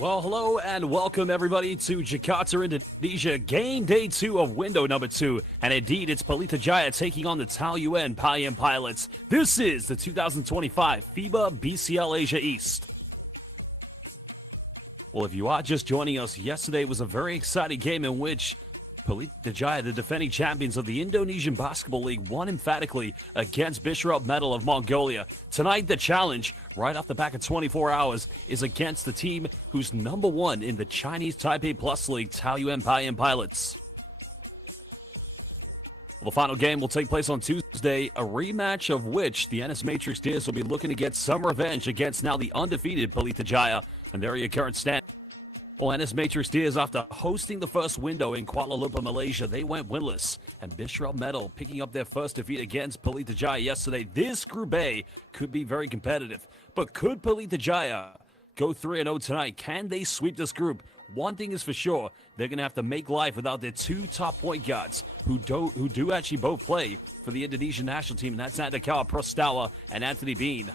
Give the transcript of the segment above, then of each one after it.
Well, hello and welcome everybody to Jakarta, Indonesia, game day 2 of window number 2. And indeed, it's Pelita Jaya taking on the Taoyuan Pauian pilots. This is the 2025 FIBA BCL Asia East. Well, if you are just joining us, yesterday was a very exciting game in which Pelita Jaya, the defending champions of the Indonesian Basketball League, won emphatically against Bishop Metal of Mongolia. Tonight, the challenge, right off the back of 24 hours, is against the team who's number 1 in the Chinese Taipei Plus League, Taoyuan Pauian pilots. The final game will take place on Tuesday, a rematch of which the NS Matrix Deers will be looking to get some revenge against now the undefeated Pelita Jaya. And there are your current stats. Well, NS Matrix Deers, after hosting the first window in Kuala Lumpur, Malaysia, they went winless. And Bishop Metal picking up their first defeat against Pelita Jaya yesterday. This Group A could be very competitive. But could Pelita Jaya go 3-0 tonight? Can they sweep this group? One thing is for sure, they're going to have to make life without their 2 top point guards who do actually both play for the Indonesian national team, and that's Andika Prastawa and Anthony Bean.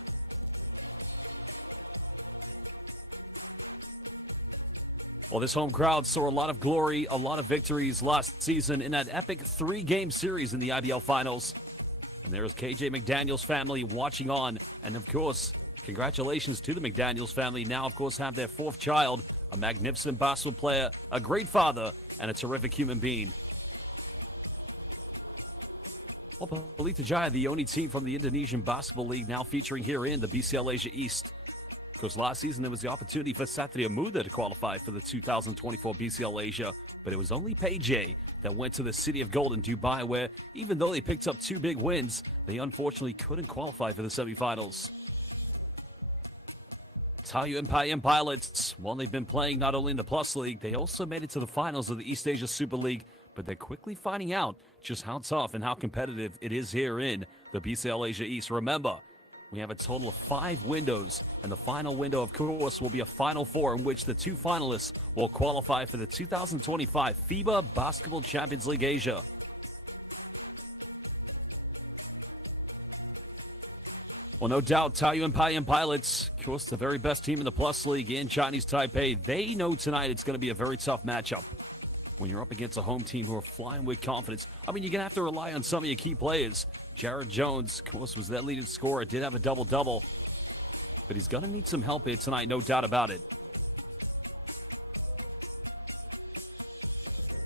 Well, this home crowd saw a lot of glory, a lot of victories last season in that epic 3-game series in the IBL Finals. And there's KJ McDaniel's family watching on, and of course, congratulations to the McDaniels family. Now, of course, have their 4th child, a magnificent basketball player, a great father, and a terrific human being. Well, Pelita Jaya, the only team from the Indonesian Basketball League now featuring here in the BCL Asia East. Of course, last season there was the opportunity for Satria Muda to qualify for the 2024 BCL Asia, but it was only PJ that went to the City of Gold in Dubai, where even though they picked up 2 big wins, they unfortunately couldn't qualify for the semifinals. Taoyuan Pauian pilots, while they've been playing not only in the Plus League, they also made it to the finals of the East Asia Super League, but they're quickly finding out just how tough and how competitive it is here in the BCL Asia East. Remember, we have a total of 5 windows, and the final window, of course, will be a Final Four in which the 2 finalists will qualify for the 2025 FIBA Basketball Champions League Asia. Well, no doubt, Taoyuan Pauian pilots, of course, the very best team in the Plus League in Chinese Taipei. They know tonight it's going to be a very tough matchup. When you're up against a home team who are flying with confidence, I mean, you're going to have to rely on some of your key players. Jared Jones, of course, was their leading scorer, did have a double-double. But he's going to need some help here tonight, no doubt about it.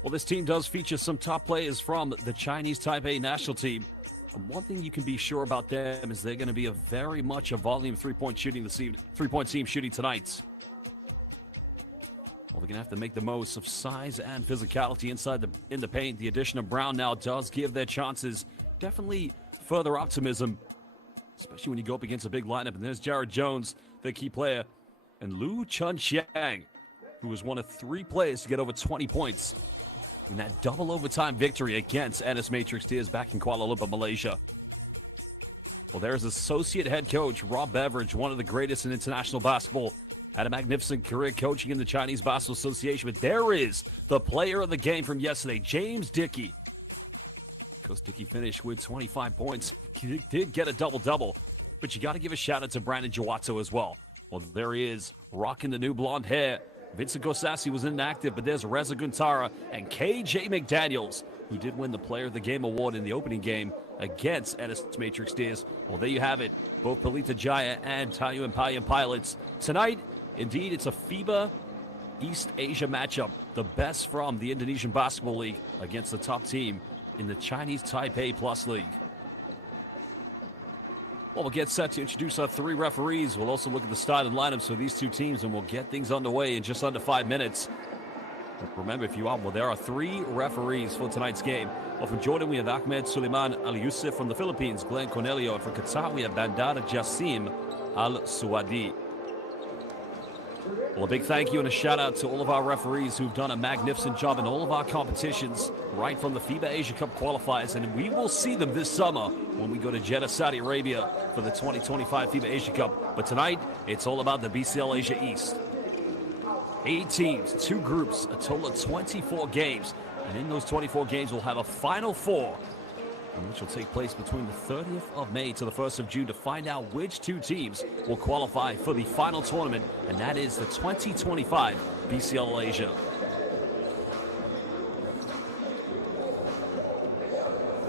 Well, this team does feature some top players from the Chinese Taipei national team. And one thing you can be sure about them is they're going to be very much a volume three-point team shooting tonight. To make the most of size and physicality in the paint. The addition of Brown now does give their chances definitely further optimism, especially when you go up against a big lineup. And there's Jared Jones, the key player, and Lu Chunxiang, who was one of 3 players to get over 20 points in that double overtime victory against NS Matrix Deers back in Kuala Lumpur, Malaysia. Well, there's associate head coach Rob Beveridge, one of the greatest in international basketball. Had a magnificent career coaching in the Chinese Basketball Association. But there is the player of the game from yesterday, James Dickey. Because Dickey finished with 25 points. He did get a double-double. But you got to give a shout-out to Brandon Jawato as well. Well, there he is, rocking the new blonde hair. Vincent Gosassi was inactive, but there's Reza Guntara and KJ McDaniels, who did win the Player of the Game award in the opening game against NS Matrix Deers. Well, there you have it, both Pelita Jaya and Taoyuan Pauian pilots. Tonight, indeed, it's a FIBA East Asia matchup. The best from the Indonesian Basketball League against the top team in the Chinese Taipei Plus League. Well, we'll get set to introduce our 3 referees. We'll also look at the starting lineups for these 2 teams, and we'll get things underway in just under 5 minutes. Remember, if you are, well, there are 3 referees for tonight's game. Well, from Jordan, we have Ahmed Suleiman Al-Yusuf. From the Philippines, Glenn Cornelio. And from Qatar, we have Bandar Jassim Al-Suwadi. Well, a big thank you and a shout out to all of our referees who've done a magnificent job in all of our competitions, right from the FIBA Asia Cup qualifiers. And we will see them this summer when we go to Jeddah, Saudi Arabia for the 2025 FIBA Asia Cup. But tonight, it's all about the BCL Asia East. 8 teams, 2 groups, a total of 24 games. And in those 24 games, we'll have a Final Four which will take place between the 30th of May to the 1st of June to find out which two teams will qualify for the final tournament, and that is the 2025 BCL Asia.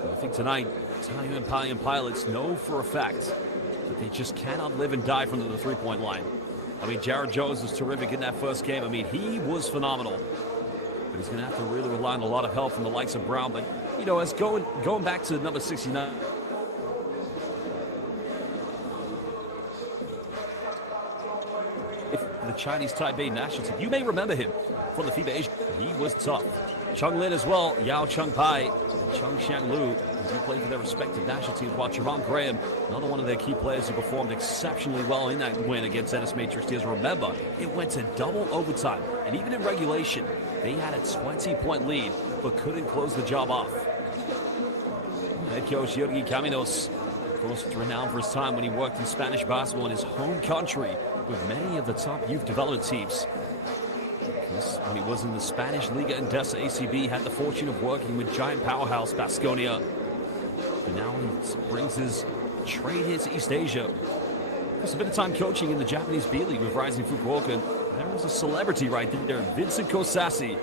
I think tonight, Taoyuan Pauian pilots know for a fact they just cannot live and die from the three-point line. I mean, Jared Jones was terrific in that first game. I mean, he was phenomenal. He's going to have to really rely on a lot of help from the likes of Brown. But, you know, as going back to number 69. The Chinese Taipei national team. You may remember him from the FIBA Asia. He was tough. Chung Lin as well. Yao Chung Pai. Chung Shan Lu. Played for their respective national teams. While Javon Graham, another one of their key players, who performed exceptionally well in that win against Ennis Matrix. Remember, it went to double overtime. And even in regulation, they had a 20-point lead, but couldn't close the job off. Head coach Yogi Caminos, also renowned for his time when he worked in Spanish basketball in his home country with many of the top youth development teams. He was in the Spanish Liga Endesa ACB, had the fortune of working with giant powerhouse Baskonia. Now he brings his trade into East Asia. He's spent time coaching in the Japanese B-League with Rising Fukuoka. There was a celebrity right there, Vincent Kosasi.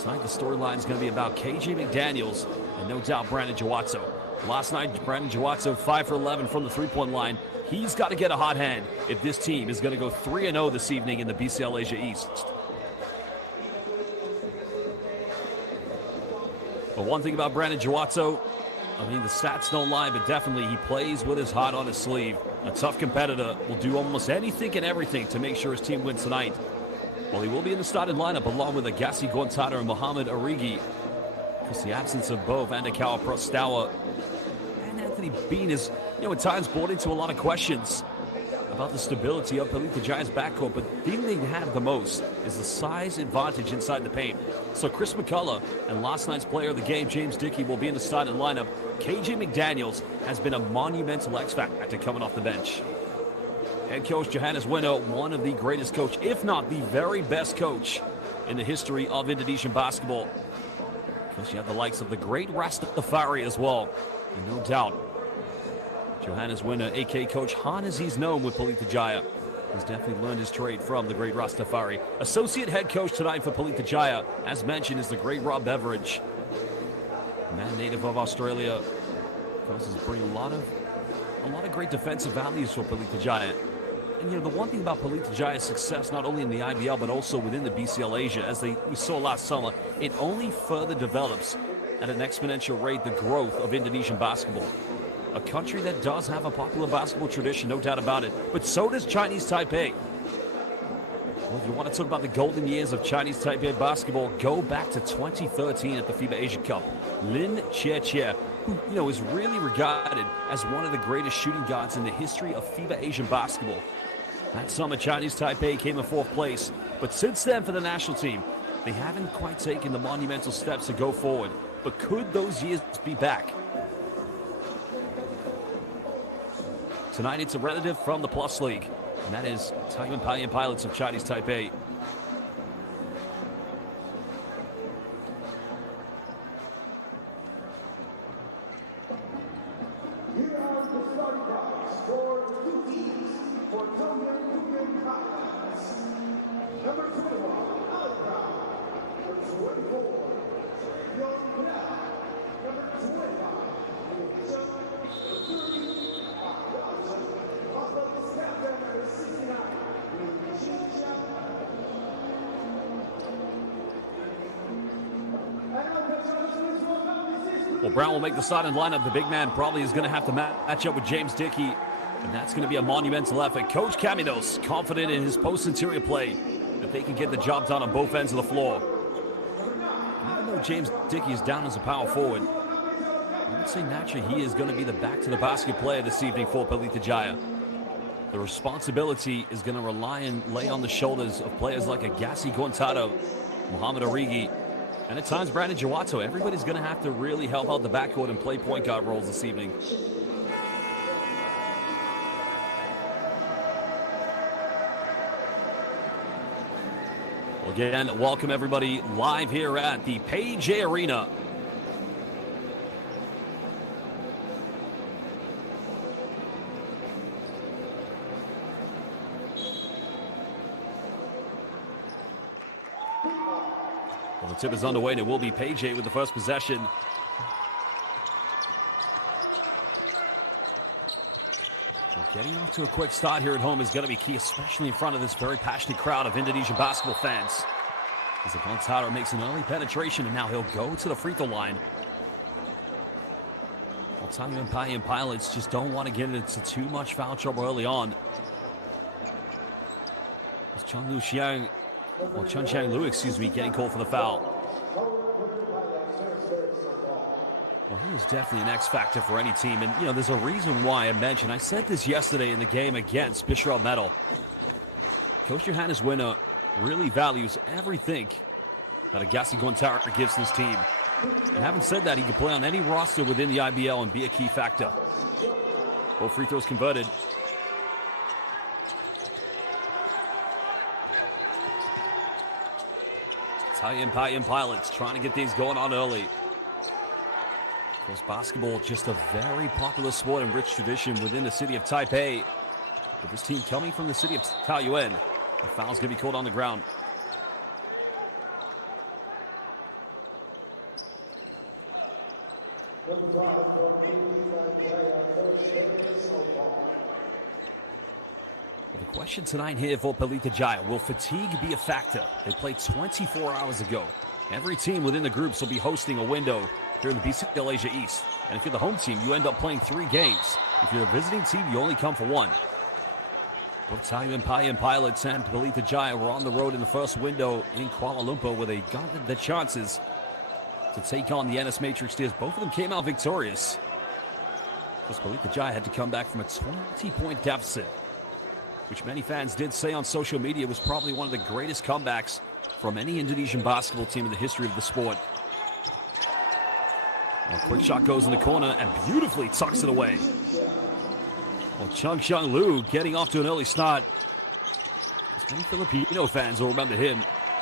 Tonight the storyline is going to be about KJ McDaniels and no doubt Brandon Jawatso. Last night, Brandon Jawatso 5 for 11 from the three-point line. He's got to get a hot hand if this team is going to go 3-0 this evening in the BCL Asia East. But one thing about Brandon Jawatso, I mean, the stats don't lie, but definitely he plays with his heart on his sleeve. A tough competitor will do almost anything and everything to make sure his team wins tonight. Well, he will be in the starting lineup along with Agassi Guantada and Muhammad Origi. It's the absence of both Anikawa Prostawa. Anthony Bean is, you know, at times brought into a lot of questions about the stability of Pelita Jaya's backcourt, but the thing they have the most is the size advantage inside the paint. So Chris McCullough and last night's player of the game, James Dickey, will be in the starting lineup. KJ McDaniels has been a monumental X factor coming off the bench. Head coach Johannes Winner, one of the greatest coach, if not the very best coach in the history of Indonesian basketball. You have the likes of the great Rastafari as well, no doubt. Johannes Winner, a.k.a. Coach Han, as he's known with Pelita Jaya, has definitely learned his trade from the great Rastafari. Associate head coach tonight for Pelita Jaya, as mentioned, is the great Rob Beveridge. Man, native of Australia, causes a lot of great defensive values for Pelita Jaya. You know, the one thing about Pelita Jaya's success, not only in the IBL, but also within the BCL Asia, as we saw last summer, it only further develops at an exponential rate the growth of Indonesian basketball. A country that does have a popular basketball tradition, no doubt about it, but so does Chinese Taipei. If you want to talk about the golden years of Chinese Taipei basketball, go back to 2013 at the FIBA Asia Cup. Lin Chia, who, you know, is really regarded as one of the greatest shooting guards in the history of FIBA Asian basketball. That summer, Chinese Taipei came in 4th place, but since then for the national team, they haven't quite taken the monumental steps to go forward. But could those years be back? Tonight, it's a relative from the Plus League, and that is Taoyuan Pauian pilots of Chinese Taipei. Brown will make the starting lineup. The big man probably is going to have to match up with James Dickey, and that's going to be a monumental effort. Coach Caminos confident in his post-interior play that they can get the job done on both ends of the floor. James Dickey is down as a power forward. I would say naturally he is going to be the back-to-the-basket player this evening for Pelita Jaya. The responsibility is going to lay on the shoulders of players like Agassi Guantado, Muhammad Origi, and at times Brandon Jawatso. Everybody's going to have to really help out the backcourt and play point guard roles this evening. Again, welcome everybody live here at the Pelita Jaya Arena. tip is underway. It will be Jaya with the first possession. A quick start here at home is going to be key, especially in front of this very passionate crowd of Indonesian basketball fans. As Pelita Jaya makes an early penetration, and now he'll go to the free throw line. Taoyuan Pauian pilots just don't want to get into too much foul trouble early on. Chun Chang Liu, getting called for the foul. Definitely an X factor for any team, and there's a reason why I mentioned. I said this yesterday in the game against Bishop Metal. Coach Johannes winner really values everything Gaston Gontara gives this team. Having said that, he can play on any roster within the IBL and be a key factor. Both free throws converted. Taoyuan Pauian pilots trying to get these going on early. Basketball, just a very popular sport and rich tradition within the city of Taipei. This team coming from the city of Taoyuan. The foul's going to be called on the ground. The question tonight here for Pelita Jaya: will fatigue be a factor? They played 24 hours ago. Every team within the groups will be hosting a window here in BC Malaysia East. And if you're the home team, you end up playing 3 games. If you're a visiting team, you only come for 1. Taoyuan Pauian pilots and Pelita Jaya were on the road in the first window in Kuala Lumpur, where they got the chances to take on the NS Matrix Steers. Both of them came out victorious. Pelita Jaya had to come back from a 20-point deficit, which many fans did say on social media was probably one of the greatest comebacks from any Indonesian basketball team in the history of the sport. The shot goes in the corner and beautifully tucks it away. And Chun Liu getting off to an early start. Filipino fans will remember him.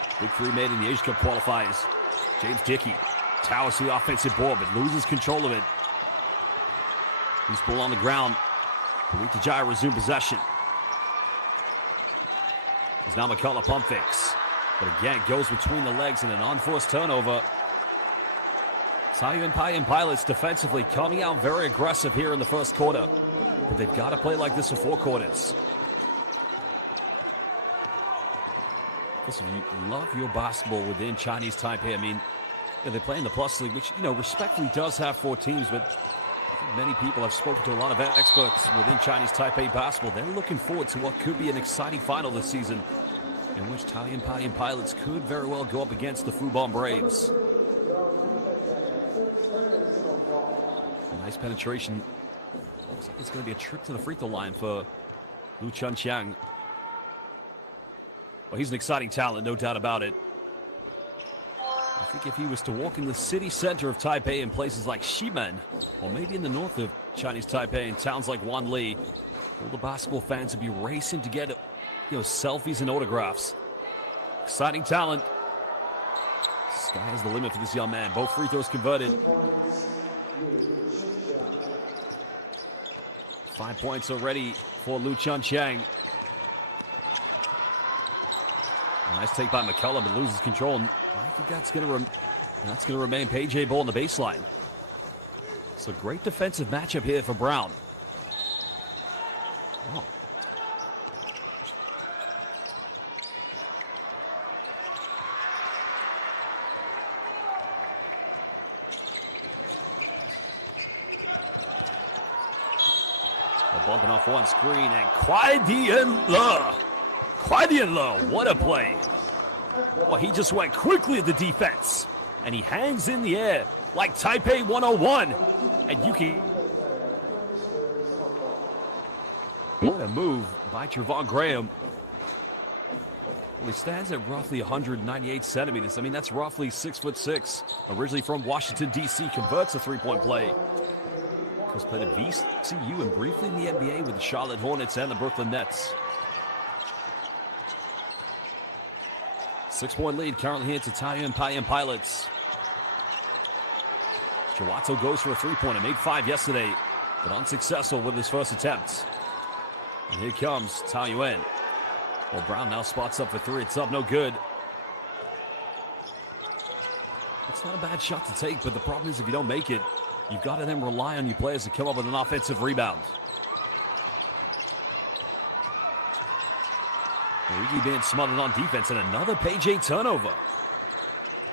Big 3 made in the Asia Cup qualifiers. James Dickey towers the offensive board, but loses control of it. This ball on the ground. Pelita Jaya resume possession. It's now McCullough pump fakes. But again, goes between the legs and an unforced turnover. Taoyuan Pauian pilots defensively coming out very aggressive here in the first quarter. But they've got to play like this for 4 quarters. Listen, you love your basketball within Chinese Taipei. I mean, they're playing the Plus League, which, respectfully does have 4 teams, but many people have spoken to a lot of their experts within Chinese Taipei basketball. They're looking forward to what could be an exciting final this season, in which Taoyuan Pauian pilots could very well go up against the FIBA Braves. Nice penetration. It's going to be a trip to the free throw line for Liu Chunqiang. Well, he's an exciting talent, no doubt about it. I think if he was to walk in the city center of Taipei in places like Ximen, maybe in the north of Chinese Taipei, in towns like Wanli, the basketball fans would be racing to get selfies and autographs. Exciting talent. Sky's the limit for this young man. Both free throws converted. 5 points already for Liu Chunqiang. Nice take by McCullough, but loses control. That's going to remain Jaya ball on the baseline. It's a great defensive matchup here for Brown. What a play. Well, he just went quickly at the defense, and he hangs in the air like Taipei 101. And Yuki. What a move by Javon Graham. He stands at roughly 198 centimeters. I mean, that's roughly 6'6". Originally from Washington, D.C., converts a 3-point play. He's played at VCU and briefly in the NBA with the Charlotte Hornets and the Brooklyn Nets. 6-point lead currently here to Taoyuan Pauian pilots. Gelato goes for a 3-pointer. Made 5 yesterday, but unsuccessful with his first attempt. And here comes Taoyuan. Well, Brown now spots up for 3. It's up, no good. good shot to take, but the problem is if you don't make it, you've got to then rely on your players to come up with an offensive rebound. Origi being smothered on defense, and another PJ turnover.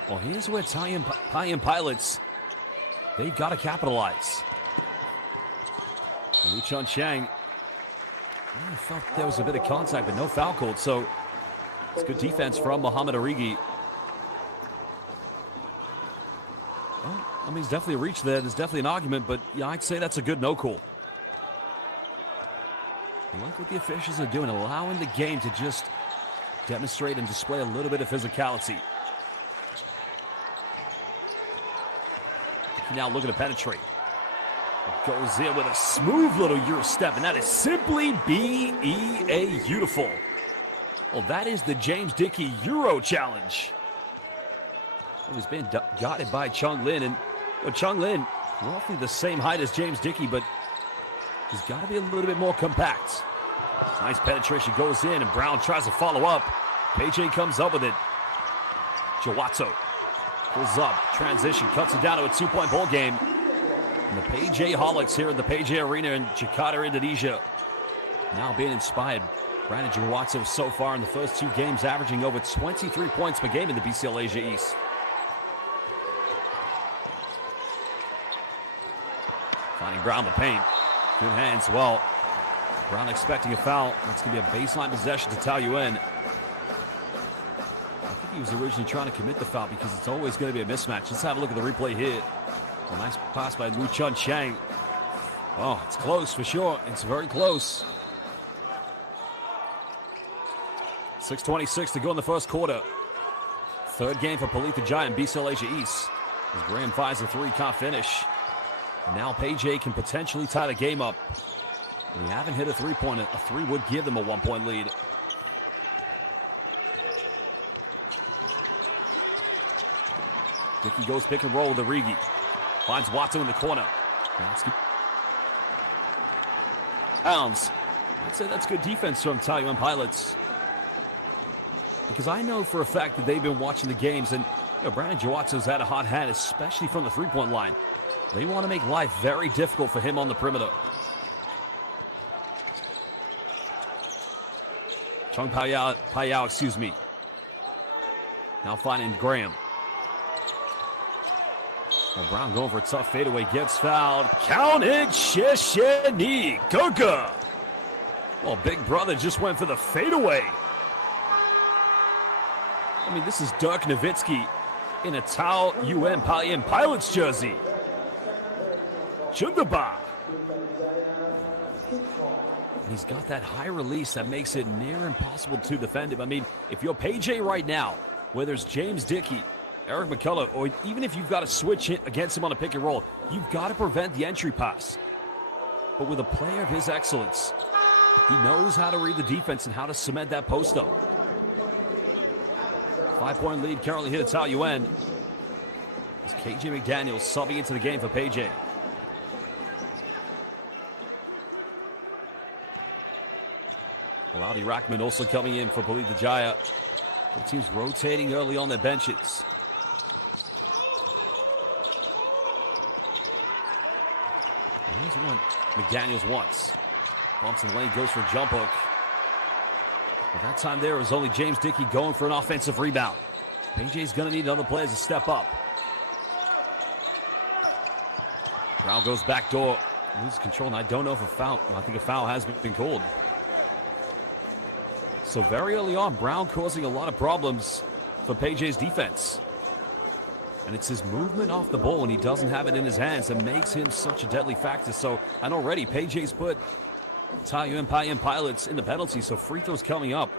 Well, here's where Taoyuan Pilots, they've got to capitalize. Liu Chun-Chang, there was a bit of contact, but no foul called, so it's good defense from Mohamed Origi. There's definitely a reach there. There's definitely an argument, but yeah, I'd say that's a good no call. And look what the officials are doing, allowing the game to just demonstrate and display a little bit of physicality. Now looking to penetrate. Goes in with a smooth little Euro step, and that is simply B-E-A beautiful. Well, that is the James Dickey Euro Challenge. He's been guided by Chung Lin, and Chung Lin, roughly the same height as James Dickey, but he's got to be a little bit more compact. Nice penetration goes in, and Brown tries to follow up. PJ comes up with it. Jowato pulls up, transition, cuts it down to a two-point ball game. And the PJ Holics here in the PJ Arena in Jakarta, Indonesia, now being inspired. Brandon Jowato so far in the first two games, averaging over 23 points per game in the BCL Asia East. Around the paint. Good hands well. Not expecting a foul. It's going to be a baseline possession to Taoyuan. He was originally trying to commit the foul because it's always going to be a mismatch. Let's have a look at the replay here. Nice pass by Liu Chun-Chang. Oh, it's close for sure. It's very close. 6:26 to go in the first quarter. Third game for Pelita Jaya in BCL Asia East. As Graham fires a three, can't finish. Now PJ can potentially tie the game up. They haven't hit a three-pointer. A three would give them a one-point lead. Dickey goes pick and roll with Origi. Finds Watson in the corner. Bounds. I'd say that's good defense from Taoyuan Pilots. Because I know for a fact that they've been watching the games, and Brandon Jowatson's had a hot hand, especially from the three-point line. They want to make life very difficult for him on the perimeter. Chong Pauian, excuse me. Now finding Graham. Brown going for a tough fadeaway, gets fouled. Counted, Shishini Goga. Well, big brother just went for the fadeaway. I mean, this is Dirk Nowitzki in a Taoyuan Pauian Pilots jersey. Chugaba. He's got that high release that makes it near impossible to defend him. I mean, if you're PJ right now, whether it's James Dickey, Eric McCullough, or even if you've got to switch it against him on a pick and roll, you've got to prevent the entry pass. But with a player of his excellence, he knows how to read the defense and how to cement that post up. 5-point lead currently here at Taoyuan. KJ McDaniels subbing into the game for PJ. Rackman also coming in for Pelita Jaya. The team's rotating early on the benches. McDaniels once. Benson Lane goes for a jumper. That time there was only James Dickey going for an offensive rebound. PJ's going to need other players to step up. Now goes back door. He's controlling. I don't know if a foul. I think a foul has been called. So very early on, Brown causing a lot of problems for PJ's defense. And it's his movement off the ball when he doesn't have it in his hands that makes him such a deadly factor. So, and already PJ's put Taoyuan Pauian Pilots in the penalty, so free throws coming up.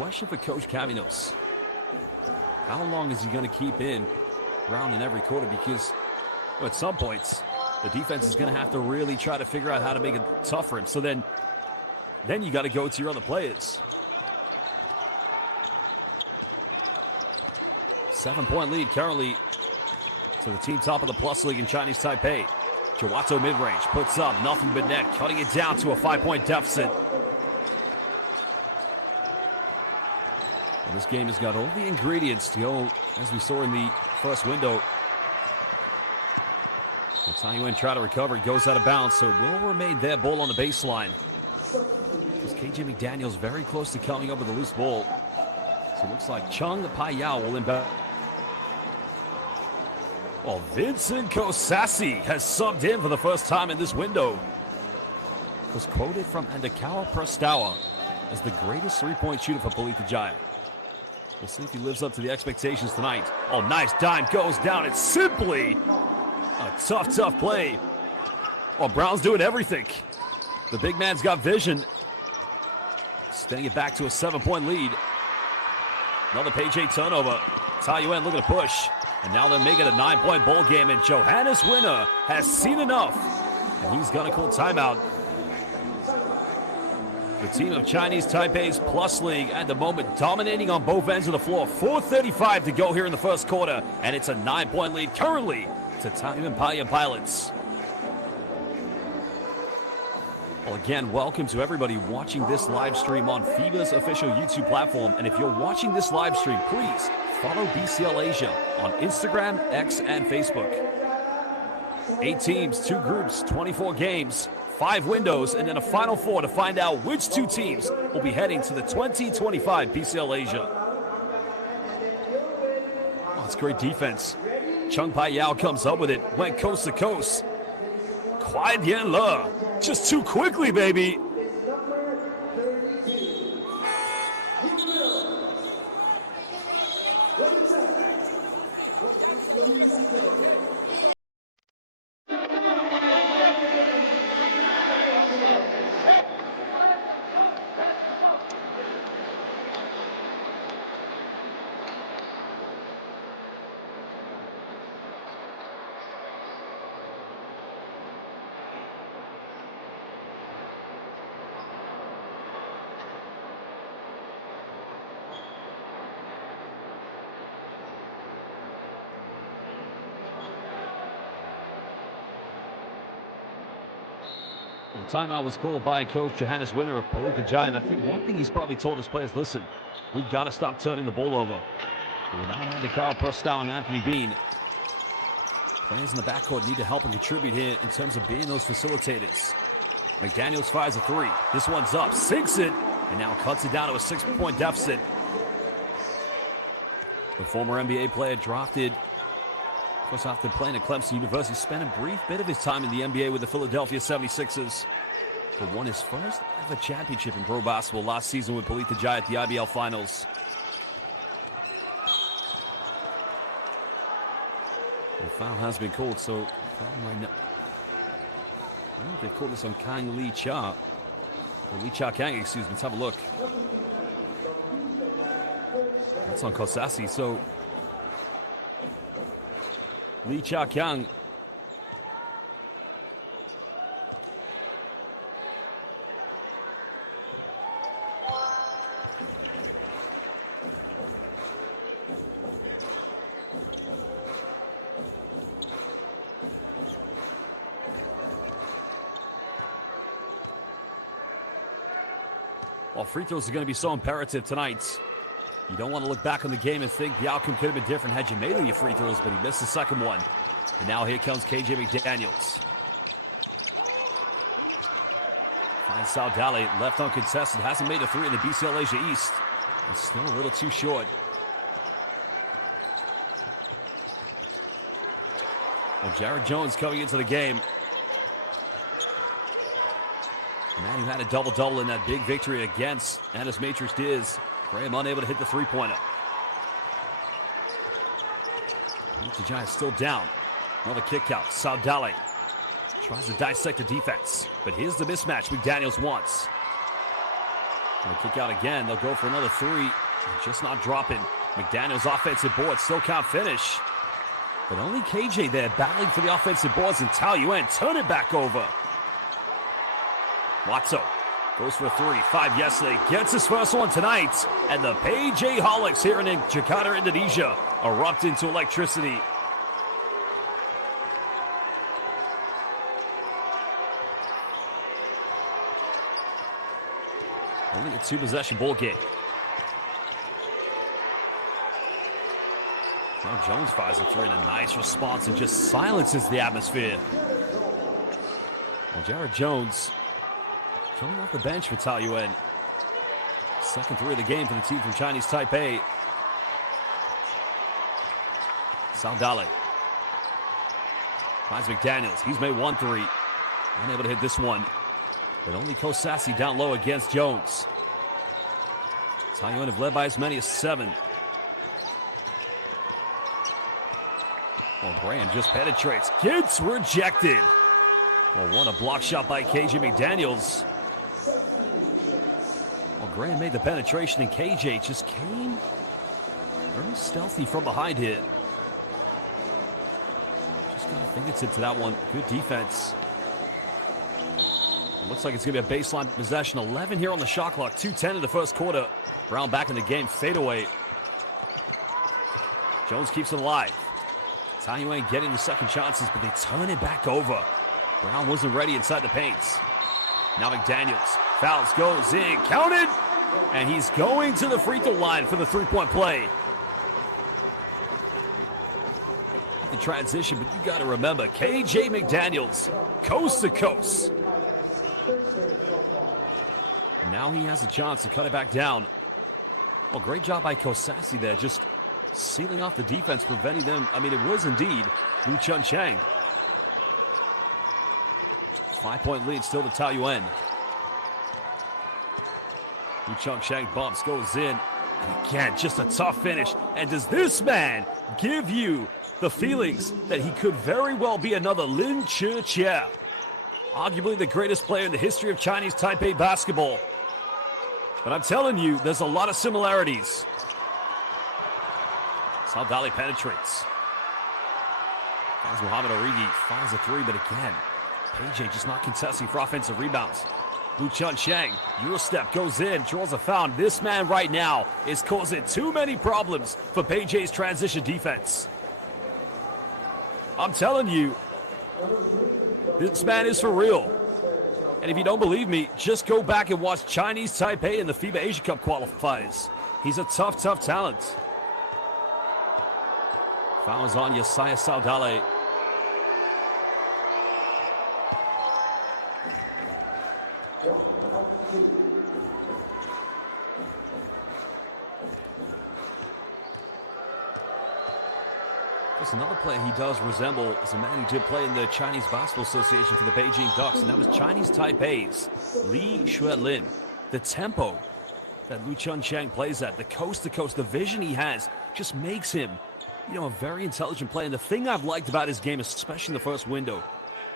Question for Coach Caminos. How long is he going to keep in Brown in every quarter? Because at some points, the defense is going to have to really try to figure out how to make it tough for him. So then you got to go to your other players. 7-point lead currently to the team top of the plus league in Chinese Taipei. Jowato mid-range puts up nothing but net, cutting it down to a 5-point deficit. game has got all the ingredients to go, as we saw in the first window. Taoyuan try to recover, goes out of bounds, so will remain there, ball on the baseline. KJ McDaniels very close to coming up with a loose ball. So it looks like Chung Payao will inbound. Oh, Vincent Kosasi has subbed in for the first time in this window. He's quoted from Nikao Prostawa as the greatest three-point shooter for Pelita Jaya. Let's see if he lives up to the expectations tonight. Oh, nice dime goes down and simply a tough play. Oh, Brown's doing everything. The big man's got vision. Steady it back to a 7-point lead. Another PJ turnover. Taoyuan looking to push. Now they're making a 9-point ball game, and Johannes Winner has seen enough. He's going to call timeout. The team of Chinese Taipei's Plus League at the moment dominating on both ends of the floor. 4:35 to go here in the first quarter, and it's a 9-point lead currently to Taoyuan Pauian Pilots. Well, again, welcome to everybody watching this live stream on FIBA's official YouTube platform. And if you're watching this live stream, please follow BCL Asia on Instagram, X, and Facebook. 8 teams, 2 groups, 24 games, 5 windows, and then a Final Four to find out which 2 teams will be heading to the 2025 BCL Asia. That's great defense. Chung Payao comes up with it, went coast to coast. Kwai Dien Le, just too quickly, baby. Timeout was called by Coach Johannes Winner of Pelita Jaya, and I think one thing he's probably told his players, listen, we've got to stop turning the ball over. Nikao Prostawa and Anthony Bean. Guys in the backcourt need to help and contribute here in terms of being those facilitators. McDaniels fires a 3. This one's up, sinks it, and now cuts it down to a 6-point deficit. The former NBA player drafted after playing at Clemson University, spent a brief bit of his time in the NBA with the Philadelphia 76ers. He won his first ever championship in pro basketball last season with Pelita Jaya at the IBL Finals. The foul has been called, so they call some Kang Lee Cha Kang, excuse me. Let's have a look. It's on Kosasi, so Lee Cha Kyung. Well, free throws are going to be so imperative tonight. You don't want to look back on the game and think the outcome could have been different had you made any free throws, but he missed the second one. And now here comes KJ McDaniels. And Saudale, left uncontested, hasn't made a 3 in the BCL Asia East. It's still a little too short. And Jared Jones coming into the game. And he had a double-double in that big victory against Ennis Matrix Diaz. Graham unable to hit the 3-pointer. The Giants still down. Another kick out. Saudale tries to dissect the defense, but here's the mismatch McDaniels wants. They'll kick out again. They'll go for another 3. Just not dropping. McDaniels offensive board still can't finish. But only KJ there battling for the offensive boards, and Taoyuan turn it back over. Watso goes for 3, 5 yesterday, gets his first one tonight, and the PJ Holics here in Jakarta, Indonesia, erupt into electricity. Only a 2-possession ball game. defense and just silences the atmosphere. Jared Jones coming off the bench for Taoyuan. Second three of the game for the team from Chinese Taipei. Sandale. Finds McDaniels. He's made 1-3. Unable to hit this one. But only Kosasi down low against Jones. Taoyuan have led by as many as 7. Just penetrates. Gets rejected. Oh, what a block shot by KJ McDaniels. Bray made the penetration, and KJ just came stealthy from behind him. Just into that one. Good defense. Looks like it's going to be a baseline possession. 11 here on the shot clock. 2:10 in the first quarter. Brown back in the game. Fadeaway. Jones keeps it alive. Taoyuan getting the second chances, but they turn it back over. Brown wasn't ready inside the paint. Now McDaniels fouls, goes in, counted, and he's going to the free throw line for the three-point play. The transition, but you got to remember, KJ McDaniels, coast to coast. Now he has a chance to cut it back down. A great job by Kosasi there, just single off the defense, preventing them. I mean, it was indeed Wu Chun-Chang. 5-point lead still to Taoyuan. Wu Chun-Chang bumps, goes in. Again, just a tough finish. And does this man give you the feelings that he could very well be another Lin Che-Chia? Arguably the greatest player in the history of Chinese Taipei basketball. But I'm telling you, there's a lot of similarities. Valley penetrates. As Muhammad Origi finds a three, but again, PJ just not contesting for offensive rebounds. Wu Chun-Chang, real step, goes in, draws a foul. This man right now is causing too many problems for PJ's transition defense. I'm telling you, this man is for real. And if you don't believe me, just go back and watch Chinese Taipei in the FIBA Asia Cup qualifiers. He's a tough, tough talent. Fouls on Yesaya Saldale. There's another player he does resemble as a man who did play in the Chinese Basketball Association for the Beijing Ducks, and it was Chinese Taipei's Li Xuelin. The tempo that Wu Chun-Chang plays at, the coast-to-coast, the vision he has, just makes him, you know, a very intelligent player. And the thing I've liked about his game, especially in the first window,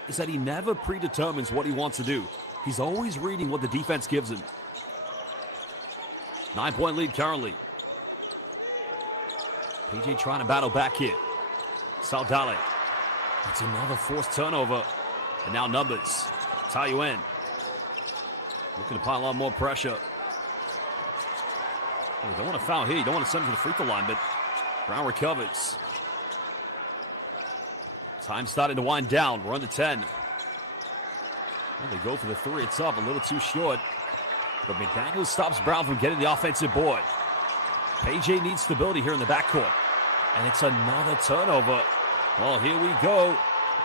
is that he never predetermines what he wants to do. He's always reading what the defense gives him. 9-point lead currently. PJ trying to battle back here. Saldale. It's another forced turnover. And now numbers. Taoyuan. Looking to pile on more pressure. Well, they want to foul here. You don't want to send him to the free throw line, but Brown recovers. Time starting to wind down. We're under 10. They go for the three. It's up a little too short. But McDaniels stops Brown from getting the offensive board. PJ needs stability here in the backcourt. And it's another turnover. Well, here we go.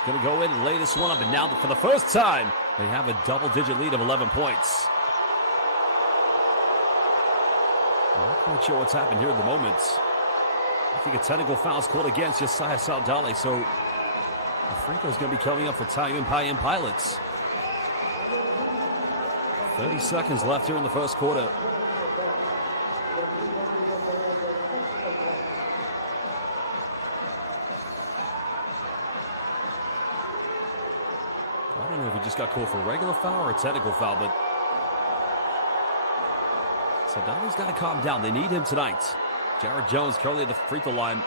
Gonna go in and lay this one up. And now, for the first time, they have a double-digit lead of 11 points. I'm not quite sure what's happened here at the moment. I think a technical foul is called against Yesaya Saldale. So, free throw is going to be coming up for Taoyuan Pauian Pilots. 30 seconds left here in the first quarter. Called for a regular foul or a technical foul, but so Dallas got to calm down. They need him tonight. Jared Jones currently at the free throw line.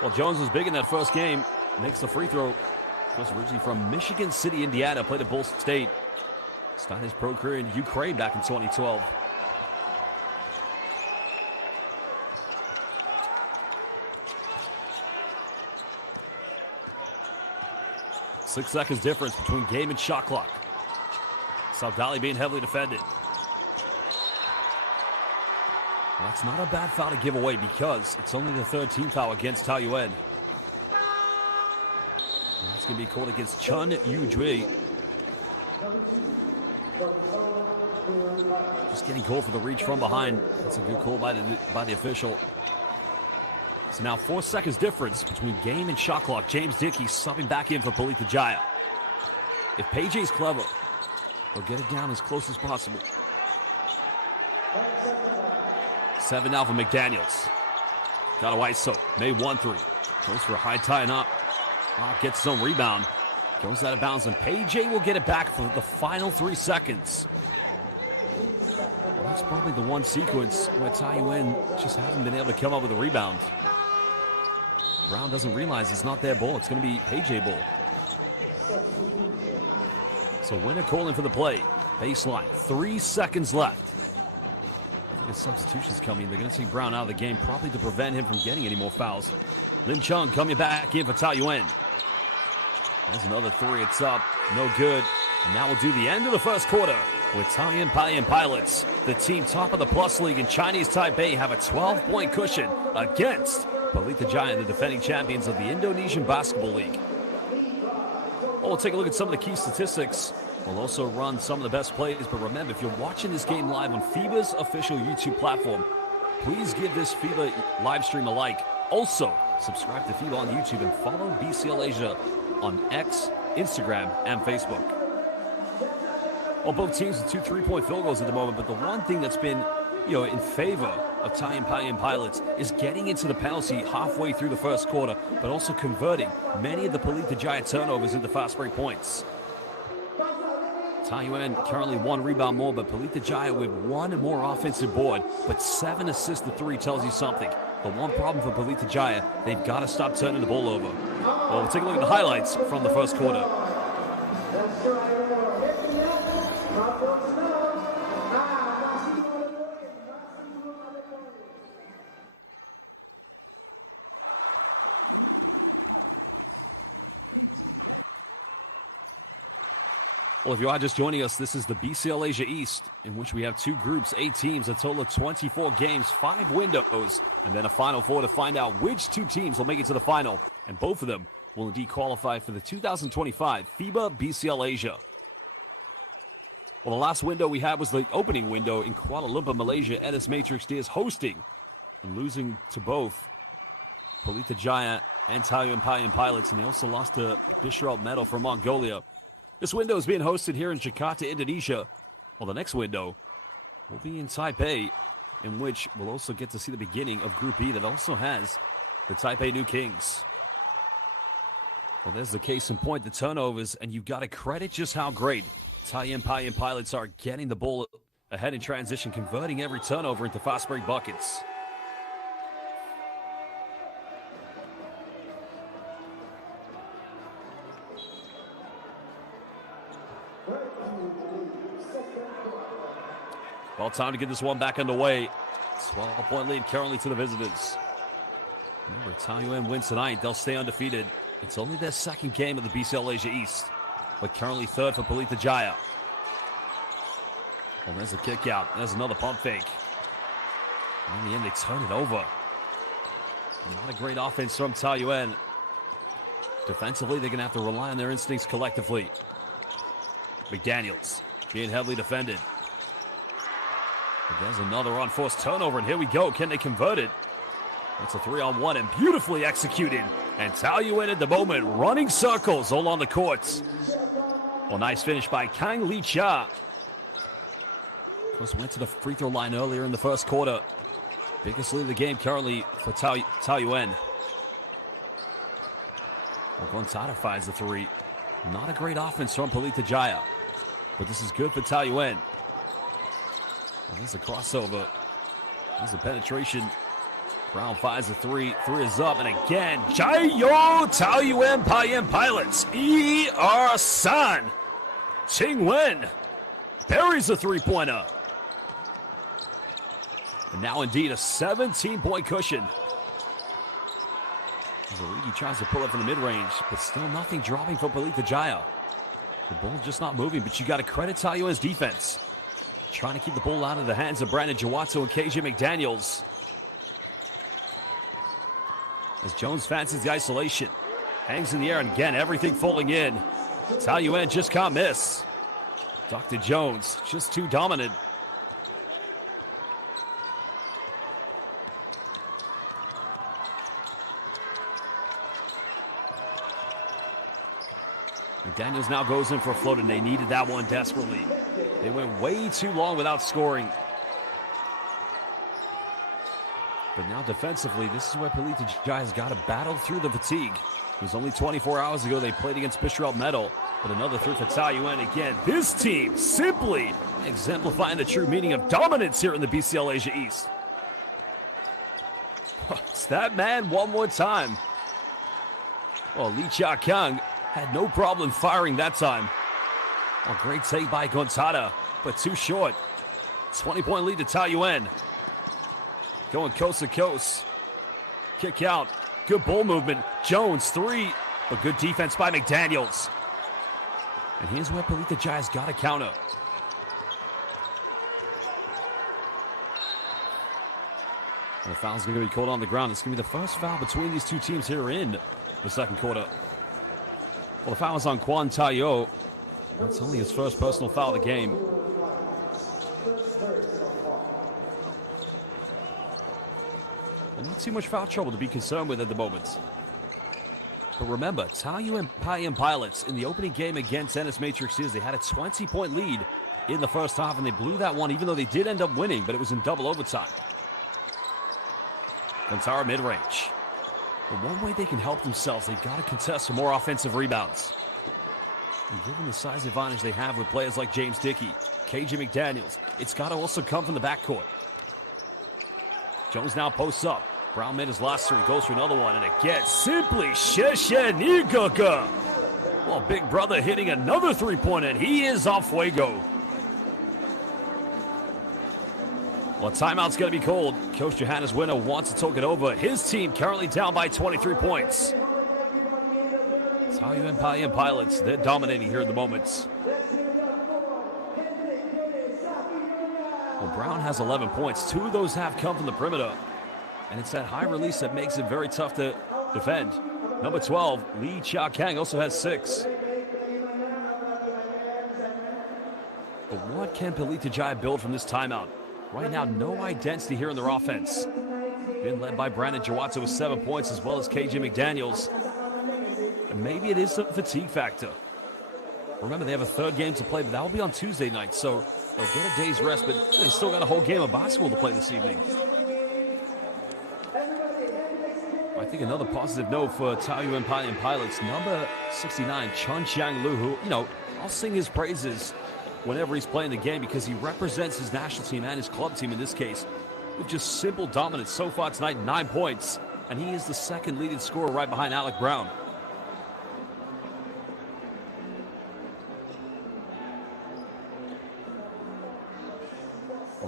Well, Jones was big in that first game. Makes the free throw. He's originally from Michigan City, Indiana. Played at Ball State. Started his pro career in Ukraine back in 2012. 6 seconds difference between game and shot clock. Saldale being heavily defended. It's not a bad foul to give away because it's only the third team foul against Taoyuan. It's going to be called against Chun Yu-Jui. Just going to be called for the reach from behind. It's a good call by the official. It's now 4 seconds difference between game and shot clock. James Dickey subbing back in for Pelita Jaya. If PJ's clever, they'll get it down as close as possible. 7 now for McDaniels. Got a ISO. May 1 for high tying up. Gets his own rebound. Goes out of bounds, and PJ will get it back for the final 3 seconds. It's probably the one sequence where Taoyuan just haven't been able to come up with a rebound. Brown doesn't realize it's not their ball. It's going to be PJ ball. So Warner calling for the play. Baseline. 3 seconds left. Substitutions coming. Brown out of the game, probably to prevent him from getting any more fouls. Lin Chung coming back in for Taoyuan. There's another 3. It's up. No good. And now we'll do the end of the first quarter. With Taoyuan Pauian Pilots, the team top of the Plus League in Chinese Taipei, have a 12-point cushion against Pelita Jaya, the defending champions of the Indonesian Basketball League. We'll take a look at some of the key statistics. We'll also run some of the best plays. But remember, if you're watching this game live on FIBA's official YouTube platform, please give this FIBA live stream a like. Also, subscribe to FIBA on YouTube and follow BCL Asia on X, Instagram, and Facebook. Well, both teams with 2 3-point field goals at the moment, but the one thing that's been, in favor of Taoyuan Pauian Pilots is getting into the penalty halfway through the first quarter, but also converting many of the Pelita Jaya turnovers into fast break points. Taoyuan currently 1 rebound more, but Pelita Jaya with 1 more offensive board, but 7 assists to 3 tells you something. The one problem for Pelita Jaya, they've got to stop turning the ball over. Well, we'll take a look at the highlights from the first quarter. Well, if you are just joining us, this is the BCL Asia East, in which we have 2 groups, 8 teams, a total of 24 games, 5 windows, and then a Final 4 to find out which 2 teams will make it to the final. And both of them will indeed qualify for the 2025 FIBA BCL Asia. Well, the last window we had was the opening window in Kuala Lumpur, Malaysia. Ennis Matrix Diaz hosting and losing to both Pelita Jaya and Taoyuan Pauian Pilots, and also lost to Bishop Metal from Mongolia. This window is being hosted here in Jakarta, Indonesia. Well, the next window will be in Taipei, in which we'll also get to see the beginning of Group E that also has the Taipei New Kings. And there's the case in point, the turnovers, and you've got to credit just how great Taoyuan Pauian Pilots are getting the ball ahead in transition, converting every turnover into fast break buckets. Well, time to get this one back underway. 12-point lead currently to the visitors. If Taoyuan wins tonight, they'll stay undefeated. It's only their 2nd game of the BCL Asia East, but currently 3rd for Pelita Jaya. And there's a kick out. There's another pump fake. In the end, they turn it over. Not a great offense from Taoyuan. Defensively, they're going to have to rely on their instincts collectively. McDaniels being heavily defended. There's another unforced turnover, and here we go. Can they convert it? It's a 3-on-1 and beautifully executed. And Taoyuan at the moment running circles all on the courts. Well, nice finish by Kang Lee Cha. Just went to the free throw line earlier in the first quarter. Biggest lead of the game currently for Taoyuan. Once Gonzalez finds the 3. Not a great offense from Pelita Jaya, but this is good for Taoyuan. There's a crossover. There's a penetration. Brown finds the 3. 3 is up, and again, Jayo Taoyuan Pauian Pilots. E.R. San. Ting Wen buries the 3-pointer. Now indeed a 17-point cushion. He tries to pull up in the mid-range, but still nothing dropping for Pelita Jaya. The ball's just not moving, but you got to credit Taoyuan's defense. Trying to keep the ball out of the hands of Brandon Jawatso and KJ McDaniels. As Jones fancies the isolation. Hands in the air, and again, everything falling in. Taoyuan just can't miss. Dr. Jones, just too dominant. McDaniels now goes in for a float, and they needed that one desperately. They went way too long without scoring. But now defensively, this is where Pelita Jaya has got to battle through the fatigue. It was only 24 hours ago they played against Bishop Metal. But another three for Taoyuan again. His team simply exemplifying the true meaning of dominance here in the BCL Asia East. Oh, it's that man one more time. Well, Lee Chia-Kyung had no problem firing that time. A great take by Gonzaga, but too short. 20-point lead to Taoyuan. Going coast to coast. Kick out. Good ball movement. Jones, three. But good defense by McDaniels. And here's where Pelita Jaya's got to counter. And the foul's going to be caught on the ground. It's going to be the first foul between these two teams here in the second quarter. The foul is on Kwan Tayo. It's only his first personal foul of the game. Not too much foul trouble to be concerned with at the moment. But remember, Taoyuan Pauian Pilots in the opening game against NS Matrix Seals, they had a 20-point lead in the first half, and they blew that one, even though they did end up winning, but it was in double overtime. Gonzaga mid-range. The one way they can help themselves, they've got to contest for more offensive rebounds. And given the size advantage they have with players like James Dickey, KJ McDaniels, it's got to also come from the backcourt. Jones now posts up. Brown made his last three, goes for another one, and again, simply Sheshenigaka. Well, Big Brother hitting another three-pointer, and he is off fuego. Well, timeout's going to be called. Coach Johannes Winner wants to talk it over. His team currently down by 23 points. Taoyuan Pauian Pilots, they're dominating here in the moments. Well, Brown has 11 points. Two of those have come from the perimeter. And it's that high release that makes it very tough to defend. Number 12, Lee Chia-Kyung, also has 6. But what can Pelita Jaya build from this timeout? Right now, no identity here in their offense. Being led by Brandon Jawatso with 7 points, as well as KJ McDaniels. Maybe it is a fatigue factor. Remember, they have a third game to play, but that'll be on Tuesday night, so they'll get a day's rest, but they still got a whole game of basketball to play this evening. I think another positive note for Taoyuan Pauian Pilots, number 69, Chun Chiang Lu, who, I'll sing his praises whenever he's playing the game because he represents his national team and his club team in this case with just simple dominance so far tonight, 9 points, and he is the second leading scorer right behind Alec Brown.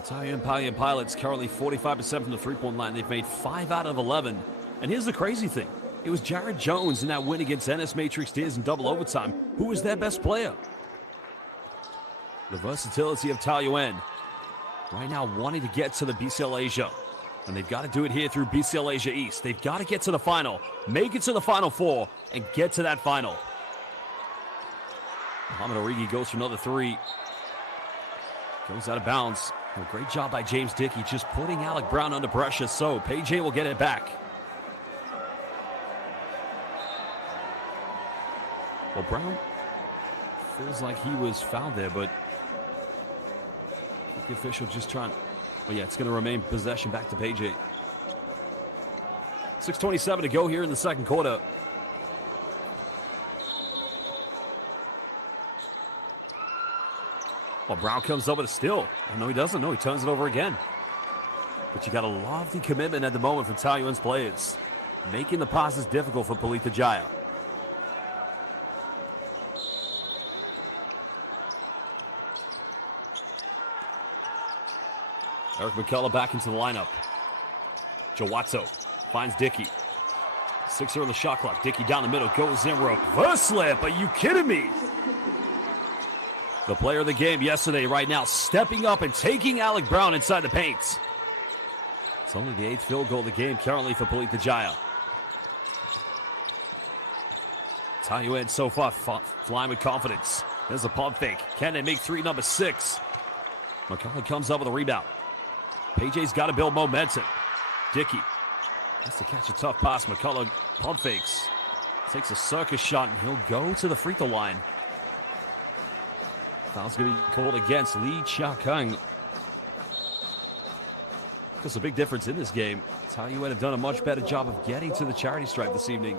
Taoyuan Pauian Pilots currently 45% from the three-point line. They've made 5 out of 11. And here's the crazy thing. It was Jared Jones in that win against NS Matrix Tears in double overtime who was their best player. The versatility of Taoyuan right now wanting to get to the BCL Asia. And they've got to do it here through BCL Asia East. They've got to get to the final, make it to the Final Four, and get to that final. Muhammad Origi goes for another three. Goes out of bounds. A great job by James Dickey just putting Alec Brown under pressure, so PJ will get it back. Well, Brown feels like he was fouled there, but the official just trying to... Yeah, it's going to remain possession back to PJ. 6:27 to go here in the second quarter. Well, Brown comes up with a steal. No, he doesn't. No, he turns it over again. But you got a lovely commitment at the moment from Taoyuan's players, making the passes difficult for Pelita Jaya. Eric McCullough back into the lineup. Jawatso finds Dickey. 6-0 on the shot clock. Dickey down the middle, goes in, reverse slam. Are you kidding me? The player of the game yesterday, right now, stepping up and taking Alec Brown inside the paint. It's only the 8th field goal of the game currently for Pelita Jaya. Taoyuan so far flying with confidence. There's a pump fake. Can they make three, number 6? McCullough comes up with a rebound. PJ's got to build momentum. Dickey has to catch a tough pass. McCullough pump fakes. Takes a circus shot and he'll go to the free throw line. That's going to be called against Lee Chia-Kung. There's a big difference in this game. Taoyuan have done a much better job of getting to the charity stripe this evening.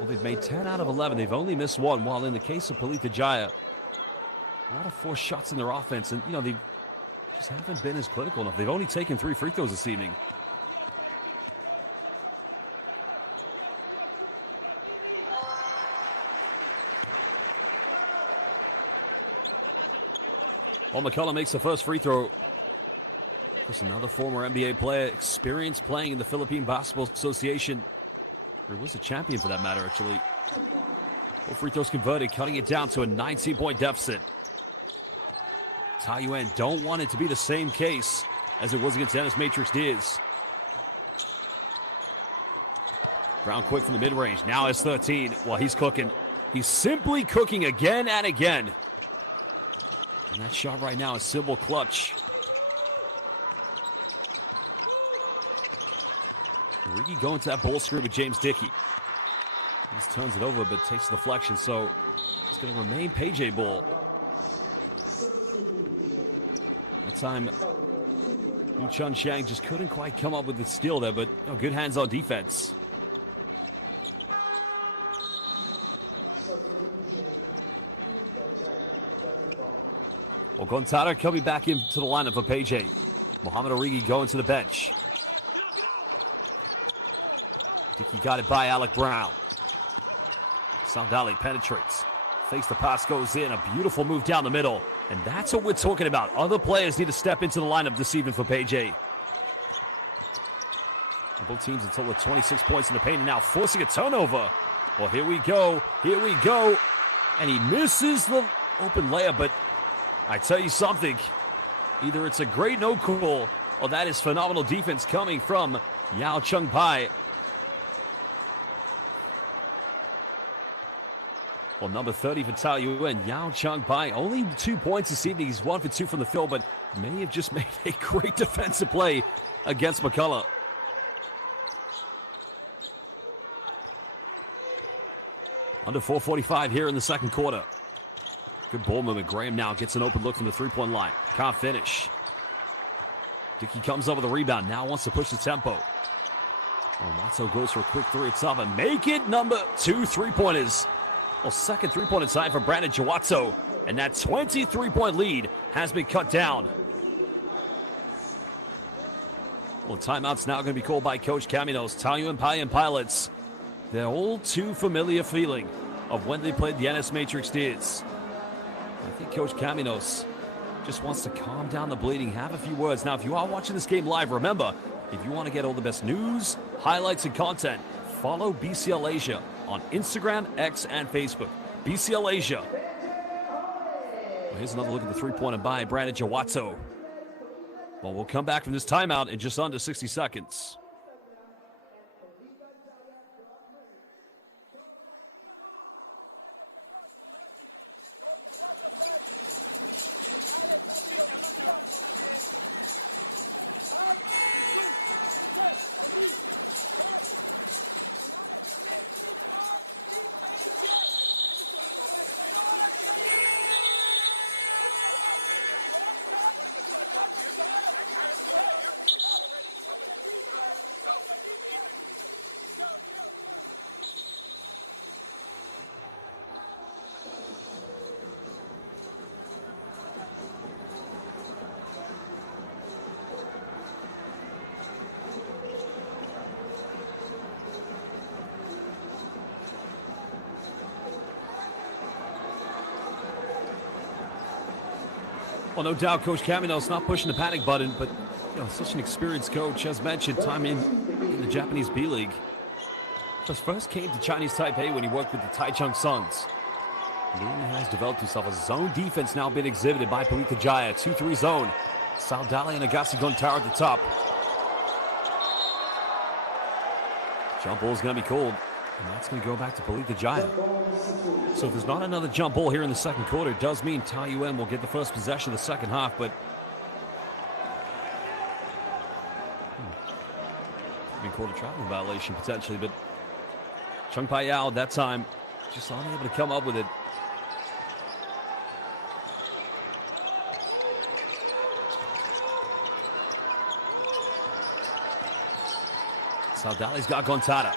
They've made 10 out of 11. They've only missed one. While in the case of Pelita Jaya, they have 4 shots in their offense, and they just haven't been as critical enough. They've only taken 3 free throws this evening. Well, McCullough makes the first free throw. That's another former NBA player, experienced playing in the Philippine Basketball Association. He was a champion for that matter, actually. The free throws converted, cutting it down to a 19-point deficit. Taoyuan don't want it to be the same case as it was against Dennis Matrix Diaz. Brown quick from mid-range. Now it's 13. Well, he's cooking. He's simply cooking again and again. And that shot right now is simple clutch. Going to that ball screen with James Dickey. Just turns it over, but takes the deflection, so it's going to remain PJ ball. Time it. Chun Chang just couldn't quite come up with the steal there, but good hands-on defense. Well, Gonzaga coming back into the lineup for PJ. Muhammad Origi going to the bench. Got it by Alec Brown. Sandali penetrates. Fakes the pass, goes in. A beautiful move down the middle. And that's what we're talking about. Other players need to step into the lineup this evening for PJ. Both teams until the 26 points in the paint, and now forcing a turnover. Well, here we go. Here we go. And he misses the open layup, but I tell you something. Either it's a great no call, or that is phenomenal defense coming from Yao Chung Pai. Well, number 30 for Taoyuan, Yao Chung Pai, only 2 points this evening. He's 1 for 2 from the field, but many have just made a great defensive play against McCullough. Under 4:45 here in the second quarter. Good ball movement. Graham now gets an open look from the three-point line. Can't finish. Dickey comes up with a rebound. Now wants to push the tempo. Matzo goes for a quick 3 at top and make it number 2 three-pointers. A second three-pointer time for Brandon Chihuatso, and that 23-point lead has been cut down. Well, timeout's now going to be called by Coach Caminos. Taoyuan Pauian pilots, they're all too familiar feeling of when they played the NS Matrix Diaz. I think Coach Caminos just wants to calm down the bleeding, have a few words. Now, if you are watching this game live, remember, if you want to get all the best news, highlights, and content, follow BCL Asia on Instagram, X, and Facebook. BCL Asia. Well, here's another look at the three-pointer by Brandon Chihuatso. Well, we'll come back from this timeout in just under 60 seconds. Well, no doubt Coach Caminos not pushing the panic button, but such an experienced coach, as mentioned, time in the Japanese B-League. Just first came to Chinese Taipei when he worked with the Taichung Suns. He has developed himself a zone defense now being exhibited by Pelita Jaya. 2-3 zone. Saudali and Agassi Gontara at the top. Jump ball is going to be called, and that's going to go back to Pelita Jaya. So if there's not another jump ball here in the second quarter, it does mean Taoyuan will get the first possession of the second half, but we called a travel violation potentially, but Chung Payao that time just unable to come up with it. Saudali's got Gontara.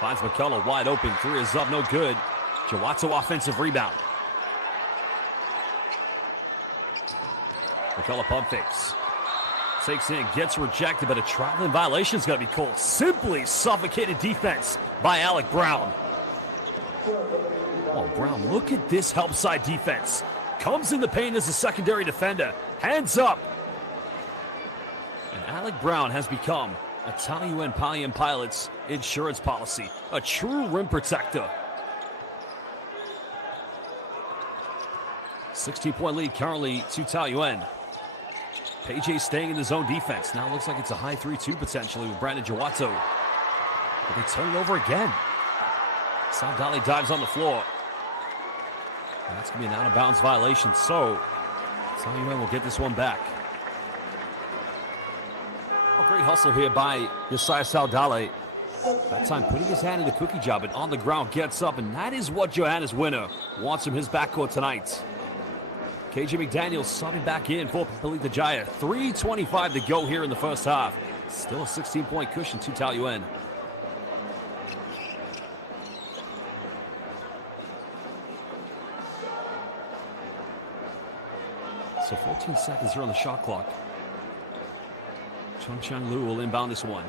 Finds McCullough wide open. Three is up, no good. Gelato offensive rebound. McCullough pump fakes. Takes in, gets rejected, but a traveling violation is going to be called. Simply suffocated defense by Alec Brown. Brown, look at this help side defense. Comes in the paint as a secondary defender. Hands up. Alec Brown has become a Taoyuan Pauian Pilots insurance policy. A true rim protector. 16-point lead currently to Taoyuan. PJ staying in the zone defense. Now it looks like it's a high 3-2 potentially with Brandon Jawato. They turn it over again. Saudali dives on the floor. And that's going to be an out-of-bounds violation. So Taoyuan will get this one back. A great hustle here by Yesaya Saudali. That time putting his hand in a cookie job and on the ground gets up. And that is what Johannes Winner wants from his backcourt tonight. KJ McDaniels subbing back in for Pelita Jaya. 3:25 to go here in the first half. Still a 16-point cushion to Taoyuan. So 14 seconds here on the shot clock. Cheng Lu will inbound this one.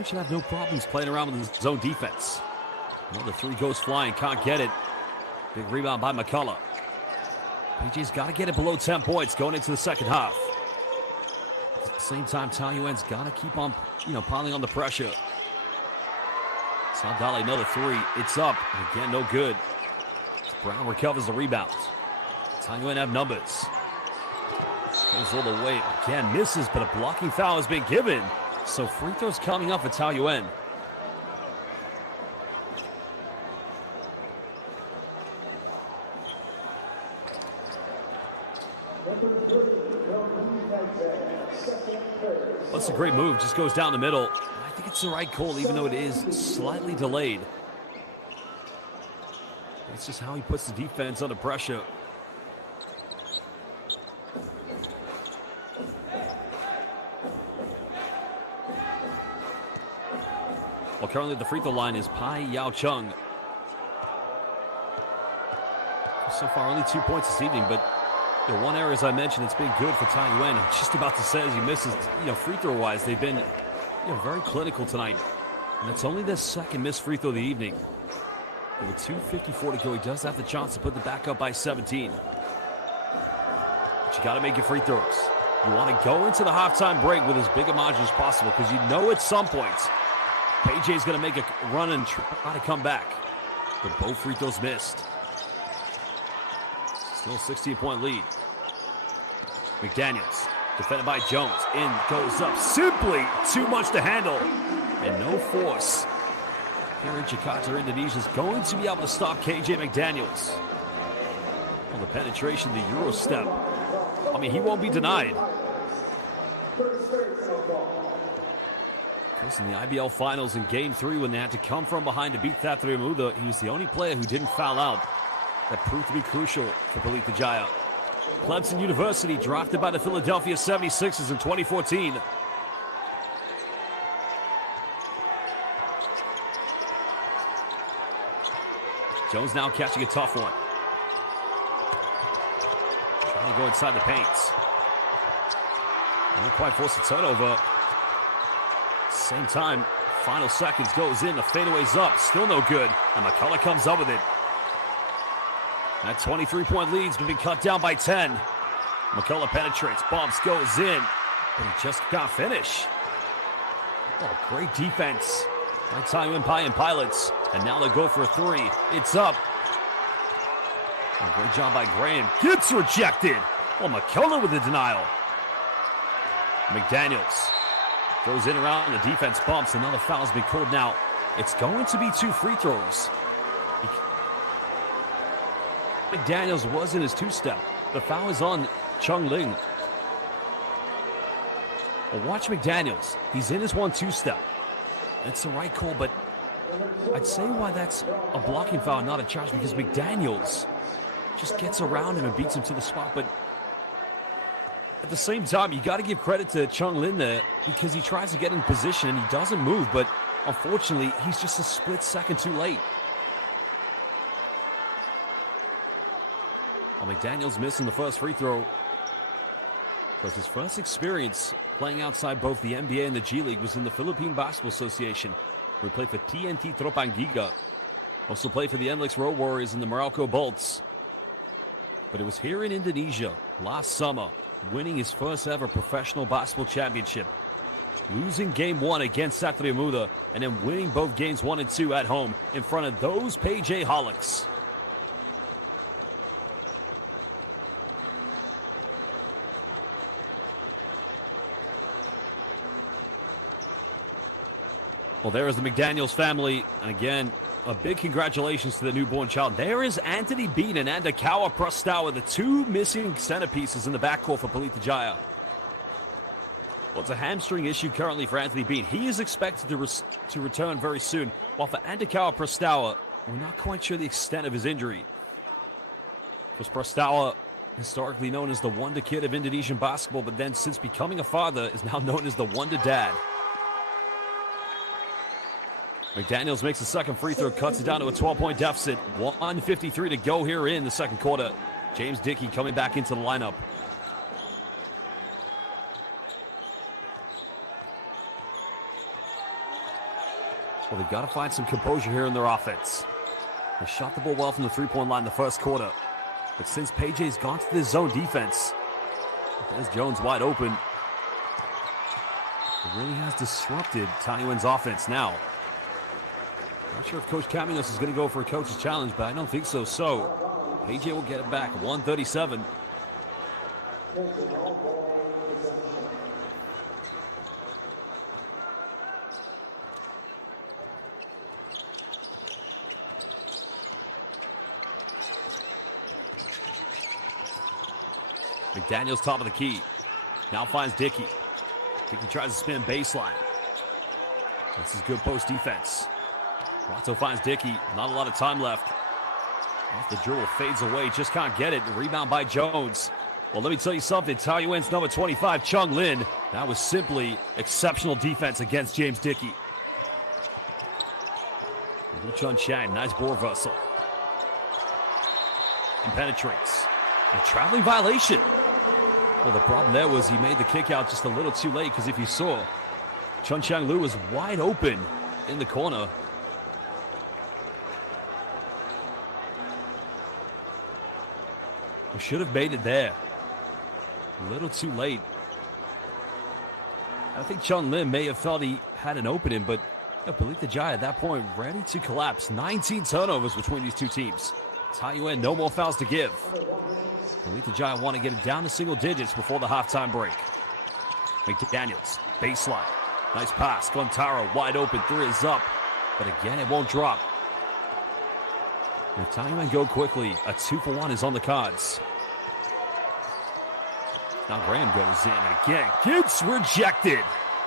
Should have no problems playing around with his zone defense. The three goes flying, can't get it. Big rebound by McCullough. PJ's got to get it below 10 points going into the second half. At the same time, Taoyuan's got to keep on, piling on the pressure. Saudali another three. It's up. Again, no good. Brown recovers the rebound. Taoyuan have numbers. Goes all the way. Again, misses, but a blocking foul has been given. So free throws coming up for Taoyuan. That's a great move, just goes down the middle. I think it's the right call, even though it is slightly delayed. That's just how he puts the defense under pressure. Currently the free throw line is Pai Yao Chung. So far only 2 points this evening, but the one error, as I mentioned, it's been good for Taoyuan. Just about to say as he misses, free throw wise, they've been very clinical tonight. And it's only their second missed free throw of the evening. And 2:54 to go, he does have the chance to put them back up by 17. But you gotta make your free throws. You want to go into the halftime break with as big a margin as possible, because you know at some point PJ's going to make a run and try to come back. But both free throws missed. Still a 16-point lead. McDaniels, defended by Jones. In, goes up. Simply too much to handle. And no force. Aaron Jakarta, Indonesia's going to be able to stop KJ McDaniels. Penetration, the Euro step. I mean, he won't be denied. In the IBL Finals in Game 3, when they had to come from behind to beat Catherine Ruda, he was the only player who didn't foul out. That proved to be crucial for Pelita Jaya. Clemson University, drafted by the Philadelphia 76ers in 2014. Jones now catching a tough one. Trying to go inside the paint. Not quite forced a turnover. Same time, final seconds goes in, the fadeaway's up, still no good, and McCullough comes up with it. That 23-point lead's been cut down by 10. McCullough penetrates. Bumps goes in. And he just can't finish. Great defense. Taoyuan Pauian pilots. And now they'll go for three. It's up. Good job by Graham. Gets rejected. Oh, McCullough with the denial. McDaniels goes in around and the defense bumps. And then the foul's be called now. It's going to be 2 free throws. McDaniels was in his two-step. The foul is on Chung Lin. Well, watch McDaniels. He's in his 1-2 step. It's the right call, but I'd say why that's a blocking foul, not a charge, because McDaniels just gets around him and beats him to the spot. But at the same time, you got to give credit to Chung Lin there because he tries to get in position and he doesn't move, but unfortunately, he's just a split second too late. McDaniels missing the first free throw. It was his first experience playing outside both the NBA and the G League was in the Philippine Basketball Association. He played for TNT Tropangiga. Also played for the NLX Road Warriors and the Meralco Bolts. But it was here in Indonesia last summer, winning his first ever professional basketball championship. Losing game 1 against Satria Muda and then winning both games 1 and 2 at home in front of those PJ-holics. Well, there is the McDaniels family. And again, a big congratulations to the newborn child. There is Anthony Bean and Andakawa Prostawa, the 2 missing centerpieces in the backcourt for Pelita Jaya. Well, it's a hamstring issue currently for Anthony Bean. He is expected to return very soon. While for Andakawa Prostawa, we're not quite sure the extent of his injury. Because Prostawa, historically known as the wonder kid of Indonesian basketball, but then since becoming a father, is now known as the wonder dad. McDaniels makes the second free throw, cuts it down to a 12-point deficit. 1:53 to go here in the second quarter. James Dickey coming back into the lineup. Well, they've got to find some composure here in their offense. They shot the ball well from the three-point line in the first quarter. But since PJ's gone to the zone defense, there's Jones wide open. It really has disrupted Taoyuan's offense now. I'm not sure if Coach Caminos is going to go for a coach's challenge, but I don't think so. So, PJ will get it back. 137. McDaniels top of the key. Now finds Dickey. Dickey tries to spin baseline. This is good post defense. Until finds Dickey. Not a lot of time left. The dribble fades away. Just can't get it. The rebound by Jones. Well, let me tell you something. Taoyuan's number 25, Chung Lin. That was simply exceptional defense against James Dickey. Chun Chang, nice ball reversal. And penetrates. A traveling violation. Well, the problem there was he made the kick out just a little too late, because if you saw, Chun Chang Lu was wide open in the corner. He should have made it there. A little too late. I think Chung Lin may have felt he had an opening, but Pelita Jaya at that point ready to collapse. 19 turnovers between these two teams. Taoyuan, no more fouls to give. Pelita Jaya want to get it down to single digits before the halftime break. McDaniels, baseline. Nice pass. Gontaro wide open. 3 is up. But again, it won't drop. Well, Taoyuan go quickly. A 2-for-1 is on the cards. Now Graham goes in again. Gets rejected.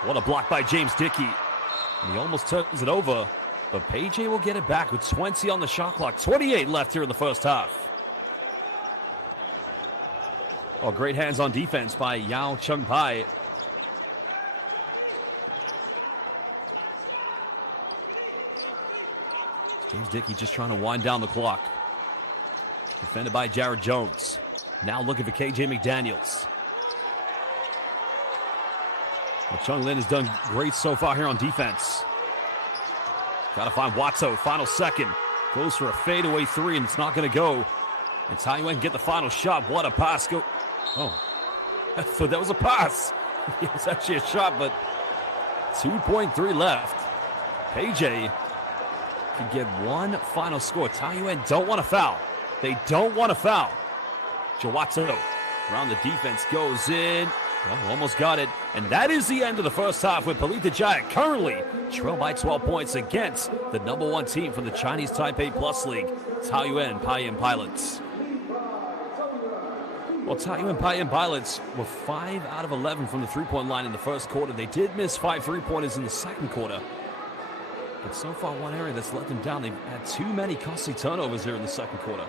What a block by James Dickey. And he almost turns it over. But PJ will get it back with 20 on the shot clock. 28 left here in the first half. Oh, great hands on defense by Yao Chung Pai. James Dickey just trying to wind down the clock. Defended by Jared Jones. Now looking for KJ McDaniels. Chung Lin has done great so far here on defense. Got to find Watto, final second. Goes for a fadeaway 3, and it's not going to go. And Taoyuan get the final shot. What a pass. Oh, I thought that was a pass. It's actually a shot, but 2.3 left. KJ can get one final score. Taoyuan don't want to foul. They don't want to foul. Jawatsu around the defense goes in. Oh, almost got it. And that is the end of the first half with Pelita Jaya currently trailed by 12 points against the #1 team from the Chinese Taipei Plus League, Taoyuan Pauian Pilots. Well, Taoyuan Pauian Pilots were 5 out of 11 from the three-point line in the first quarter. They did miss 5 three-pointers in the second quarter. And so far, one area that's let them down, they've had too many costly turnovers here in the second quarter.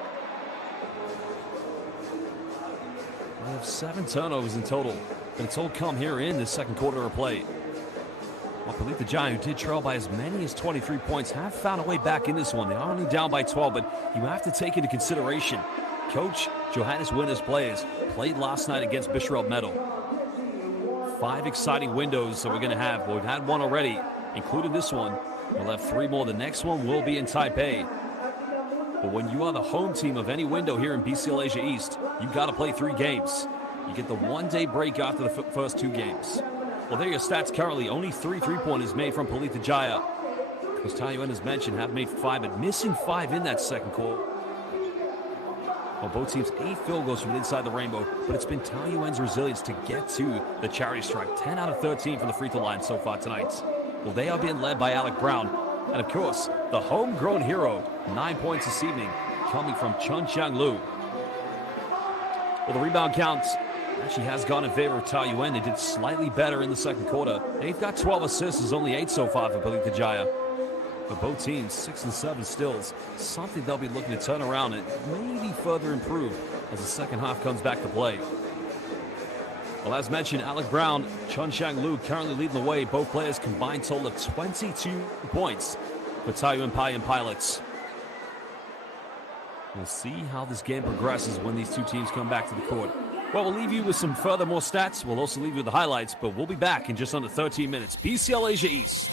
They have 7 turnovers in total. And it's all come here in the second quarter of play. While Pelita Jaya, who did trail by as many as 23 points, have found a way back in this one. They are only down by 12, but you have to take into consideration Coach Johannes Winter's players played last night against Bishop Metal. 5 exciting windows that we're going to have. Well, we've had one already, including this one. We'll have 3 more. The next one will be in Taipei. But when you are the home team of any window here in BCL Asia East, you've got to play 3 games. You get the 1-day break after the first 2 games. Well, there are your stats currently. Only 3 three-pointers made from Pelita Jaya. As Taoyuan has mentioned, have made 5, but missing 5 in that second quarter. Well, both teams 8 field goals from inside the rainbow, but it's been Taoyuan's resilience to get to the charity stripe. 10 out of 13 from the free throw line so far tonight. Well, they are being led by Alec Brown. And of course, the homegrown hero, 9 points this evening, coming from Chun Chang Lu. Well, the rebound counts actually has gone in favor of Taoyuan. They did slightly better in the second quarter. They've got 12 assists. There's only 8 so far for Pelita Jaya. But both teams, 6 and 7 stills. Something they'll be looking to turn around and maybe further improve as the second half comes back to play. Well, as mentioned, Alec Brown, Chun Chang Lu currently leading the way. Both players combined total of 22 points for Taoyuan Pauian Pilots. We'll see how this game progresses when these 2 teams come back to the court. Well, we'll leave you with some further more stats. We'll also leave you with the highlights, but we'll be back in just under 13 minutes. BCL Asia East.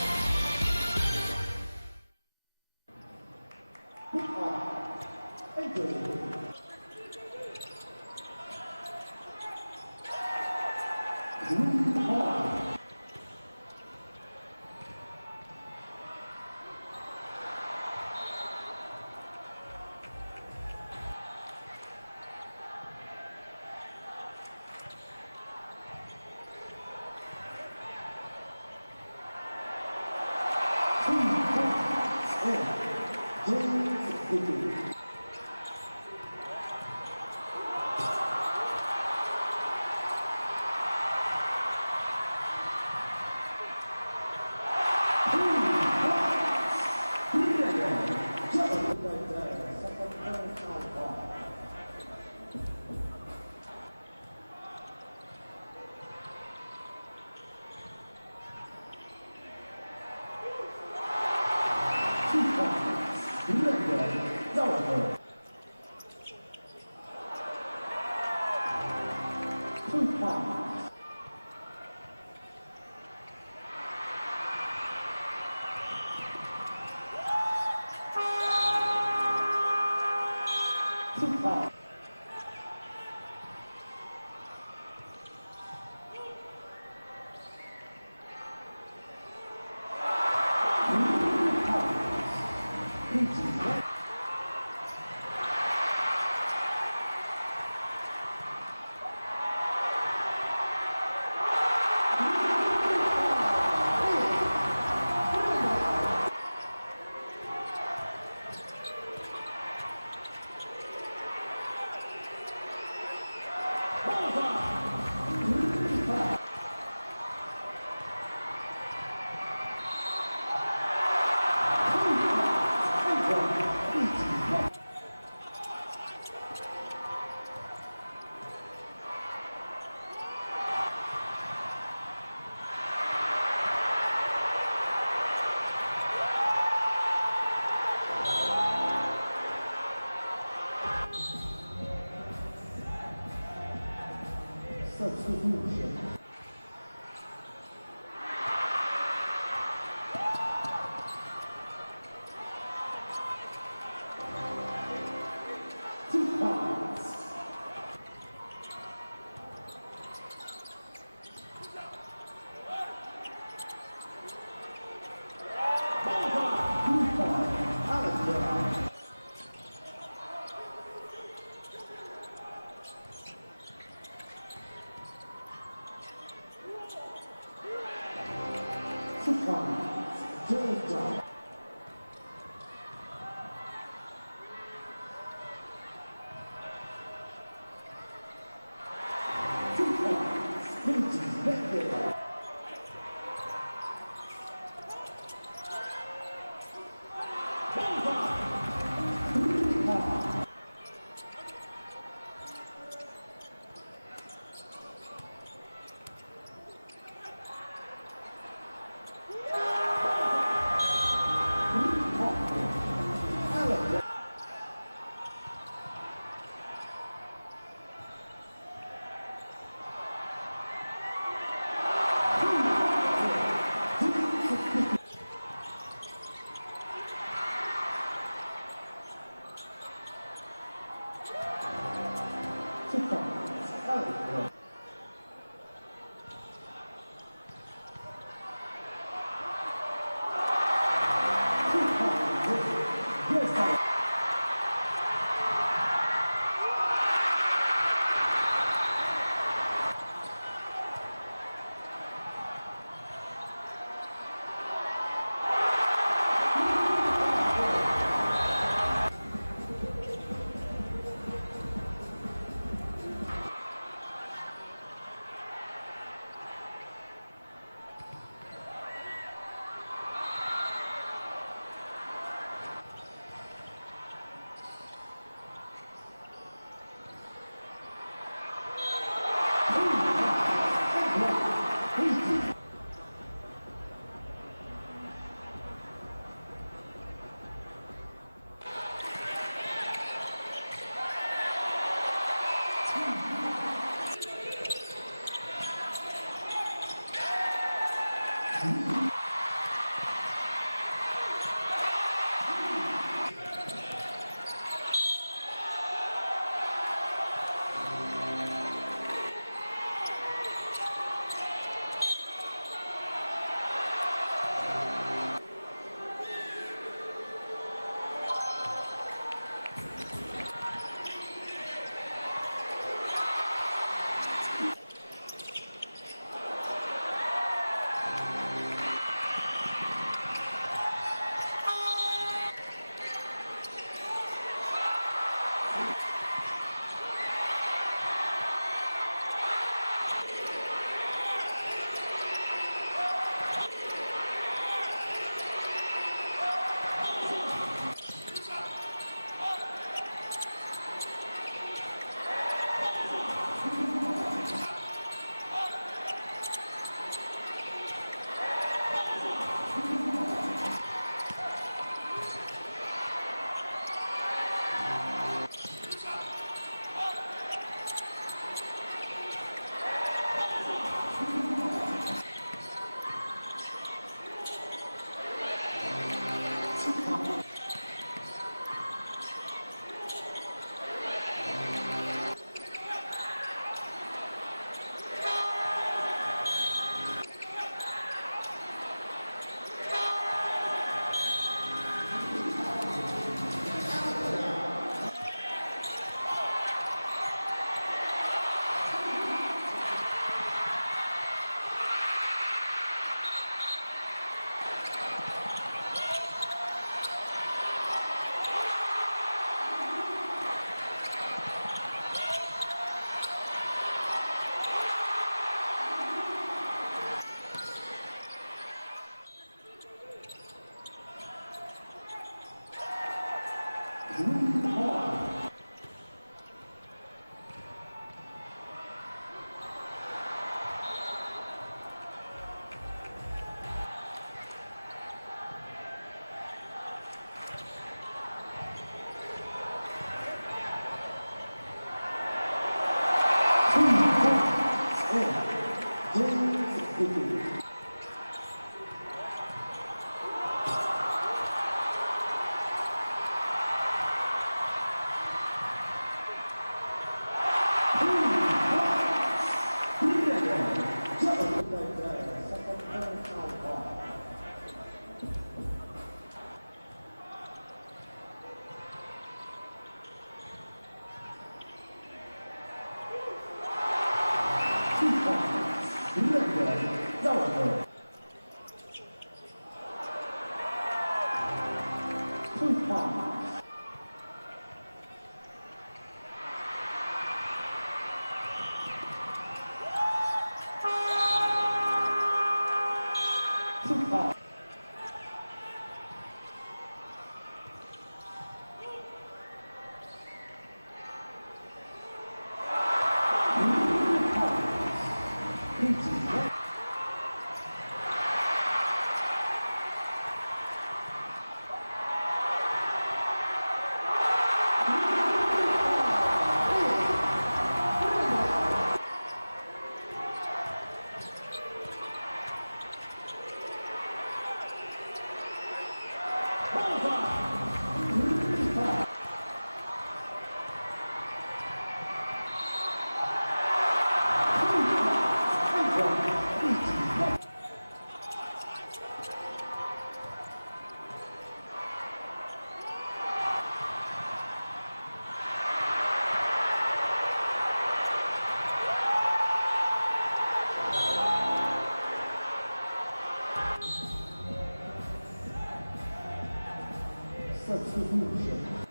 Substitution.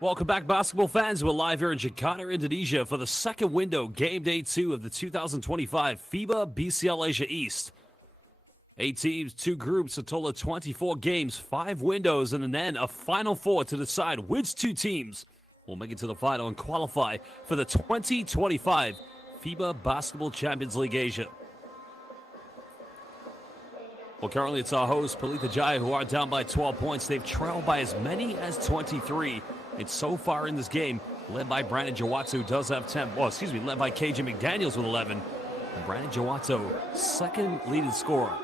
Welcome back, basketball fans. We're live here in Jakarta, Indonesia for the second window, game day 2 of the 2025 FIBA BCL Asia East. 8 teams, 2 groups, a total of 24 games, 5 windows, and then a Final Four to decide which 2 teams will make it to the final and qualify for the 2025 FIBA Basketball Champions League Asia. Well, currently it's our hosts, Pelita Jaya, who are down by 12 points. They've trailed by as many as 23. It's so far in this game, led by Brandon Jawatsu, who does have 10. Well, excuse me, led by KJ McDaniels with 11. And Brandon Jawatsu, second leading scorer.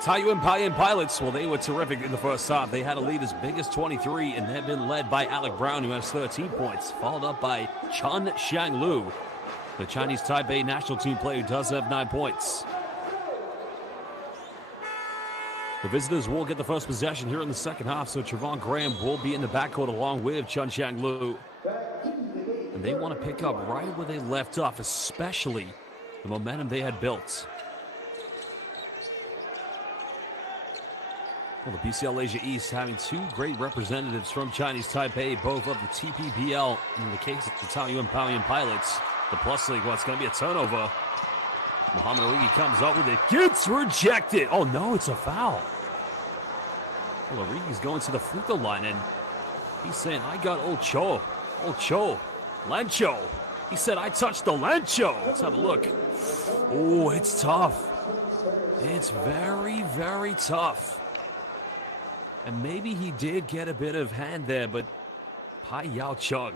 Taoyuan Pauian Pilots, well, they were terrific in the first half. They had a lead as big as 23, and they've been led by Alec Brown, who has 13 points, followed up by Chun Xiang Lu, the Chinese Taipei national team player who does have 9 points. The visitors will get the first possession here in the second half, so Trevon Graham will be in the backcourt along with Chun Xiang Lu. And they want to pick up right where they left off, especially the momentum they had built. Well, the BCL Asia East having two great representatives from Chinese Taipei, both of the TPBL. In the case of the Taoyuan Pauian pilots, the plus league, well, it's going to be a turnover. He comes up with it, gets rejected. Oh no, it's a foul. Well, he's going to the free throw line, and he's saying, I got Ocho, Lancho. He said, I touched the Lancho. Let's have a look. Oh, it's tough. It's very, very tough. And maybe he did get a bit of hand there, but Hai Yao Chung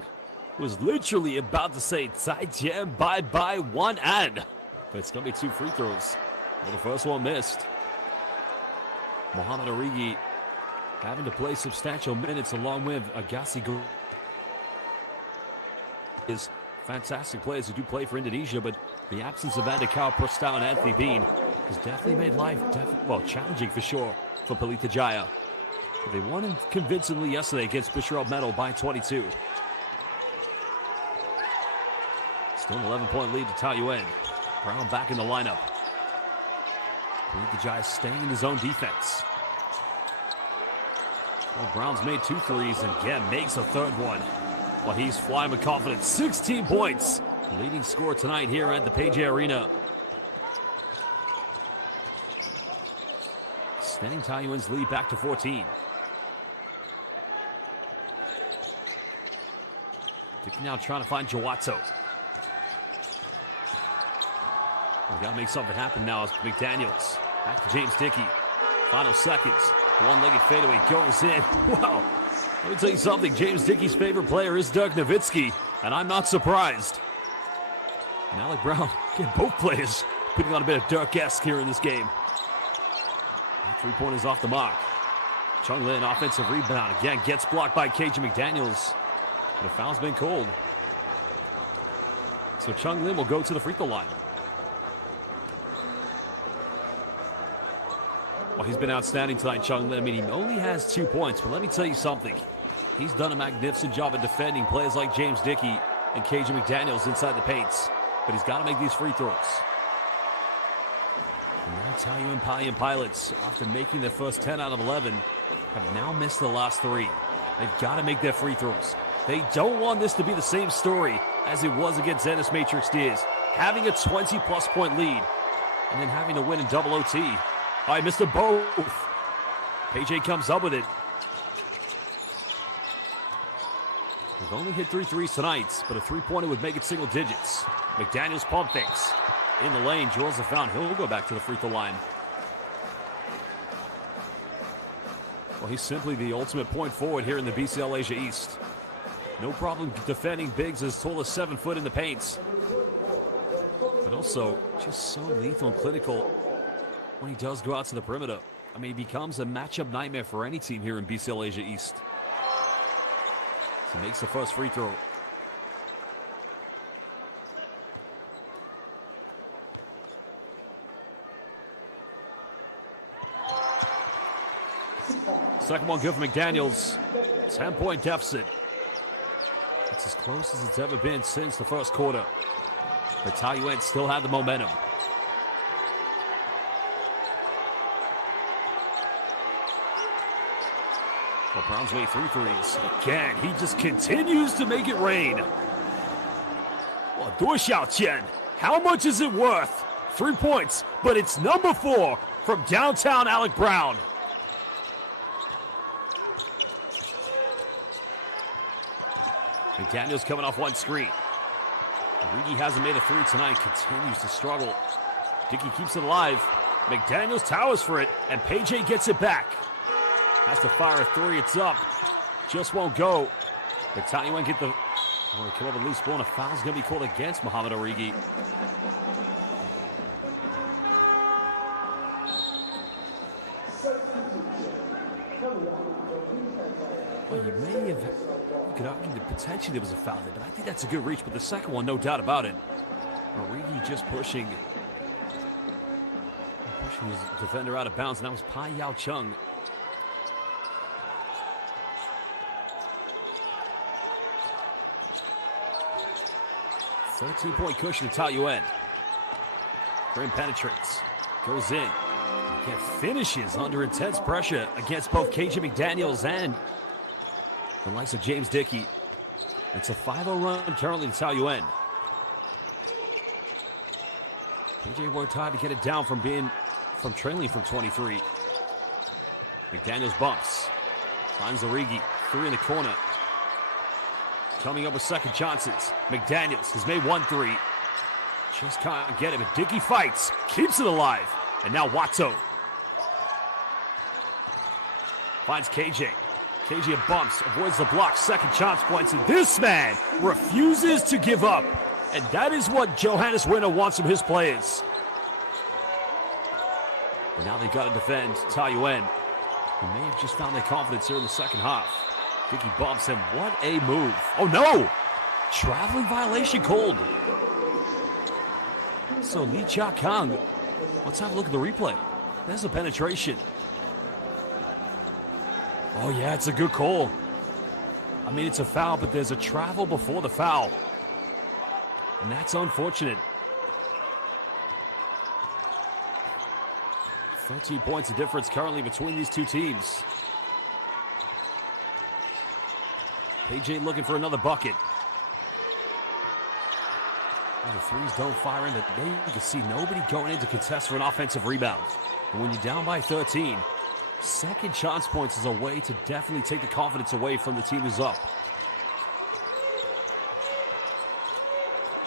was literally about to say, 再见, bye-bye, one and. It's going to be two free throws. The first one missed. Muhammad Origi having to play substantial minutes along with Agasigu. Is fantastic players who do play for Indonesia, but the absence of Andy Carr puts down FIBA has definitely made life challenging for sure for Pelita Jaya. They won him convincingly yesterday against Bishop Metal by 22. Still 11-point lead to Taoyuan. Brown back in the lineup. Pelita Jaya staying in his own defense. Well, Brown's made 2 threes and again makes a third one. But he's flying with confidence. 16 points. The leading score tonight here at the PJ Arena. Staying Taoyuan's lead back to 14. Now trying to find Gelato. Gotta make something happen now as McDaniels. James Dickey. Final seconds. One-legged fadeaway goes in. Wow. I'll tell you something, James Dickey's favorite player is Dirk Nowitzki, and I'm not surprised. Alec Brown, both players putting on a bit of Dirk-esque here in this game. 3-pointers off the mark. Chung Lee an offensive rebound. Again, gets blocked by KJ McDaniels. The foul's been called. So Chung Lee will go to the free throw line. Well, he's been outstanding tonight, Chung Lee. I mean, he only has 2 points, but let me tell you something. He's done a magnificent job of defending players like James Dickey and KJ McDaniels inside the paints. But he's got to make these free throws. Taoyuan Pauian pilots, after making their first 10 out of 11, now missed the last 3. They've got to make their free throws. They don't want this to be the same story as it was against Zenith Matrix Diaz. Having a 20-plus point lead and then having to win in double OT. All right, Mr. Both. PJ comes up with it. They've only hit 3 threes tonight, but a 3-pointer would make it single digits. McDaniels pump fakes. In the lane, draws the foul. He'll go back to the free throw line. Well, he's simply the ultimate point forward here in the BCL Asia East. No problem defending bigs as tall as 7 foot in the paints. But also, just so lethal and critical when he does go out to the perimeter. I mean, he becomes a matchup nightmare for any team here in BCL Asia East. So he makes the first free throw. Second one good for McDaniels. 10-point deficit. It's as close as it's ever been since the first quarter. The Taoyuan still have the momentum. Brown's way 3 threes. Again, he just continues to make it rain. Guo Xiaoqian, how much is it worth? 3 points, but it's number 4 from downtown Alec Brown. McDaniels coming off one screen. He hasn't made a 3 tonight, continues to struggle. Dickey keeps it alive. McDaniels towers for it, and PJ gets it back. That's the foul 3, it's up. Just won't go. The Taoyuan get the call at least one. A foul's going to be called against Muhammad Origi. Potentially there was a foul. I think that's a good reach, but the second one, no doubt about it. Really just pushing his defender out of bounds, and that was Hai Yao Chung. Point cushion, Taoyuan. Rim penetrates. Goes in. He finishes under intense pressure against both KJ McDaniels and James Dickey. It's a 5-0 run currently to Taoyuan. KJ worked hard to get it down from trailing for 23. McDaniels bumps. Arigi, 3 in the corner. Coming up with second chances. McDaniels has made 1-3. Just can't get him. Dickey fights, keeps it alive. And now Watto finds KJ. KJ bumps, avoids the block, second chance points, and this man refuses to give up. And that is what Johannes Winner wants from his plays. And now they got to defend Taoyuan. And they just found their confidence here in the second half. Dickey bumps, and what a move. Oh no! Traveling violation called. So Lee Cha Kang, let's have a look at the replay. That's the penetration. Oh yeah, it's a good call. I mean, it's a foul, but there's a travel before the foul. And that's unfortunate. 13 points of difference currently between these two teams. AJ looking for another bucket. And the threes don't find it. You can see nobody going in to contest for an offensive rebound. And when you're down by 13, second chance points is a way to definitely take the confidence away from the team who's up.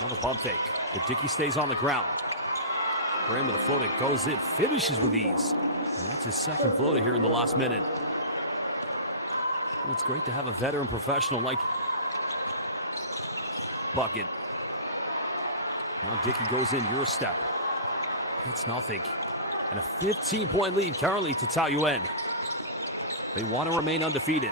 The pump fake. And Dickey stays on the ground. Raymond Fulton goes in, finishes with ease. That's his second floater here in the last minute. It's great to have a veteran professional like bucket. Now Dickey goes in, rear step. That's nothing. A 15-point lead currently to Taoyuan. They want to remain undefeated.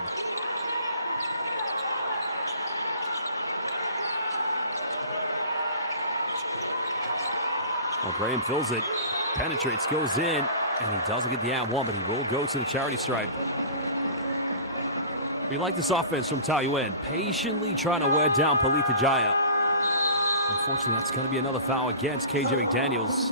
And Graham fills it, penetrates, goes in, and he doesn't get the and one, but he will go to the charity stripe. You like this offense from Taoyuan, patiently trying to wear down Pelita Jaya. Unfortunately, it's going to be another foul against KJ McDaniels.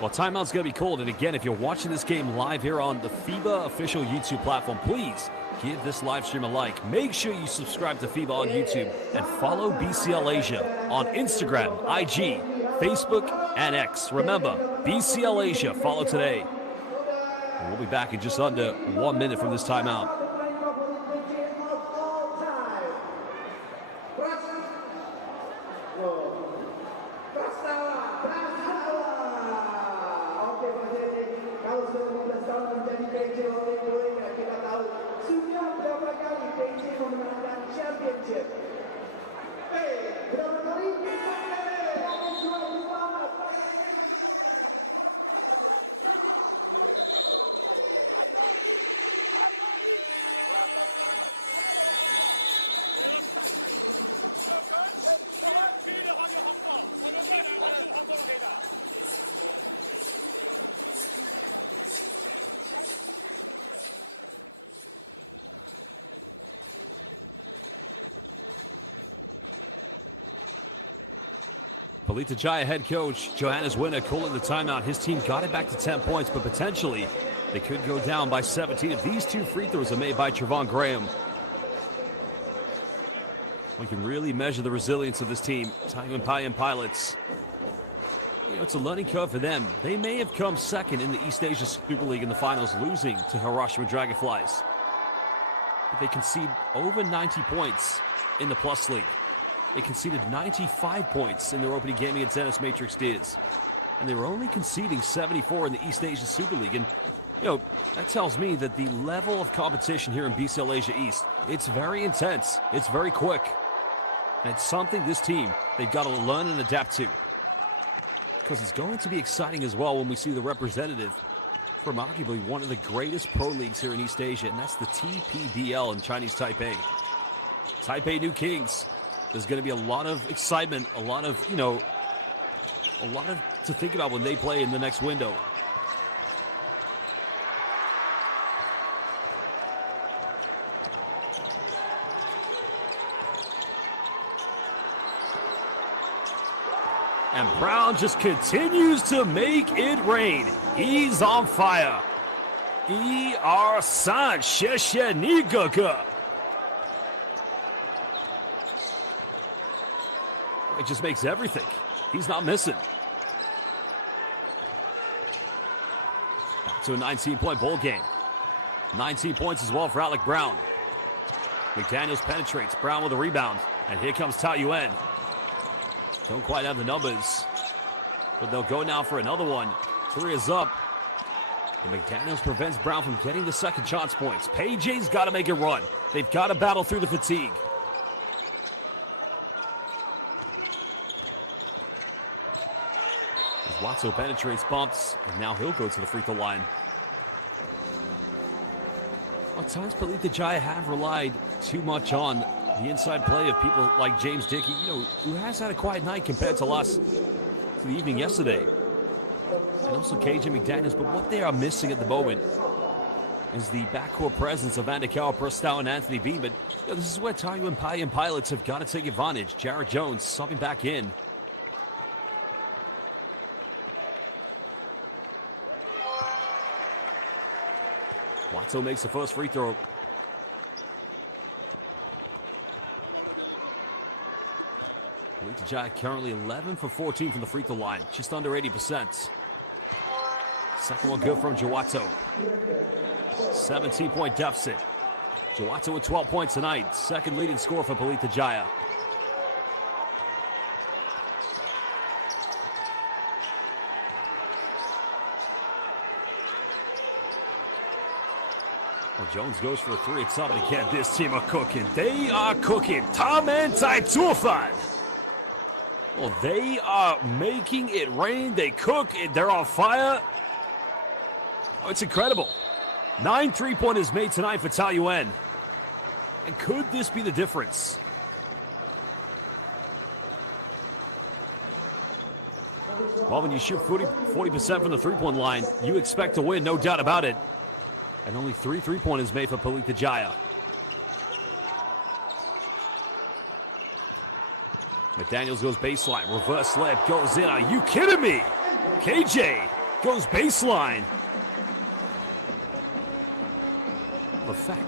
Well, timeout's going to be called, and again, if you're watching this game live here on the FIBA official YouTube platform, please give this live stream a like. Make sure you subscribe to FIBA on YouTube and follow BCL Asia on Instagram, IG, Facebook, and X. Remember, BCL Asia, follow today. And we'll be back in just under 1 minute from this timeout. Kalau sudah 15 tahun menjadi PJ Hollywood, kita tahu sudah berapa kali PJ memenangkan championship. Berapa kali? Pelita Jaya head coach Johannes Winner calling the timeout. His team got it back to 10 points, but potentially they could go down by 17 if these two free throws are made by Trevon Graham. You can really measure the resilience of this team. Taoyuan Pauian pilots. It's a learning curve for them. They may have come second in the East Asia Super League in the finals, losing to Hiroshima Dragonflies. They concede over 90 points in the Plus League. They conceded 95 points in their opening game against Ennis Matrix Status. And they were only conceding 74 in the East Asia Super League. And, you know, it tells me that the level of competition here in BCL Asia East, it's very intense. It's very quick. And it's something this team, they've got to learn and adapt to. Because it's going to be exciting as well when we see the representative from arguably one of the greatest pro leagues here in East Asia, and that's the TPBL in Chinese Taipei. Taipei New Kings. There's going to be a lot of excitement, a lot of, you know, a lot of to think about when they play in the next window. Brown just continues to make it rain. He's on fire. San Sheshenigaga. It just makes everything. He's not missing. It's a 19-point ball game. 19 points as well for Alec Brown. McDaniels penetrates. Brown with a rebound. And here comes Taoyuan. Don't quite have the numbers. But they'll go now for another one. Three is up. And McDaniels prevents Brown from getting the second chance points. PJ's got to make a run. They've got to battle through the fatigue. Watson penetrates, bumps, and now he'll go to the free throw line. At times, Pelita Jaya have relied too much on the inside play of people like James Dickey, who has had a quiet night compared to us the evening yesterday. Also, KJ McDaniels, but what they are missing at the moment is the backcourt presence of Andy Carroll, Bristow, and Anthony Beatman. This is where Taoyuan Pauian pilots have got to take advantage. Jared Jones subbing back in. So makes the first free throw. Pelita Jaya currently 11 for 14 from the free throw line, just under 80%. Second one good from Jawato. 17-point deficit. Jawato with 12 points tonight. Second leading score for Pelita Jaya. Jones goes for the three. Excited to get this team are cooking. They are cooking. Tom and Taitufan. Well, they are making it rain. They cook. They're on fire. It's incredible. 9 3-pointers made tonight for Taoyuan. Could this be the difference? Well, when you shoot 40% from the three-point line, you expect to win, no doubt about it. Only 3 3-pointers made for Pelita Jaya. McDaniels goes baseline. Reverse layup goes in. Are you kidding me? KJ goes baseline.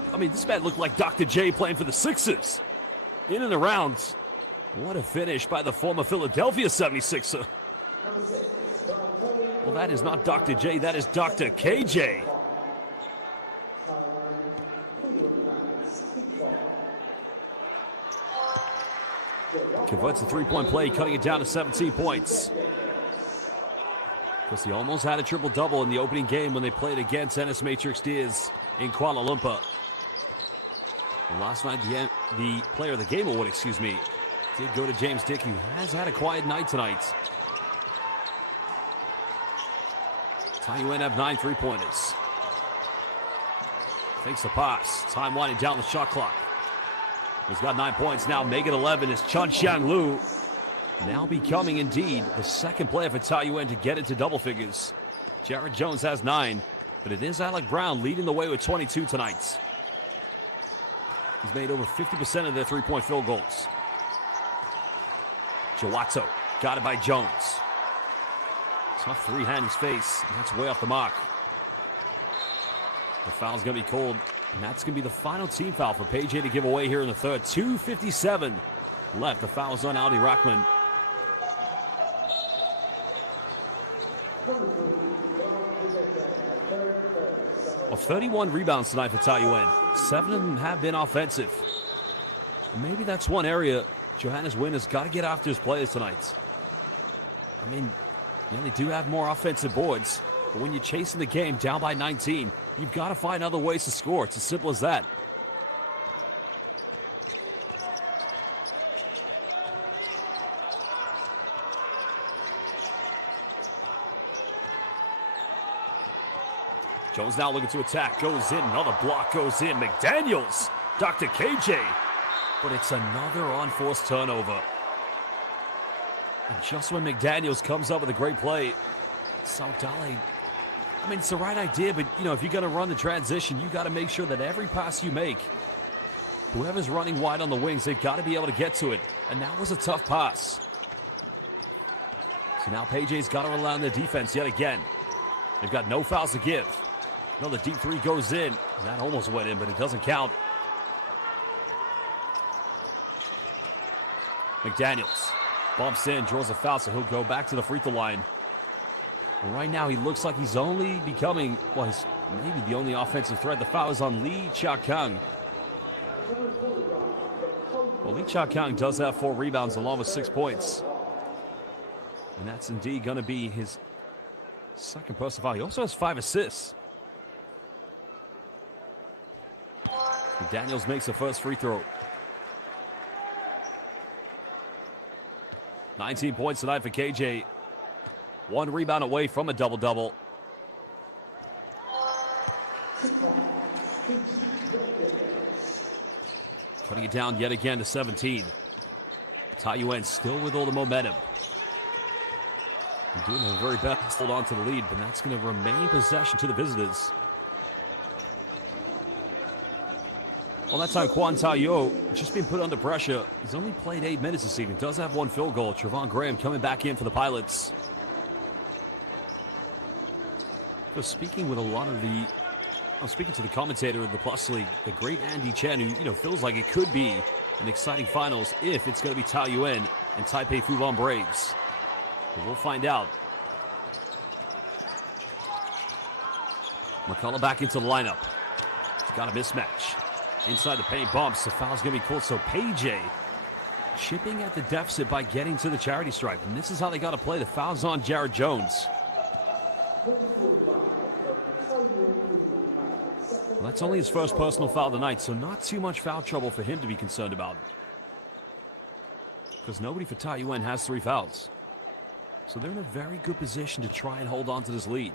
I mean, this man looked like Dr. J playing for the Sixers. In and around. What a finish by the former Philadelphia 76er. That is not Dr. J, that is Dr. KJ. Converts a three-point play, cutting it down to 17 points. Because he almost had a triple-double in the opening game when they played against Ennis Matrix Diaz in Kuala Lumpur. Last night, the player of the game award, did go to James Dickey. He's had a quiet night tonight. Taoyuan have 9 3-pointers. Takes the pass. Time winding down the shot clock. He's got 9 points now. Make it 11 is Chun Xiang Lu. Now becoming indeed the second player for Taoyuan to get into double figures. Jared Jones has 9, but it is Alec Brown leading the way with 22 tonight. He's made over 50% of their three-point field goals. Jawato got it by Jones. Tough three-hand his face. That's way off the mark. The foul's going to be called, and that's going to be the final team foul for PJ to give away here in the third. 2:57 left. The foul's on Ali Rockman. 31 rebounds tonight for Taoyuan. 7 of them have been offensive. Maybe that's one area Johannes Wynn has got to get after his players tonight. I mean, you do have more offensive boards, but when you're chasing the game down by 19, you've got to find other ways to score. It's as simple as that. Jones now looking to attack, goes in, another block goes in. McDaniels, Dr. KJ, but it's another unforced turnover. And just when McDaniels comes up with a great play, I mean, it's the right idea, but if you're going to run the transition, you've got to make sure that every pass you make, whoever's running wide on the wings, they've got to be able to get to it. And that was a tough pass. So now PJ's got to rely on the defense yet again. They've got no fouls to give. Well, the deep three goes in. That almost went in, but it doesn't count. McDaniels bumps in, draws a foul, so he'll go back to the free throw line. And right now, he looks like he's only becoming, well, he's maybe the only offensive threat. The foul is on Lee Cha-Kang. Lee Cha-Kang does have 4 rebounds along with 6 points. And that's indeed going to be his second personal foul. He also has 5 assists. Daniels makes the first free throw. 19 points tonight for KJ. 1 rebound away from a double-double. Cutting it down yet again to 17. Taoyuan still with all the momentum. They're doing their very best to hold on to the lead, but that's going to remain possession to the visitors. Well, that's how Kwan Tayo just being put under pressure. He's only played 8 minutes this season. Does have 1 field goal. Trevon Graham coming back in for the Pilots. We're speaking with a lot of the, speaking to the commentator of the Plus League, the great Andy Chen, who feels like it could be an exciting finals if it's going to be Taoyuan and Taipei Fubon Braves. And we'll find out. McCullough back into the lineup. Got a mismatch. Inside the paint bumps, the foul's going to be called, so PJ chipping at the deficit by getting to the charity stripe. And this is how they got to play. The foul's on Jared Jones. That's only his first personal foul tonight, so not too much foul trouble for him to be concerned about. Because nobody for Taoyuan has 3 fouls. So they're in a very good position to try and hold on to this lead.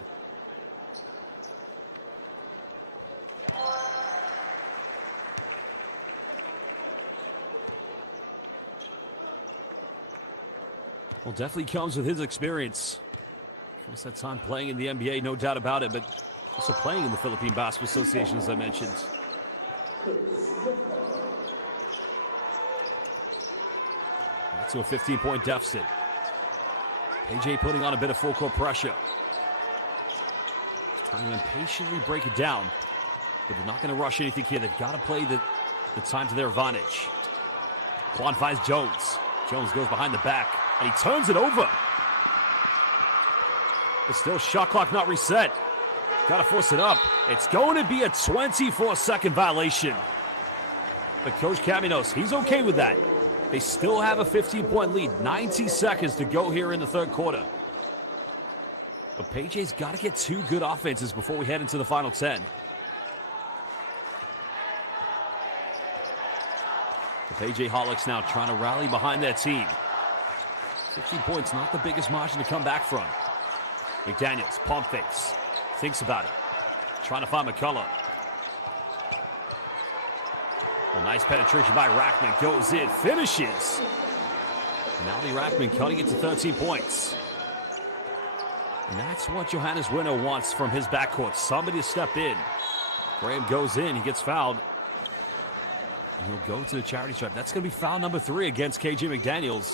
Definitely comes with his experience. First that time playing in the NBA, no doubt about it, but also playing in the Philippine Basketball Association, as I mentioned. To a 15-point deficit. PJ putting on a bit of full court pressure. Trying to patiently break it down. But they're not going to rush anything here. They've got to play the time to their advantage. Juan finds Jones. Jones goes behind the back. He turns it over. It's still shot clock not reset. Gotta force it up. It's going to be a 24-second violation. But Coach Caminos, he's okay with that. They still have a 15-point lead. 90 seconds to go here in the third quarter. But PJ's got to get 2 good offenses before we head into the final 10. PJ Hollick's now trying to rally behind that team. 15 points, not the biggest margin to come back from. McDaniels, pump fakes, thinks about it. Trying to find McCullough. A nice penetration by Rackman, goes in, finishes. Rackman cutting it to 13 points. And that's what Johannes Winner wants from his backcourt. Somebody to step in. Graham goes in, he gets fouled. And going to the challenge shot. That's going to be foul number 3 against KJ McDaniels.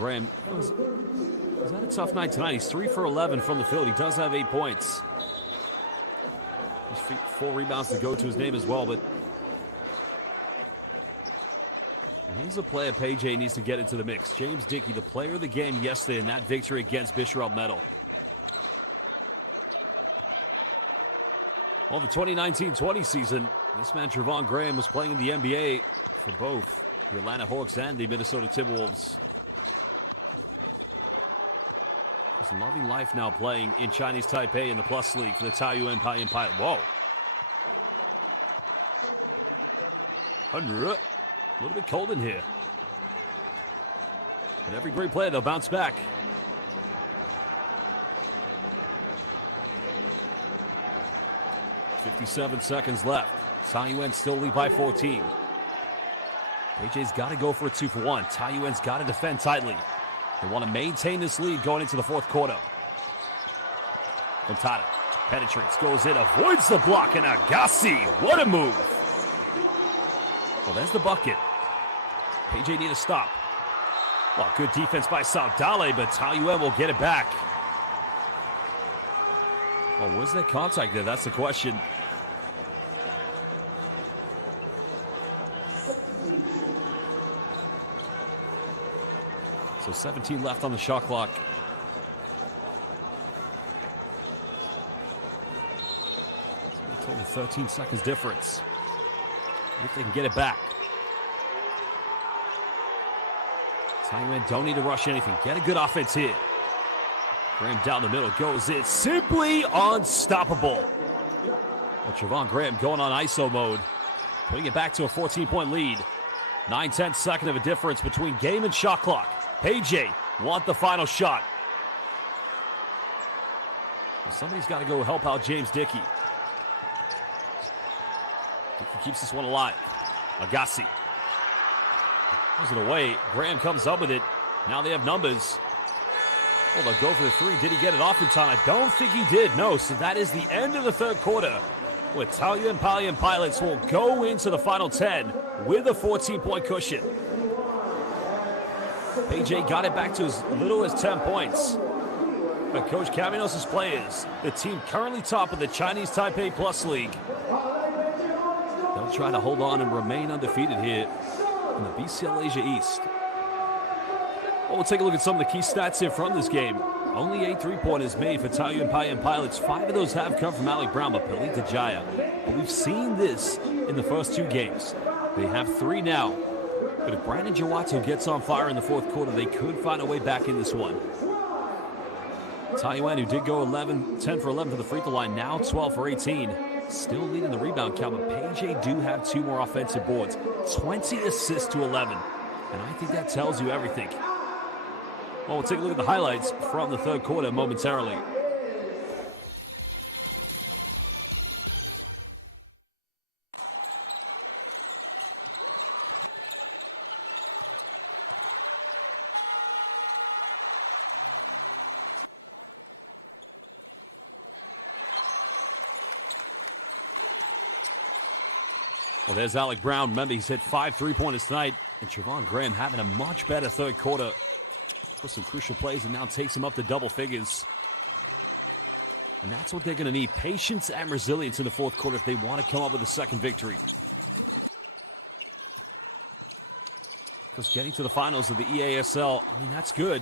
Graham has a tough night tonight. He's 3 for 11 from the field. He does have 8 points. 4 rebounds to go to his name as well. But he's a player PJ needs to get into the mix. James Dickey, the player of the game yesterday in that victory against Bishop Metal. In the 2019-20 season, this man Trevon Graham was playing in the NBA for both the Atlanta Hawks and the Minnesota Timberwolves. Now playing in Chinese Taipei in the Plus League for the Taoyuan Pauian. Whoa. A little bit cold in here. Great play, they'll bounce back. 57 seconds left. Taoyuan still lead by 14. AJ's got to go for a 2-for-1. Taoyuan's got to defend tightly. They want to maintain this lead going into the fourth quarter. Tyler penetrates, goes in, avoids the block, and Agassi, what a move! There's the bucket. AJ need to stop. Oh, good defense by Sabdale, but Taoyuan will get it back. Oh, where's the contact there? That's the question. So 17 left on the shot clock. 13 seconds difference. If they can get it back. Taoyuan don't need to rush anything. Get a good offense here. Graham down the middle goes in. Simply unstoppable. And Javon Graham going on ISO mode. Bring it back to a 14-point lead. 9/10 second of a difference between game and shot clock. Jaya want the final shot. Somebody's got to go help out James Dickey. Keeps this one alive. Agassi. Gives it away. Graham comes up with it. Now they have numbers. They'll go for the three. Did he get it off in time? Don't think he did. No. So that is the end of the third quarter. With Taoyuan Pauian Pilots will go into the final 10 with a 14-point cushion. Jaya got it back to as little as 10 points. But Coach Caminos' players, the team currently top of the Chinese Taipei Plus League. They'll try to hold on and remain undefeated here in the BCL Asia East. Well, we'll take a look at some of the key stats here from this game. Only 8 three-pointers made for Taoyuan Pauian Pilots. 5 of those have come from Alec Brown, but Pelita Jaya. We've seen this in the first 2 games. They have 3 now. But if Brandon Jawato gets on fire in the fourth quarter, they could find a way back in this one. Taoyuan, who did go 10 for 11 from the free throw line, now 12 for 18. Still leading the rebound count, but Jaya do have 2 more offensive boards. 20 assists to 11. And I think that tells you everything. Well, we'll take a look at the highlights from the third quarter momentarily. And there's Alec Brown. Remember, he's hit 5 three-pointers tonight. And Javon Graham having a much better third quarter. Some crucial plays and now takes him up to double figures. And that's what they're going to need. Patience and resilience in the fourth quarter if they want to come up with a second victory. Just getting to the finals of the EASL, I mean, that's good.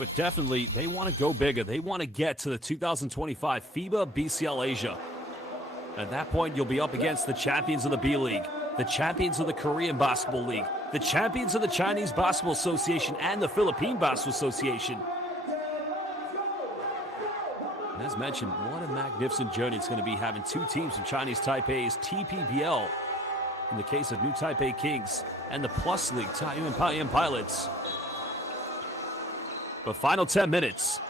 But definitely, they want to go bigger. They want to get to the 2025 FIBA BCL Asia. At that point, you'll be up against the champions of the B League, the champions of the Korean Basketball League, the champions of the Chinese Basketball Association and the Philippine Basketball Association. And as mentioned, what a magnificent journey it's going to be having 2 teams from Chinese Taipei's TPBL, in the case of New Taipei Kings, and the Plus League, Taoyuan Pauian Pilots. The final 10 minutes.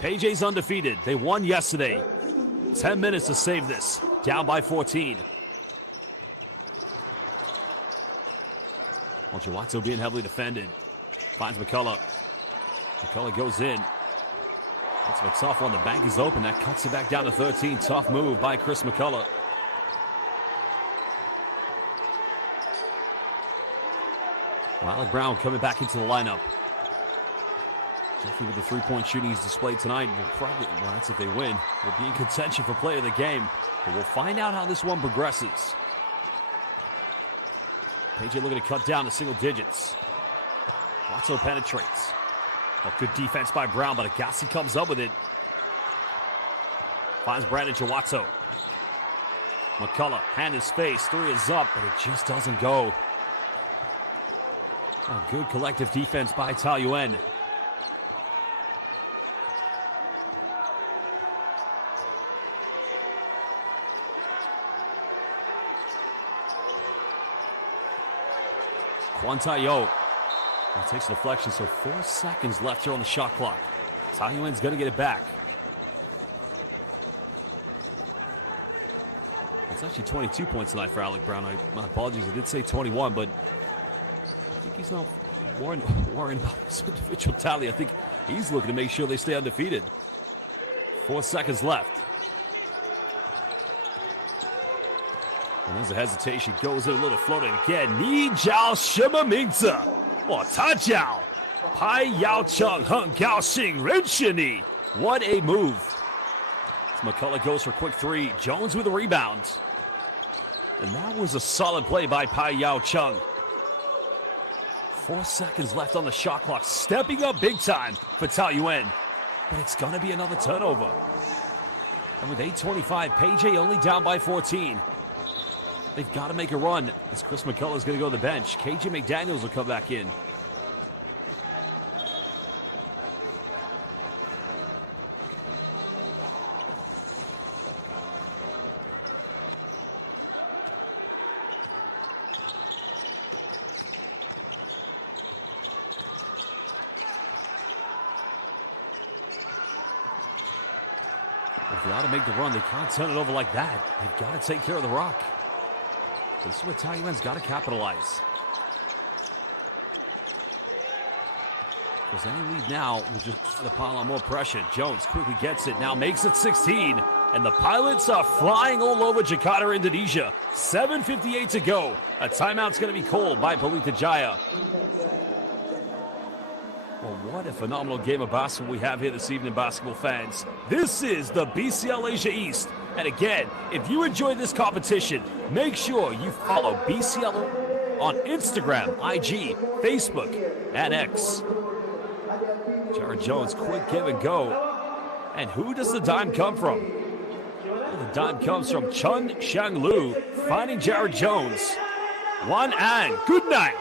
Jaya's undefeated. They won yesterday. 10 minutes to save this. Down by 14. Jawato being heavily defended. Finds McCullough. McCullough goes in. That's a tough one. The back is open. That cuts it back down to 13. Tough move by Chris McCullough. Alec Brown coming back into the lineup. With the three-point shooting he's displayed tonight, that's if they win. They'll be in contention for play of the game. And we'll find out how this one progresses. Jaya looking to cut down to single digits. Jawato penetrates. Good defense by Brown, but Agassi comes up with it. Finds Brandon Jawato. McCullough, hand his face, 3 is up, but it just doesn't go. A good collective defense by Taoyuan. Tayo. It takes reflection, so 4 seconds left here on the shot clock. Taoyuan's going to get it back. It's actually 22 points tonight for Alec Brown. My apologies, I did say 21, but individual tally. I think he's looking to make sure they stay undefeated. 4 seconds left. Hesitation, goes in a little floating again. Ni Jiao Shima Mingzi. Oh, touchdown. Pai Yao Chung, Gao Xing, Ren Shini. What a move. McCullough goes for quick three. Jones with a rebound. And that was a solid play by Pai Yao Chung. 4 seconds left on the shot clock. Stepping up big time for Taoyuan. But it's going to be another turnover. With 8:25, PJ only down by 14. They've got to make a run as Chris McCullough's going to go to the bench. KJ McDaniels will come back in. Turn it over like that. They've got to take care of the rock. This Taoyuan's got to capitalize. There's any lead now. Just applying more pressure. Jones quickly gets it. Now makes it 16. And the Pilots are flying all over Jakarta, Indonesia. 7:58 to go. A timeout's going to be called by Pelita Jaya. What a phenomenal game of basketball we have here this evening, basketball fans. This is the BCL Asia East. And again, if you enjoy this competition, make sure you follow BCL on Instagram, IG, Facebook, and X. Jared Jones, quick give and go. And who does the dime come from? The dime comes from Chun Shang Lu, finding Jared Jones. One and good night.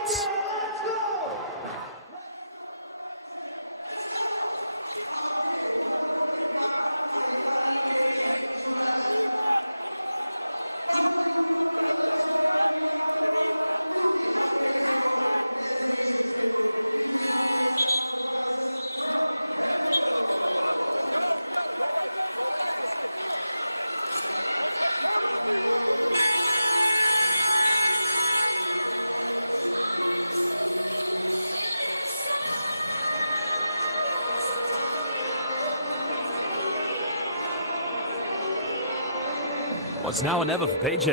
It's now or never for PJ,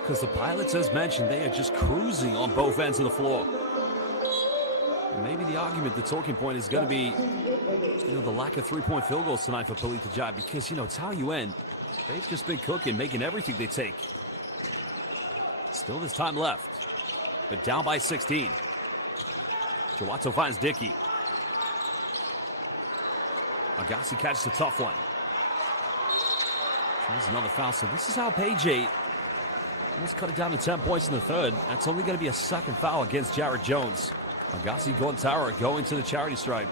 because the Pilots, as mentioned, they are just cruising on both ends of the floor. Maybe the argument, the talking point is going to be the lack of three-point field goals tonight for Pelita Jaya, because, you know, Taoyuan, they've just been cooking, making everything they take. Still there's time left. They're down by 16. Toronto finds Dickey. Gassi catches the tough one. Another foul. So this is how PJ has cut down to 10 points in the third. That's only going to be a second foul against Jared Jones. Gassi Guantara going to the charity stripe.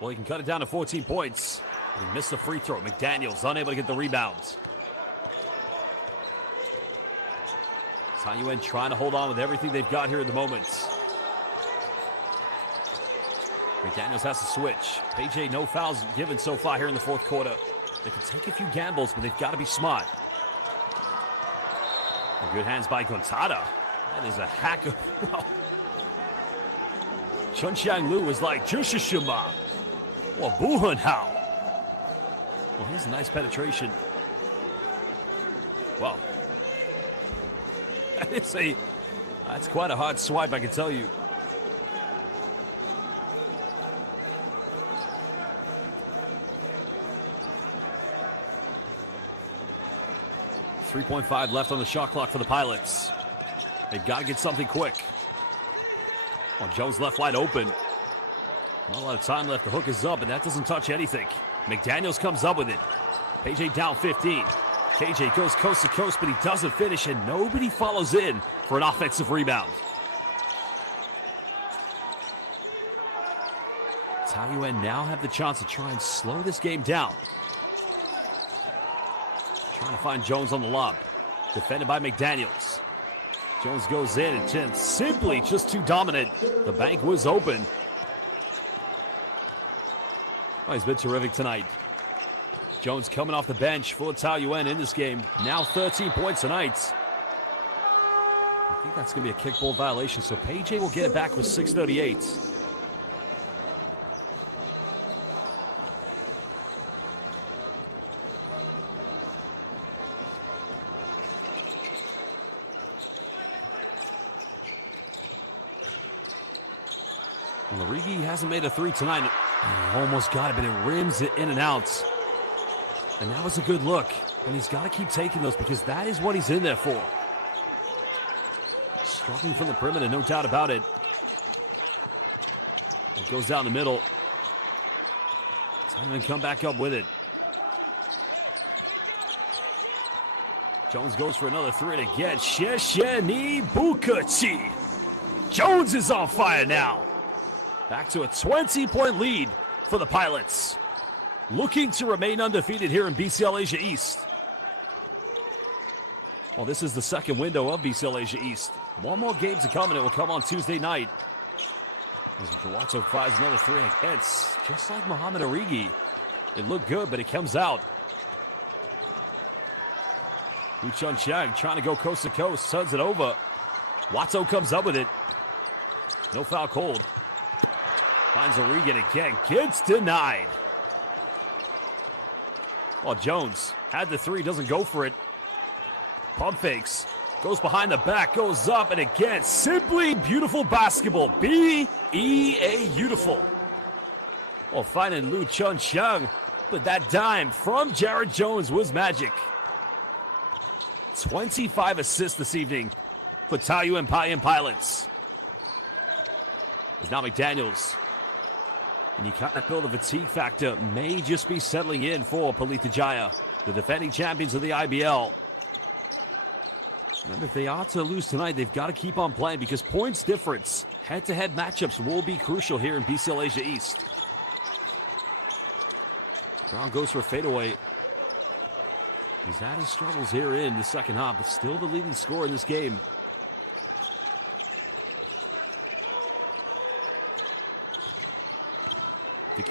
Well, he can cut it down to 14 points. He missed the free throw. McDaniels unable to get the rebound. Taoyuan trying to hold on with everything they've got here in the moment. McDaniels has to switch. PJ, no fouls given so far here in the fourth quarter. They can take a few gambles, but they've got to be smart. Good hands by Gonzada. That is a hacker. Chun Shang Lu is like Jushishima. Or Buhun Hao. That's a nice penetration. Well, that's quite a hard swipe, I can tell you. .5 left on the shot clock for the Pilots. They've got to get something quick. And Jones left wide open. A lot of time left. The hook is up, but that doesn't touch anything. McDaniels comes up with it. PJ down 15. KJ goes coast to coast, but he doesn't finish, and nobody follows in for an offensive rebound. Taoyuan now have the chance to try and slow this game down. Trying to find Jones on the lob. Defended by McDaniels. Jones goes in, and simply just too dominant. The bank was open. He's been terrific tonight. Jones coming off the bench for Taoyuan in this game. Now 13 points tonight. That's going to be a kickball violation, so PJ will get it back with 6:38. Made a three tonight. Almost got it, but it rims it in and out. And that was a good look. And he's got to keep taking those because that is what he's in there for. Shooting from the perimeter, no doubt about it. Goes down the middle. Time to come back up with it. Jones goes for another three, and again, Shesheni Bukachi. Jones is on fire now. To a 20-point lead for the Pilots. Looking to remain undefeated here in BCL Asia East. Well, this is the second window of BCL Asia East. One more game to come, and it will come on Tuesday night. So flies near three hits, just like Muhammad Origi. It looked good, but it comes out. Chun Chang trying to go coast to coast, sends it over. Watso comes up with it. No foul called. Origi again gets denied. Oh, Jones had the three, doesn't go for it. Pump fakes, goes behind the back, goes up, and again, simply beautiful basketball. B-E-A beautiful. Oh, finding Lu Chun Chung, but that dime from Jared Jones was magic. 25 assists this evening for Taoyuan Pauian Pilots. Now McDaniels. And you kind of thought the fatigue factor may just be settling in for Pelita Jaya, the defending champions of the IBL. And if they are to lose tonight, they've got to keep on playing because points difference, head-to-head matchups will be crucial here in BCL Asia East. He goes for a fadeaway. He's not as strong as here in the second half, but still the leading scorer in this game.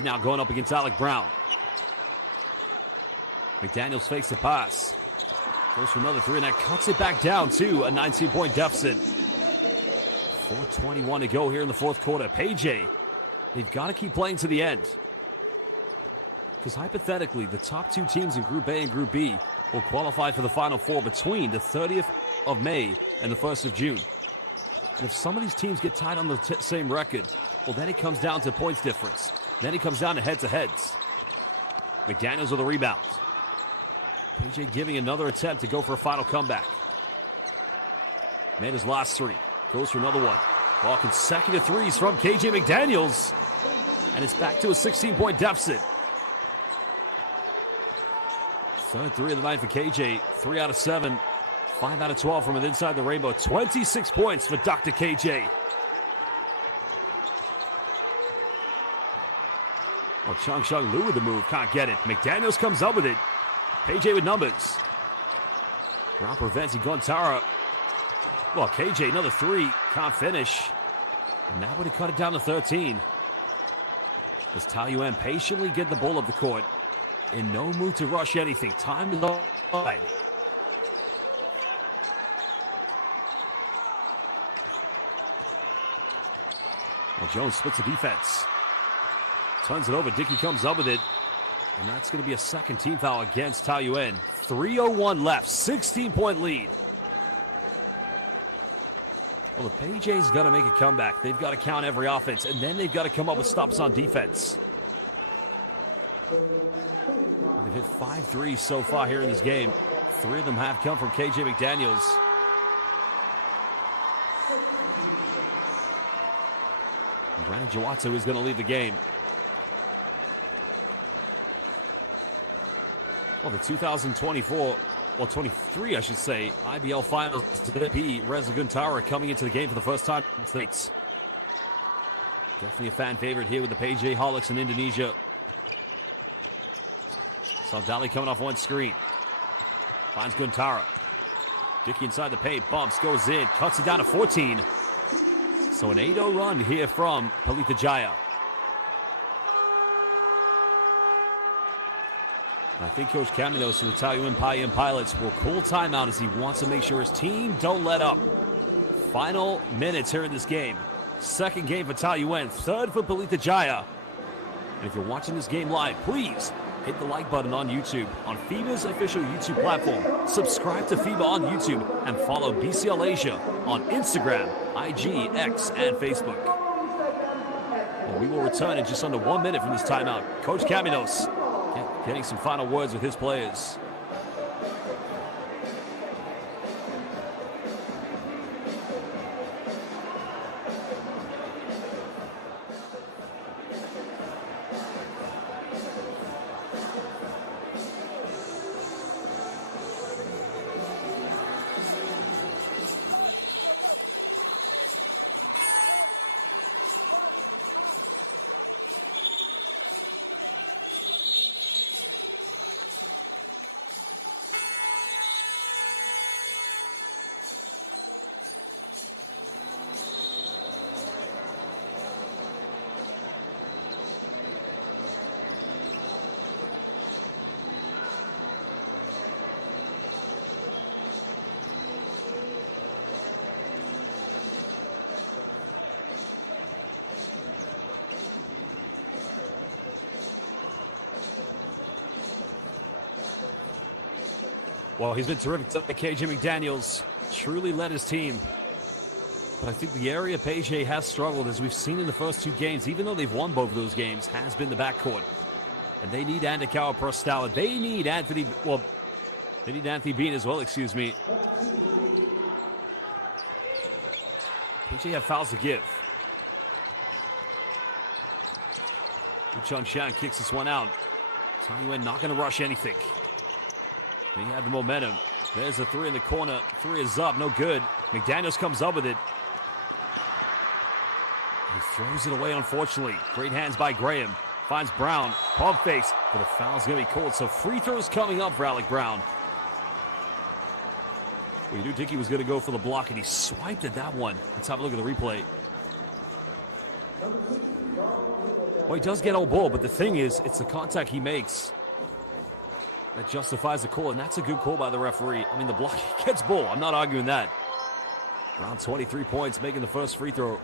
Now going up against Alec Brown. McDaniels fakes the pass. Goes for another three, and that cuts it back down to a 19-point deficit. 4:21 to go here in the fourth quarter. PJ, they've got to keep playing to the end. Because hypothetically, the top two teams in Group A and Group B will qualify for the Final Four between the 30th of May and the 1st of June. If some of these teams get tied on the same record, well, then it comes down to points difference. Then it comes down to head-to-heads. McDaniels with a rebound. PJ giving another attempt to go for a final comeback. And his last three. Goes for another one. All consecutive threes from KJ McDaniels. And it's back to a 16-point deficit. 3 of the night for KJ. 3 out of 7. 5 out of 12 from inside the rainbow. 26 points for Dr. KJ. Chong Chung lured the move, can't get it. McDaniels comes up with it. KJ with numbers. Prevents Guantara. Well, KJ, another three. Can't finish. Now going to cut it down to 13. As Taoyuan patiently get the ball up the court. In no mood to rush anything. Time to go. Jones splits the defense. Turns it over. Dickey comes up with it. And that's going to be a second team foul against Taoyuan. 3:01 left. 16-point lead. PJ's got to make a comeback. They've got to count every offense, and then they've got to come up with stops on defense. 3 so far here in this game. 3 of them have come from KJ McDaniels. And Watson is going to lead the game. 2024, or 23, I should say, IBL Finals today. Reza Guntara coming into the game for the first time in the States. Definitely a fan favorite here with the PJ Holics in Indonesia. Saldali coming off one screen. Finds Guntara. Dickey inside the paint, bumps, goes in, cuts it down to 14. So an 8-0 run here from Pelita Jaya. I think Coach Camados from Taoyuan Pauian Pilots will pull timeout as he wants to make sure his team don't let up. Final minutes here in this game. Second game for Taoyuan, third for Pelita Jaya. And if you're watching this game live, please hit the like button on YouTube, on FIBA's official YouTube platform. Subscribe to FIBA on YouTube and follow BCL Asia on Instagram, IG, X, and Facebook. And we will return in just under 1 minute from this timeout. Coach Caminos getting some final words with his players. Well, he's been terrific up to KJ McDaniels. Truly led his team. I think the area PJ has struggled, as we've seen in the first two games, even though they've won both of those games, has been the backcourt. And they need Andikawa Prostala. They need Anthony Bean as well, excuse me. PJ have fouls to give. Chung Shan kicks this one out. So they're not going to rush anything. Momentum. There's a three in the corner. Three is up. No good. McDaniels comes up with it. He throws it away, unfortunately. Great hands by Graham. Finds Brown. Pump fakes. But a foul's going to be called. So free throws coming up for Alec Brown. You think he was going to go for the block, and he swiped at that one. Let's have a look at the replay. Well, he does get on ball, but the thing is, it's the contact he makes justifies the call, and that's a good call by the referee. I mean, the block gets ball. I'm not arguing that. 23 points, making the first free throw.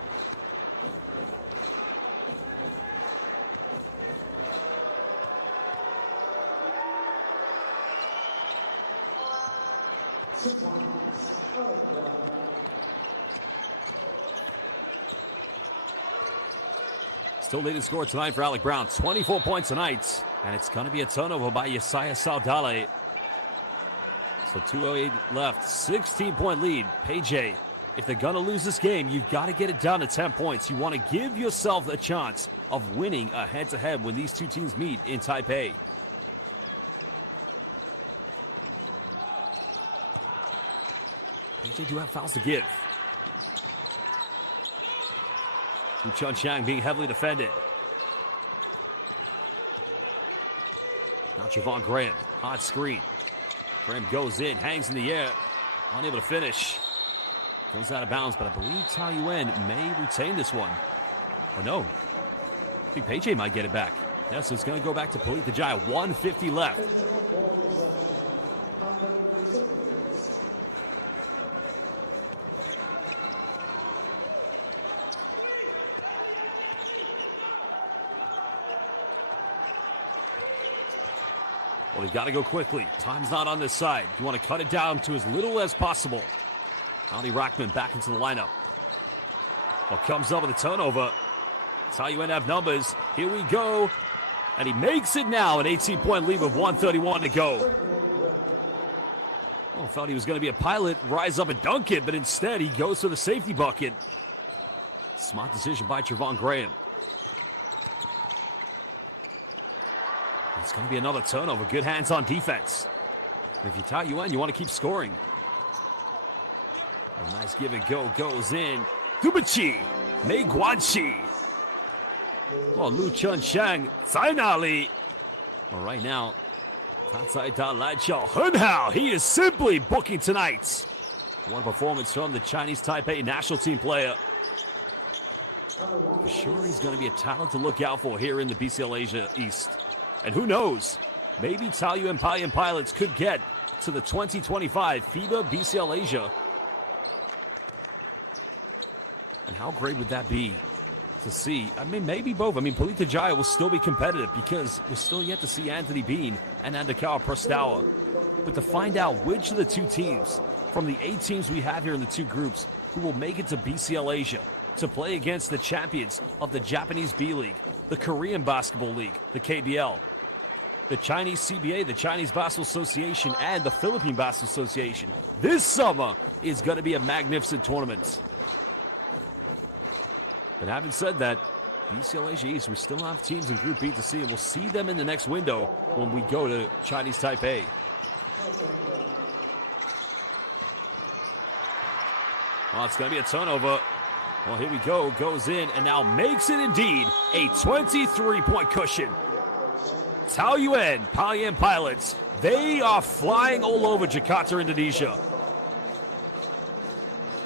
Still leading score tonight for Alec Brown. 24 points tonight. And it's going to be a turnover by Yesaya Saldale. So 2:08 left. 16-point lead. AJ, if they're going to lose this game, you've got to get it down to 10 points. You want to give yourself a chance of winning a head-to-head when these two teams meet in Taipei. AJ do have fouls to give. Chen Chang being heavily defended. Javon Grant on screen. Grant goes in, hangs in the air. Unable to finish. Goes out of bounds, but I believe Taoyuan may retain this one. No. I think PJ might get it back. Yes, it's going to go back to Pelita Jaya. 150 left. Got to go quickly. Time's not on this side. You want to cut it down to as little as possible. Tommy Rockman back into the lineup. It comes up with a turnover. Taoyuan have numbers. Here we go. And he makes it now. An 18-point lead with 1:31 to go. I thought he was going to be a pilot, rise up and dunk it, but instead he goes for the safety bucket. Smart decision by Javon Graham. Be another turnover. Good hands on defense. If you're Taoyuan, you want to keep scoring. Let's give it go. Goes in. Kubachi. Lei Guanxi. Well, Liu Chun Shang. Finally. Right now, outside Don Lan Xiao. Hun Hao. He is simply booking tonight. A performance from the Chinese Taipei national team player. Sure, he's going to be a talent to look out for here in the BCL Asia East. And who knows, maybe Taoyuan Pauian pilots could get to the 2025 FIBA BCL Asia great would that be to see? I mean, maybe both. I mean, Pelita Jaya will still be competitive because we still yet to see Anthony Bean and Adakawa Prostawa. But to find out which of the two teams from the 8 teams we have here in the 2 groups who will make it to BCL Asia to play against the champions of the Japanese B-League, the Korean Basketball League, the KBL, the Chinese CBA, the Chinese Basketball Association, and the Philippine Basketball Association. This summer is going to be a magnificent tournament. Having said that, BCL Asia East will still have teams in Group B to see, and we'll see them in the next window when we go to Chinese Taipei. Oh, it's going to be a turnover. Well, here we go. Goes in and now makes it indeed a 23-point cushion. Taoyuan Pauian Pilots. They are flying all over Jakarta, Indonesia.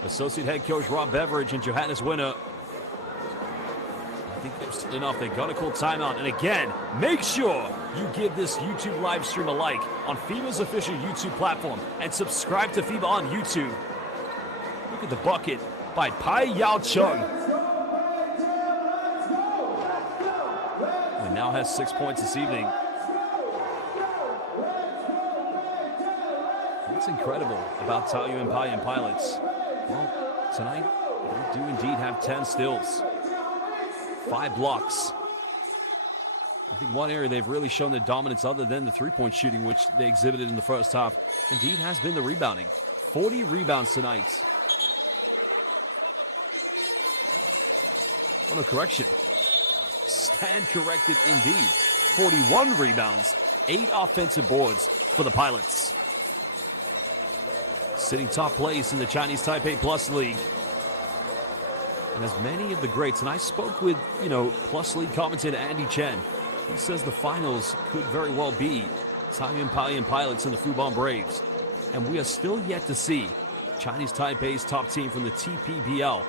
Associate head coach Rob Beveridge and Johannes Winner. I think they've stood enough. They got to call timeout. And again, make sure you give this YouTube live stream a like on FIBA's official YouTube platform and subscribe to FIBA on YouTube. Look at the bucket by Pai Yao Chung. And now has 6 points this evening. What's incredible about Taoyuan Pauian Pilots? Well, tonight, they do indeed have 10 steals, 5 blocks. I think one area they've really shown their dominance other than the three-point shooting, which they exhibited in the first half, indeed has been the rebounding. 40 rebounds tonight. Correction. Stand corrected indeed. 41 rebounds, 8 offensive boards for the Pilots. Sitting top place in the Chinese Taipei Plus League. As many of the greats, and I spoke with, Plus League commentator Andy Chen. He says the finals could very well be Taoyuan Pauian Pilots and the Fubon Braves. And we are still yet to see Chinese Taipei's top team from the TPBL,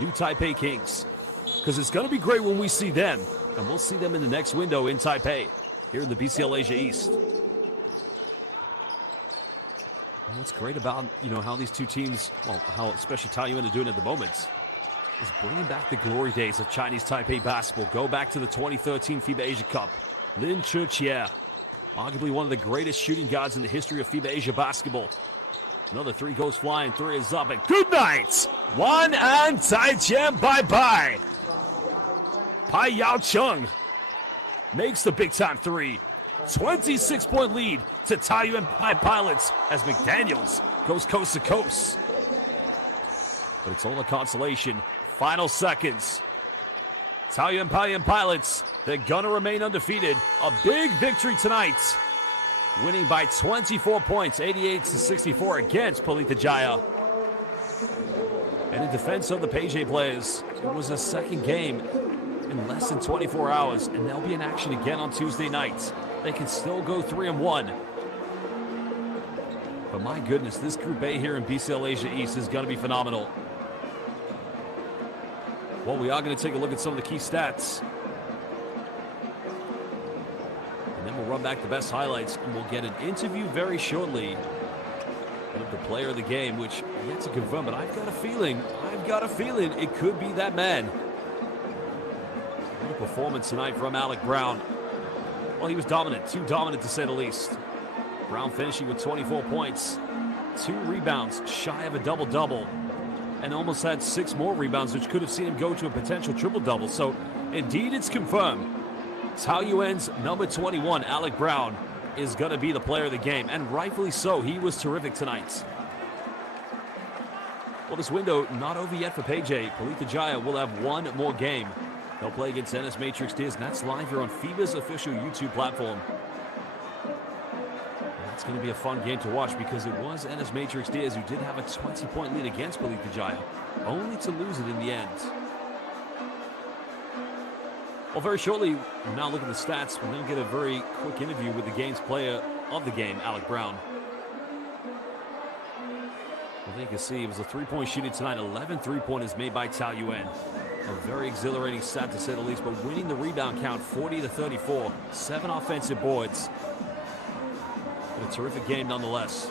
New Taipei Kings. Because it's going to be great when we see them. And we'll see them in the next window in Taipei, here in the BCL Asia East. And what's great about, how these two teams, how especially Taoyuan are doing at the moment, is bringing back the glory days of Chinese Taipei basketball. Go back to the 2013 FIBA Asia Cup. Lin Chunxie, arguably one of the greatest shooting guards in the history of FIBA Asia basketball. Another 3 goes flying, 3 is up, and good night! 1 and Taijian bye-bye! Pai Yao Chung makes the big-time 3. 26-point lead to Taoyuan Pauian Pilots as McDaniels goes coast to coast. It's all a consolation. Final seconds. Taoyuan Pauian Pilots, they're going to remain undefeated. A big victory tonight. Winning by 24 points, 88-64 against Pelita Jaya. And in defense of the PJ players, it was a second game in less than 24 hours, and they'll be in action again on Tuesday night. They can still go 3-1. But my goodness, this Group A here in BCL Asia East is going to be phenomenal. Well, we are going to take a look at some of the key stats. Run back the best highlights, and we'll get an interview very shortly with the player of the game, which I need to confirm, but I've got a feeling it could be that man. Good performance tonight from Alec Brown. Well, he was dominant, too dominant to say the least. Brown finishing with 24 points, 2 rebounds, shy of a double-double, and almost had 6 more rebounds, which could have seen him go to a potential triple-double. So, indeed, it's confirmed. Taoyuan's number 21, Alec Brown, is going to be the player of the game, and rightfully so. He was terrific tonight. Well, this window not over yet for PJ. Pelita Jaya will have 1 more game. They'll play against NS Matrix Diaz, and that's live here on FIBA's official YouTube platform. And that's going to be a fun game to watch because it was NS Matrix Diaz who did have a 20-point lead against Pelita Jaya, only to lose it in the end. Well, very shortly, we'll now look at the stats. We're going to get a very quick interview with the game's player of the game, Alec Brown. I think you can see it was a 3-point shooting tonight. 11 3-pointers made by Taoyuan. A very exhilarating stat to say the least, but winning the rebound count 40-34. 7 offensive boards. A terrific game nonetheless.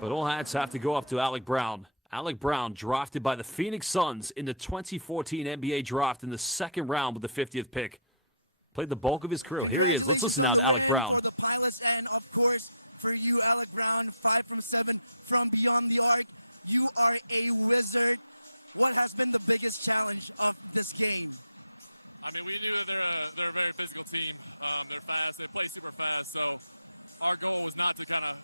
But all hats have to go off to Alec Brown Alec Brown, drafted by the Phoenix Suns in the 2014 NBA draft in the second round with the 50th pick. Played the bulk of his career. Congratulations on the win for the Pilots, and of course, for you, Alec Brown, 5 from 7 from beyond the arc. You are a wizard. What has been the biggest challenge of this game? I mean, we knew that they're a very physical team. They're fast. They play super fast. So our goal was not to kind of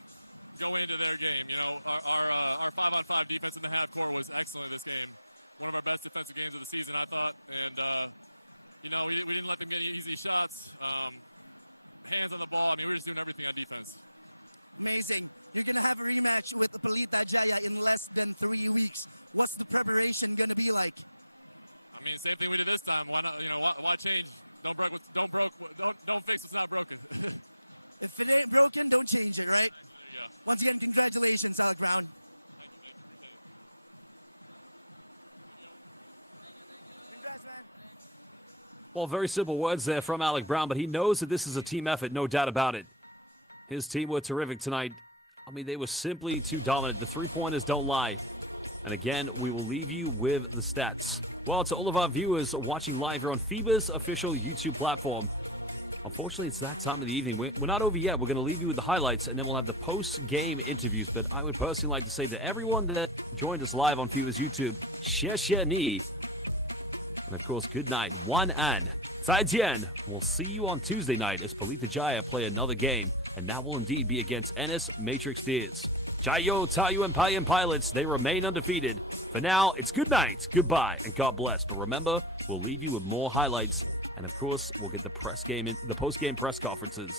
go into their game. You know, our 5-on-5 defense in the half court was excellent this game. One of our best defensive games of the season, I thought. And, you know, we didn't let them get easy shots. Hands on the ball. I mean, we were just doing everything on defense. Amazing. You're going to have a rematch with Pelita Jaya in less than 3 weeks. What's the preparation going to be like? I mean, same thing we did this time. Why not? You know, why change? Don't fix what's not broken. If it ain't broken, don't change it, right? There you go. Once again, congratulations, Alec Brown. Thank you. Appreciate it. Congrats, man. Well, very simple words there from Alec Brown, but he knows that this is a team effort, no doubt about it. His team were terrific tonight. I mean, they were simply too dominant. The three-pointers don't lie. And again, we will leave you with the stats. Well, to all of our viewers watching live here on FIBA's official YouTube platform, unfortunately, it's that time of the evening. We're not over yet. We're going to leave you with the highlights, and then we'll have the post-game interviews. But I would personally like to say to everyone that joined us live on FIBA's YouTube, 谢谢你. And of course, good night. 晚安. 再见. We'll see you on Tuesday night as Pelita Jaya play another game. And that will indeed be against NS Matrix Deers. Jayo Taoyuan Pauian Pilots, they remain undefeated. For now, it's good night, goodbye, and God bless. But remember, we'll leave you with more highlights. And of course, we'll get the post-game press conferences.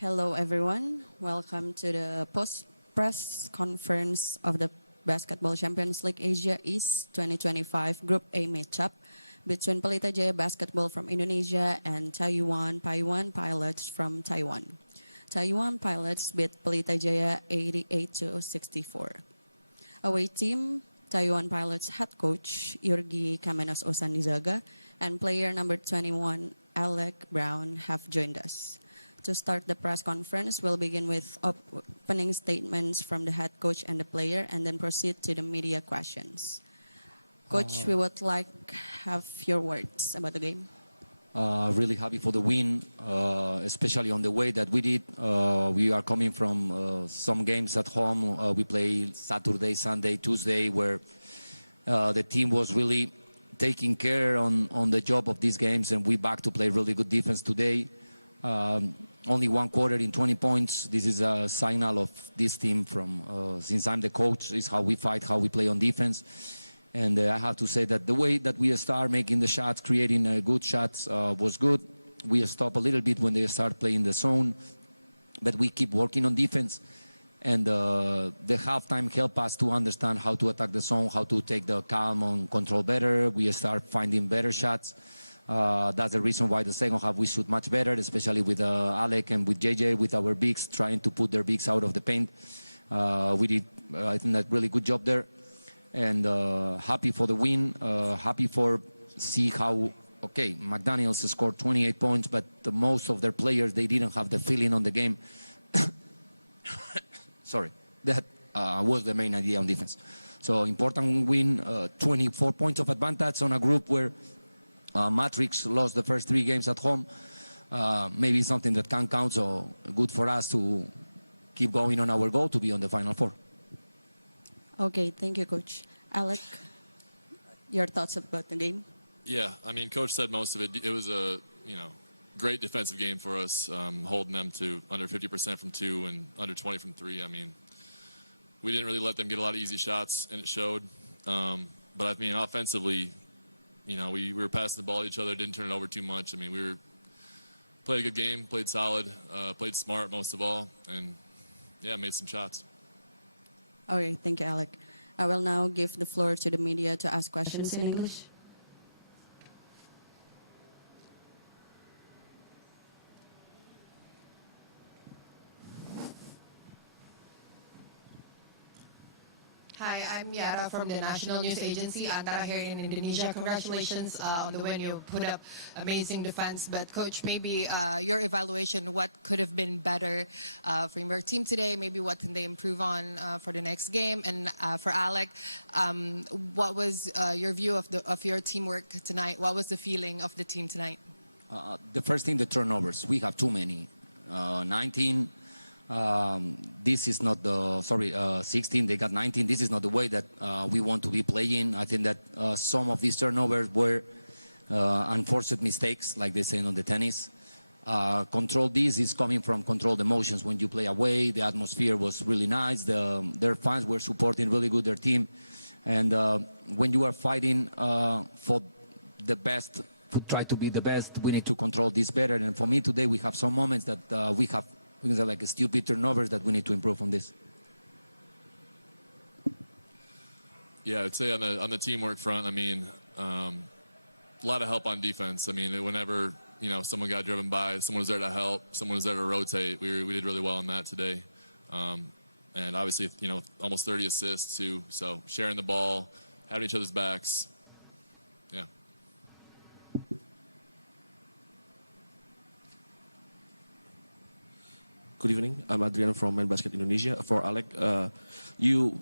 Hello everyone, welcome to the post-press conference of the Basketball Champions League Asia East 2025 Group A matchup between Pelita Jaya Basketball from Indonesia and Taoyuan Pauian Pilots from Taiwan. Taoyuan Pilots beat Pelita Jaya 88-64. Away team, Taoyuan Pilots head coach Yurgi Kamenos Osandizaga and player number 21 Alec Brown have joined us. To start the press conference, we'll begin with opening statements from the head coach and the player, and then proceed to the media questions. Coach, we would like have your words about the game. Really happy for the win, especially on the way that we did. We are coming from some games at home. We play Saturday, Sunday, Tuesday, where the team was really taking care on the job of these games, and we back to play really good defense today. Only one quarter in 20 points. This is a signal of this team from since I'm the coach, is how we fight, how we play on defense. And I have to say that the way that we start making the shots, creating good shots was good. We stop a little bit when they start playing the zone, but we keep working on defense. And the halftime helped us to understand how to attack the zone, how to take the calm and control better. We start finding better shots. That's the reason why the second half we shoot much better, especially with Alec and with JJ, with our bigs, trying to put their bigs out of the paint. We did, I think, that really good job there. And happy for the win, happy for see how, okay, McDaniels scored 28 points, but most of their players, they didn't have the feeling on the game. Sorry, that was the main idea on defense. So important win, 24 points of advantage on a group where Matrix lost the first 3 games at home. Maybe something that can count, so good for us to keep going on our goal to be on the Final Four. Okay, thank you, Coach. Alec, your thoughts about the game? Yeah, I mean, Coach said most of it. It was a great defensive game for us, holding them to under 50% from 2 and under 20 from 3. I mean, we didn't really let them get a lot of easy shots, and it showed. But I mean, offensively, we were passing the ball to each other, didn't turn it over too much. I mean, we played a good game, played solid, played smart most of all, and yeah, made some shots. Okay, thank you, Alec. I will now give the floor to the media to ask questions in English. Hi, I'm Yara from the National News Agency, Antara here in Indonesia. Congratulations on the win. You put up amazing defense. But Coach, maybe your evaluation, what could have been better from your team today? Maybe what can they improve on for the next game? And for Alec, what was your view of your teamwork tonight? What was the feeling of the team tonight? The first thing, the turnovers. We have too many. 19. This is not the, 16, they got 19. This is not the way that we want to be playing. I think that some of these turnovers were unforced mistakes, like they say on the tennis. Control this is coming from controlled emotions. When you play away, the atmosphere was really nice. Their fans were supporting really good their team. And when you are fighting for the best, to try to be the best, we need to control this better. And for me today, we have some moments that we have like stupid turnovers that we need to improve on this. Yeah, I'd say on the teamwork front, I mean, a lot of help on defense. I mean, whenever someone got driven by, someone was there to help, someone was there to rotate. We did really well on that today. And obviously, you know, almost 30 assists too. So sharing the ball, having each other's backs. Yeah. Good evening. I'm Adrian from Men Basket Indonesia. For Alec, you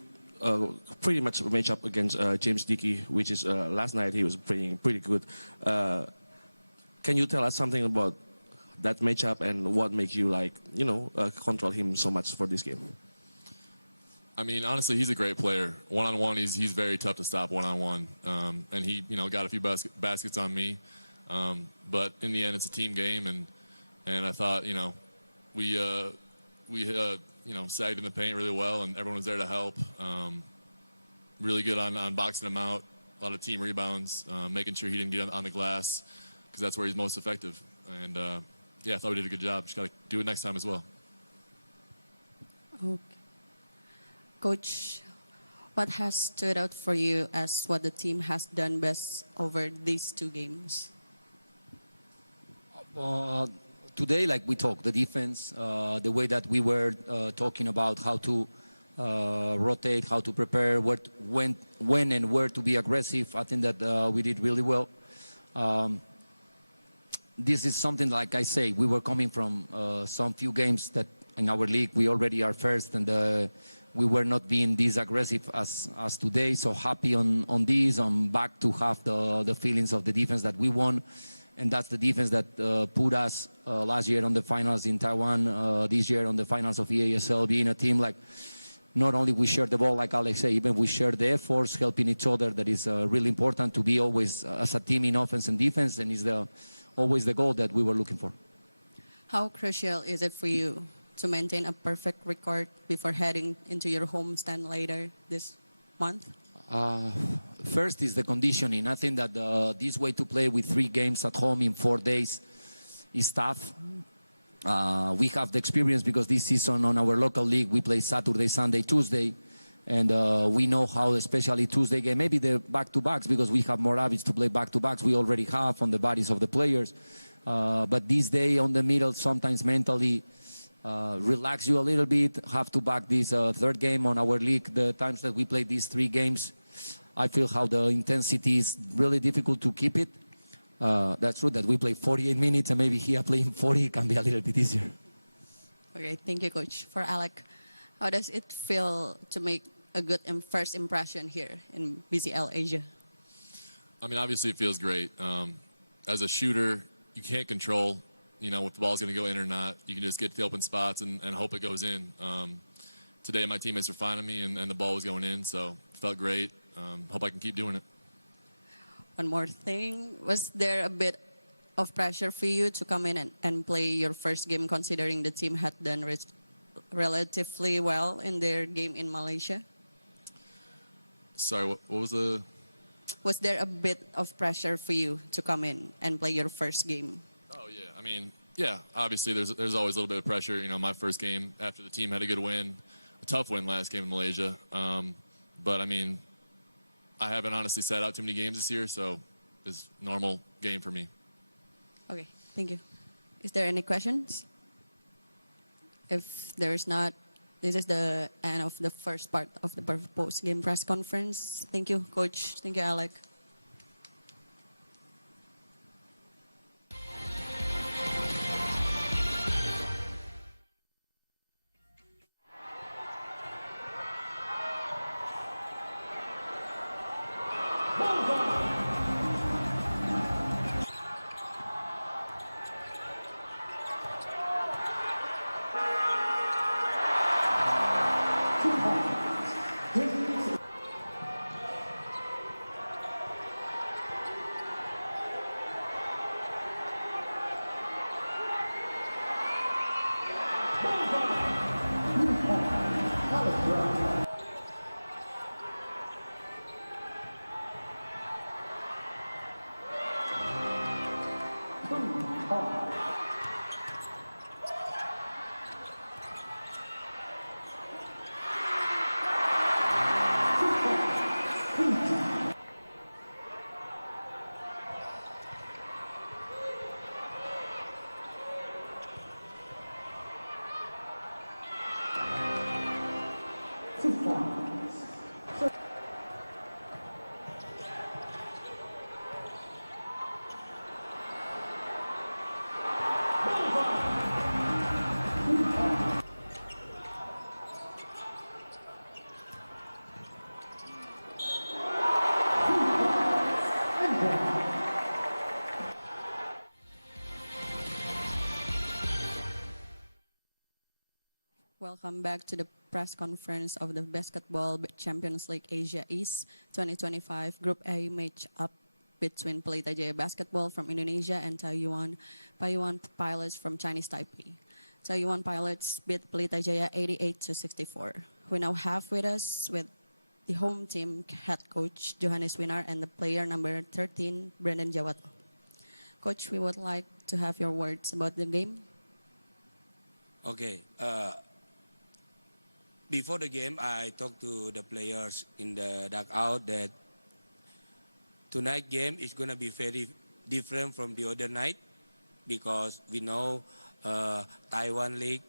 pretty much match up against James Dickey, which is last night he was playing pretty good. Can you tell us something about that matchup and what makes you control him so much for this game? I mean, honestly, he's a great player. One-on-one, he's very tough to stop one-on-one. And he, you know, got a few baskets on me. But in the end, it's a team game, and I thought, you know, we you know, sagged in the paint really well, and everyone was there to help. Really good on boxing him out. A lot of team rebounds, making sure he didn't get on the glass, because that's where he's most effective. And yeah, I thought we did a good job. Just got to do it next time as well. Okay. Coach, what has stood out for you as what the team has done best over these two games? Today, like we talked, the defense, the way that we were talking about how to rotate, how to prepare, when and where to be aggressive, I think that we did really well. This is something, like I say, we were coming from some few games that in our league we already are first, and we were not being this aggressive as today. So happy on this, on back to have the feelings of the defense that we won. And that's the defense that put us last year on the finals in Taiwan, this year on the finals of EASL, being a team like not only we share the ball, like Alex said, even we share the efforts, helping each other. That is really important to be always as a team in offense and defense, and is always the goal that we were looking for. How crucial is it for you to maintain a perfect record before heading into your homestand later this month? First is the conditioning. I think that this way to play with 3 games at home in 4 days is tough. We have the experience because this season on our local league we play Saturday, Sunday, Tuesday, and we know how, especially Tuesday game, maybe the back-to-backs, because we have more habits to play back-to-backs, we already have on the bodies of the players. But this day on the middle, sometimes mentally relax you a little bit, have to back this 3rd game on our league. The times that we play these 3 games, I feel how the intensity is really difficult to keep it. That's true that we play 48 minutes and maybe here playing 40 can be a little bit easier. Okay, thank you, Coach. For Alec, how does it feel to make a good first impression here in BCL Asia? I mean, obviously it feels great. As a shooter, you can't control, you know, if the ball's going to go in or not. You can just get to the open spots and hope it goes in. Today, my teammates were finding me, and the ball was going in, so it felt great. Hope I can keep doing it. One more thing. Was there a bit of pressure for you to come in and play your first game, considering the team had done relatively well in their game in Malaysia? Sorry, what was the... Was there a bit of pressure for you to come in and play your first game? Oh, yeah. I mean, yeah, obviously there's always a little bit of pressure. You know, my first game after the team had a good win, a tough win last game in Malaysia. But, I mean, I haven't honestly sat out too many games this year, so it's a normal game for me. Okay, thank you. Is there any questions? If there is not, this is the end of the first part of the post-game press conference. Thank you, Coach. Thank you, Alec. Welcome back to the press conference of the Basketball Champions League Asia East 2025 Group A match-up between Pelita Jaya Basketball from Indonesia and Taoyuan Pauian Pilots from Chinese Taipei. Taoyuan Pilots beat Pelita Jaya 88-64. We now have with us the home team head coach Johannes Winar and the player number 13 Brandon Jawato. Coach, we would like to have your words about the game. Okay. Before the game, I talked to the players in the dugout that tonight game is going to be very different from the other night because we know Taiwan League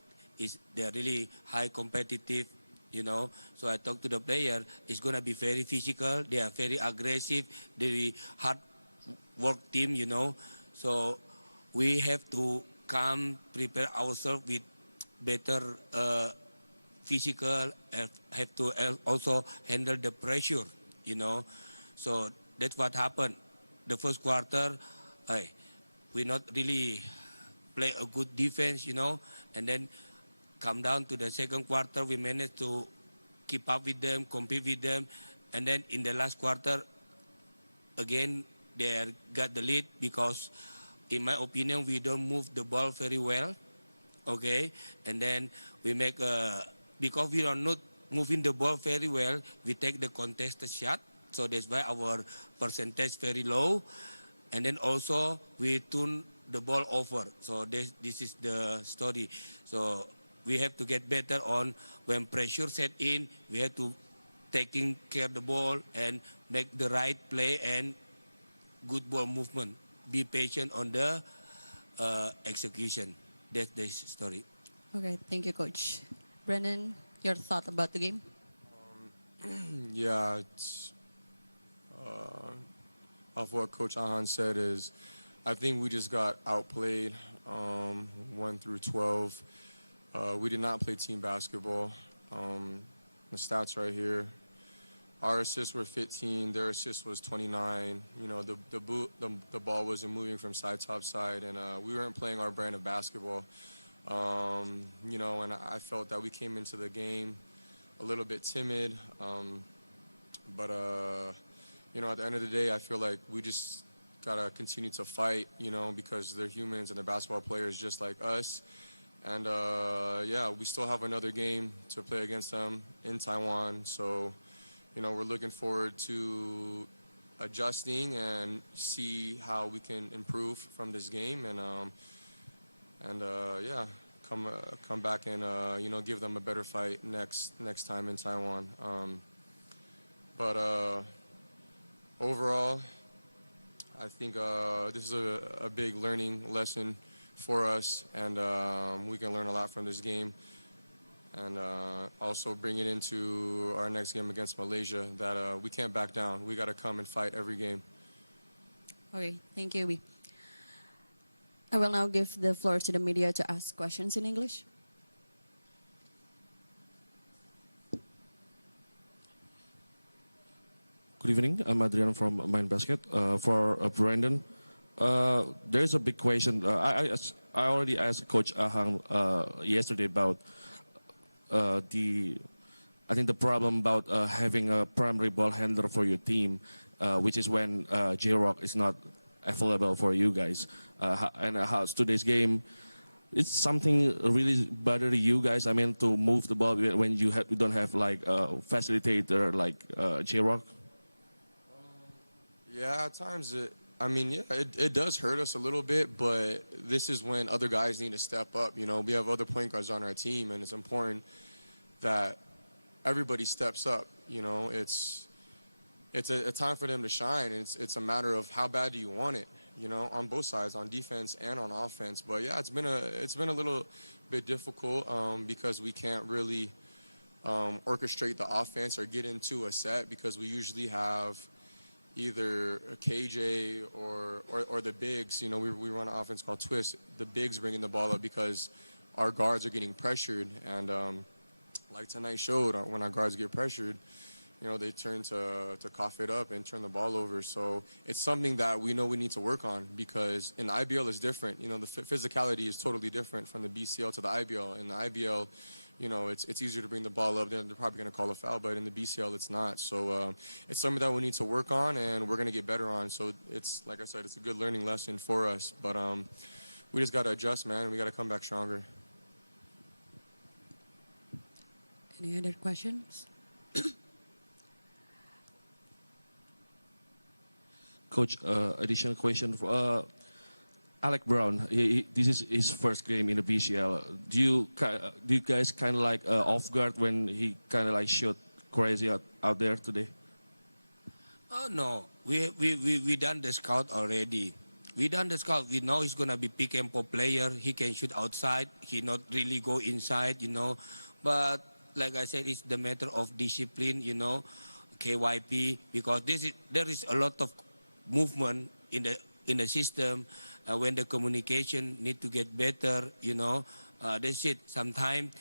they're really high competitive, you know. So I talked to the player. It's going to be very physical. They are very aggressive. Very hard work team, you know. So we have to come prepare ourselves with better physical, have to also handle the pressure, you know. So that's what happened. The first quarter, we not really play a good defense, you know, and then come down to the second quarter, we managed to keep up with them, compete with them, and then in the last quarter, again, they got the lead because, in my opinion, we don't move the ball very well, okay? And then we make because we are not moving the ball very well, we take the contested shot, so that's why our percentage very low. And then also, we turn the ball over. So this is the story. So we have to get better on when pressure set in, we have to taking care of the ball and make the right play and good ball movement. Be patient on the execution. That's the story. Okay, thank you, Coach. Brandon, your thought about the game? Yeah, it's, off what Coach Ahan said is, I think we just got outplayed 1 through 12. We did not play team basketball. The stats right here. Our assists were 15, their assist was 29. You know, the ball wasn't moving from side to side, and we weren't playing our brand of basketball. You know, and I felt that we came into the game a little bit timid. But you know, at the end of the day, I feel like we just gotta continue to fight, you know, because they're humans and they're basketball players just like us. And yeah, we still have another game to play against them in Taiwan. So, you know, we're looking forward to adjusting and see how we can improve from this game, and yeah, come back and you know, give them a better fight next time in Taiwan. But overall, I think this is a big learning lesson for us, and we can learn a lot from this game, and also bring it into our next game against Malaysia, that we can't back down. We got to come and fight every game. Okay, thank you, Wee. I will now give the floor to the media to ask questions in English. Good evening. I'm Adrian from Mind Basket. For Brandon, there is a big question. I already asked Coach Ahang yesterday about I think the problem about having a primary ball handler for your team, which is when J-Rock is not available for you guys. And how's today's game? It's something really bother you guys. I mean, to move the ball when you don't have like a facilitator like J-Rock. Yeah, at times it does hurt us a little bit, but this is when other guys need to step up. You know, we have other point guards on our team, and it's important that everybody steps up. You know, it's a time for them to shine. It's a matter of how bad do you want it, you know, on both sides, on defense and on offense. But yeah, it's been a little bit difficult because we can't really orchestrate the offense or get into a set, because we usually have either a KJ or the bigs. You know, we run an offense called Twist. The bigs bringing the ball up because our guards are getting pressured, and like tonight showed, when our guards get pressured, you know, they turn to cough it up and turn the ball over. So it's something that we know we need to work on, because in the IBL is different. You know, the physicality is totally different from the BCL to the IBL. In the IBL, it's easier to bring the ball up. They're probably going to call a foul, but in the BCL, it's not. So it's something that we need to work on, and we're going to get better on. So it's, like I said, it's a good learning lesson for us. But we just got to adjust, man. We got to come back stronger. Any other questions? Coach, additional question for Alec Brown. This is his first game in the BCL. Do you guys kind of like off guard when he kind of like shot crazy out there today? Oh no, we done the scout already. We done the scout. We know he's gonna be pick and pop player. He can shoot outside. He not really go inside, But like I said, it's the matter of discipline, KYP, because there is a lot of movement in the system. When the communication need to get better, that's it. Sometimes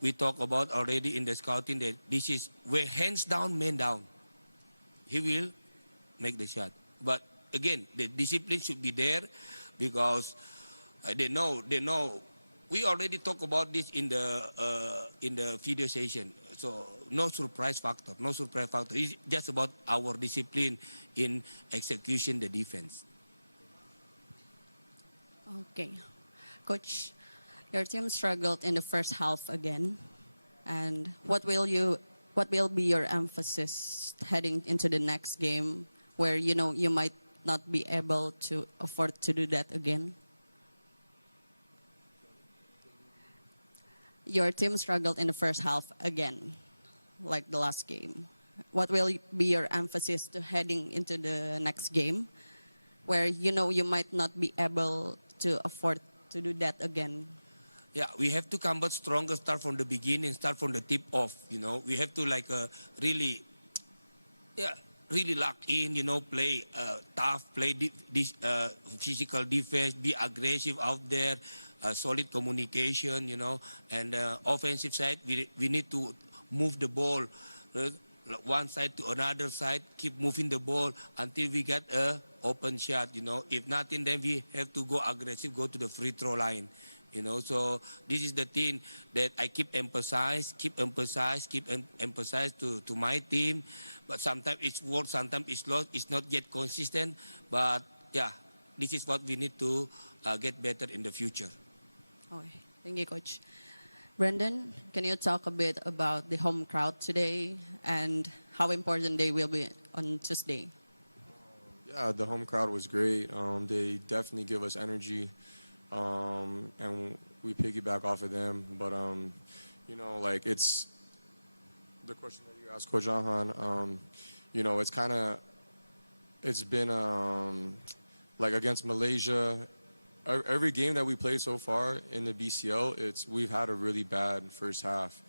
we talk about already in the scouting that this is where hands down, man down. He will make the shot. But again, the discipline should be there because they know. We already talk about this in the video session. So no surprise factor. It's just about our discipline in execution the defense. Okay. Coach, your team struggled in the first half again. And what will be your emphasis heading into the next game where you might not be able to afford to do that again? Your team struggled in the first half again, like the last game. What will be your emphasis to heading into the next game where you might not be able to afford to do that again? Yeah, we have to come back stronger, start from the beginning, start from the tip off, We have to really lock in, play tough, play physical defense, be aggressive out there, solid communication, And offensive side, we need to move the ball one side to another side, keep moving the ball until we get a open shot, If nothing, then we have to go aggressive, go to the free throw line, So this is the thing that I keep emphasize to my team. But sometimes it's work, sometimes it's lost. It's not yet consistent. But yeah, this is what we need to get better in the future. Okay, thank you, Coach. Brendan, can you talk a bit about the home crowd today and how important they will be on Tuesday? Yeah, the home crowd was great. They definitely give us energy, and we piggyback off of them. But, it's the question that you asked, Coach Jahan. It's been against Malaysia. Every game that we played so far in the BCL, we've had a really bad first half,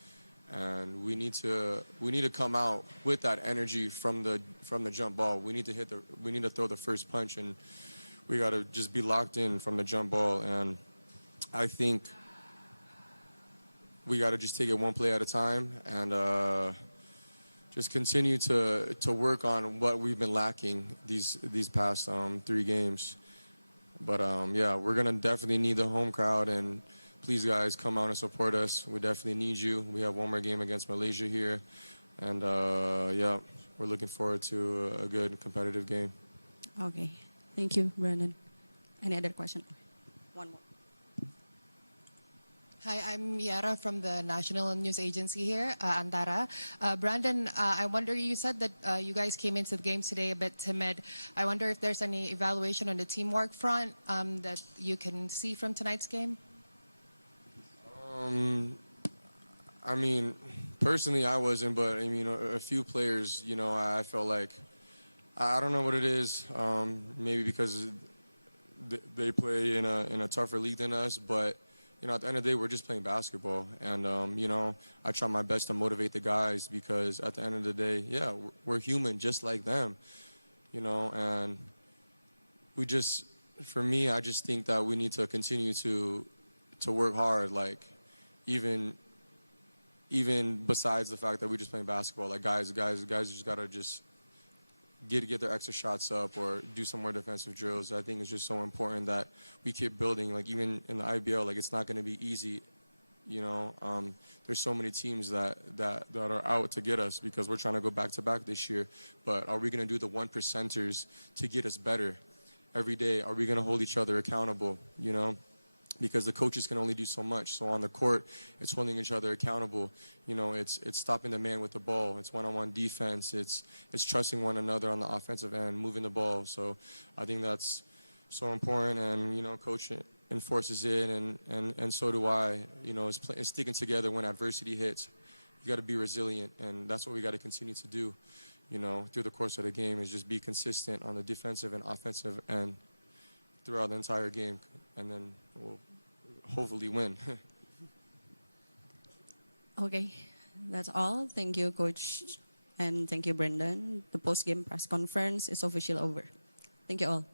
and we need to come out with that energy from the jump ball. We need to throw the first punch, and we got to just be locked in from the jump ball. And I think we got to just take it one play at a time and just continue to work on what we've been lacking these past 3 games. But, we're going to definitely need the home crowd, and please, guys, come out and support us. We definitely need you. We have one more game against Malaysia here, and, we're looking forward to a good competitive game. Okay. Thank you, Brandon. Any other question? One more. Hi, I'm Yara from the National News Agency here, Antara. Brandon, I wonder, you said that you guys came into the game today a bit timid. I wonder if there's any evaluation on the teamwork front that you can see from tonight's game? Personally, I wasn't, but, a few players, I felt like, I don't know what it is, maybe because they play in a tougher league than us, but at the end of the day, we're just playing basketball. And, I try my best to motivate the guys because at the end of the day, we're human just like them, and for me, I just think that we need to continue to work hard, even besides the fact that we're just playing basketball. Guys just got to just get their extra shots up or do some more defensive drills. I think it's just so important that we keep building. Even in the IBL, it's not going to be easy There's so many teams that are out to get us because we're trying to go back-to-back this year. But are we going to do the 1%ers to get us better every day? Are we going to hold each other accountable, Because the coaches can only do so much. So on the court, it's holding each other accountable. It's stopping the man with the ball. It's one-on-one defense. It's trusting one another on the offensive end, moving the ball. So I think that's so important. And, coach enforces it, and so do I. It's sticking together when adversity hits. You got to be resilient, and that's what we got to continue to do, through the course of the game, is just be consistent on the defensive and offensive end throughout the entire game, and then we'll hopefully win. Okay, that's all. Thank you, Coach, and thank you, Brendan. The post-game press conference is officially over. Thank you all.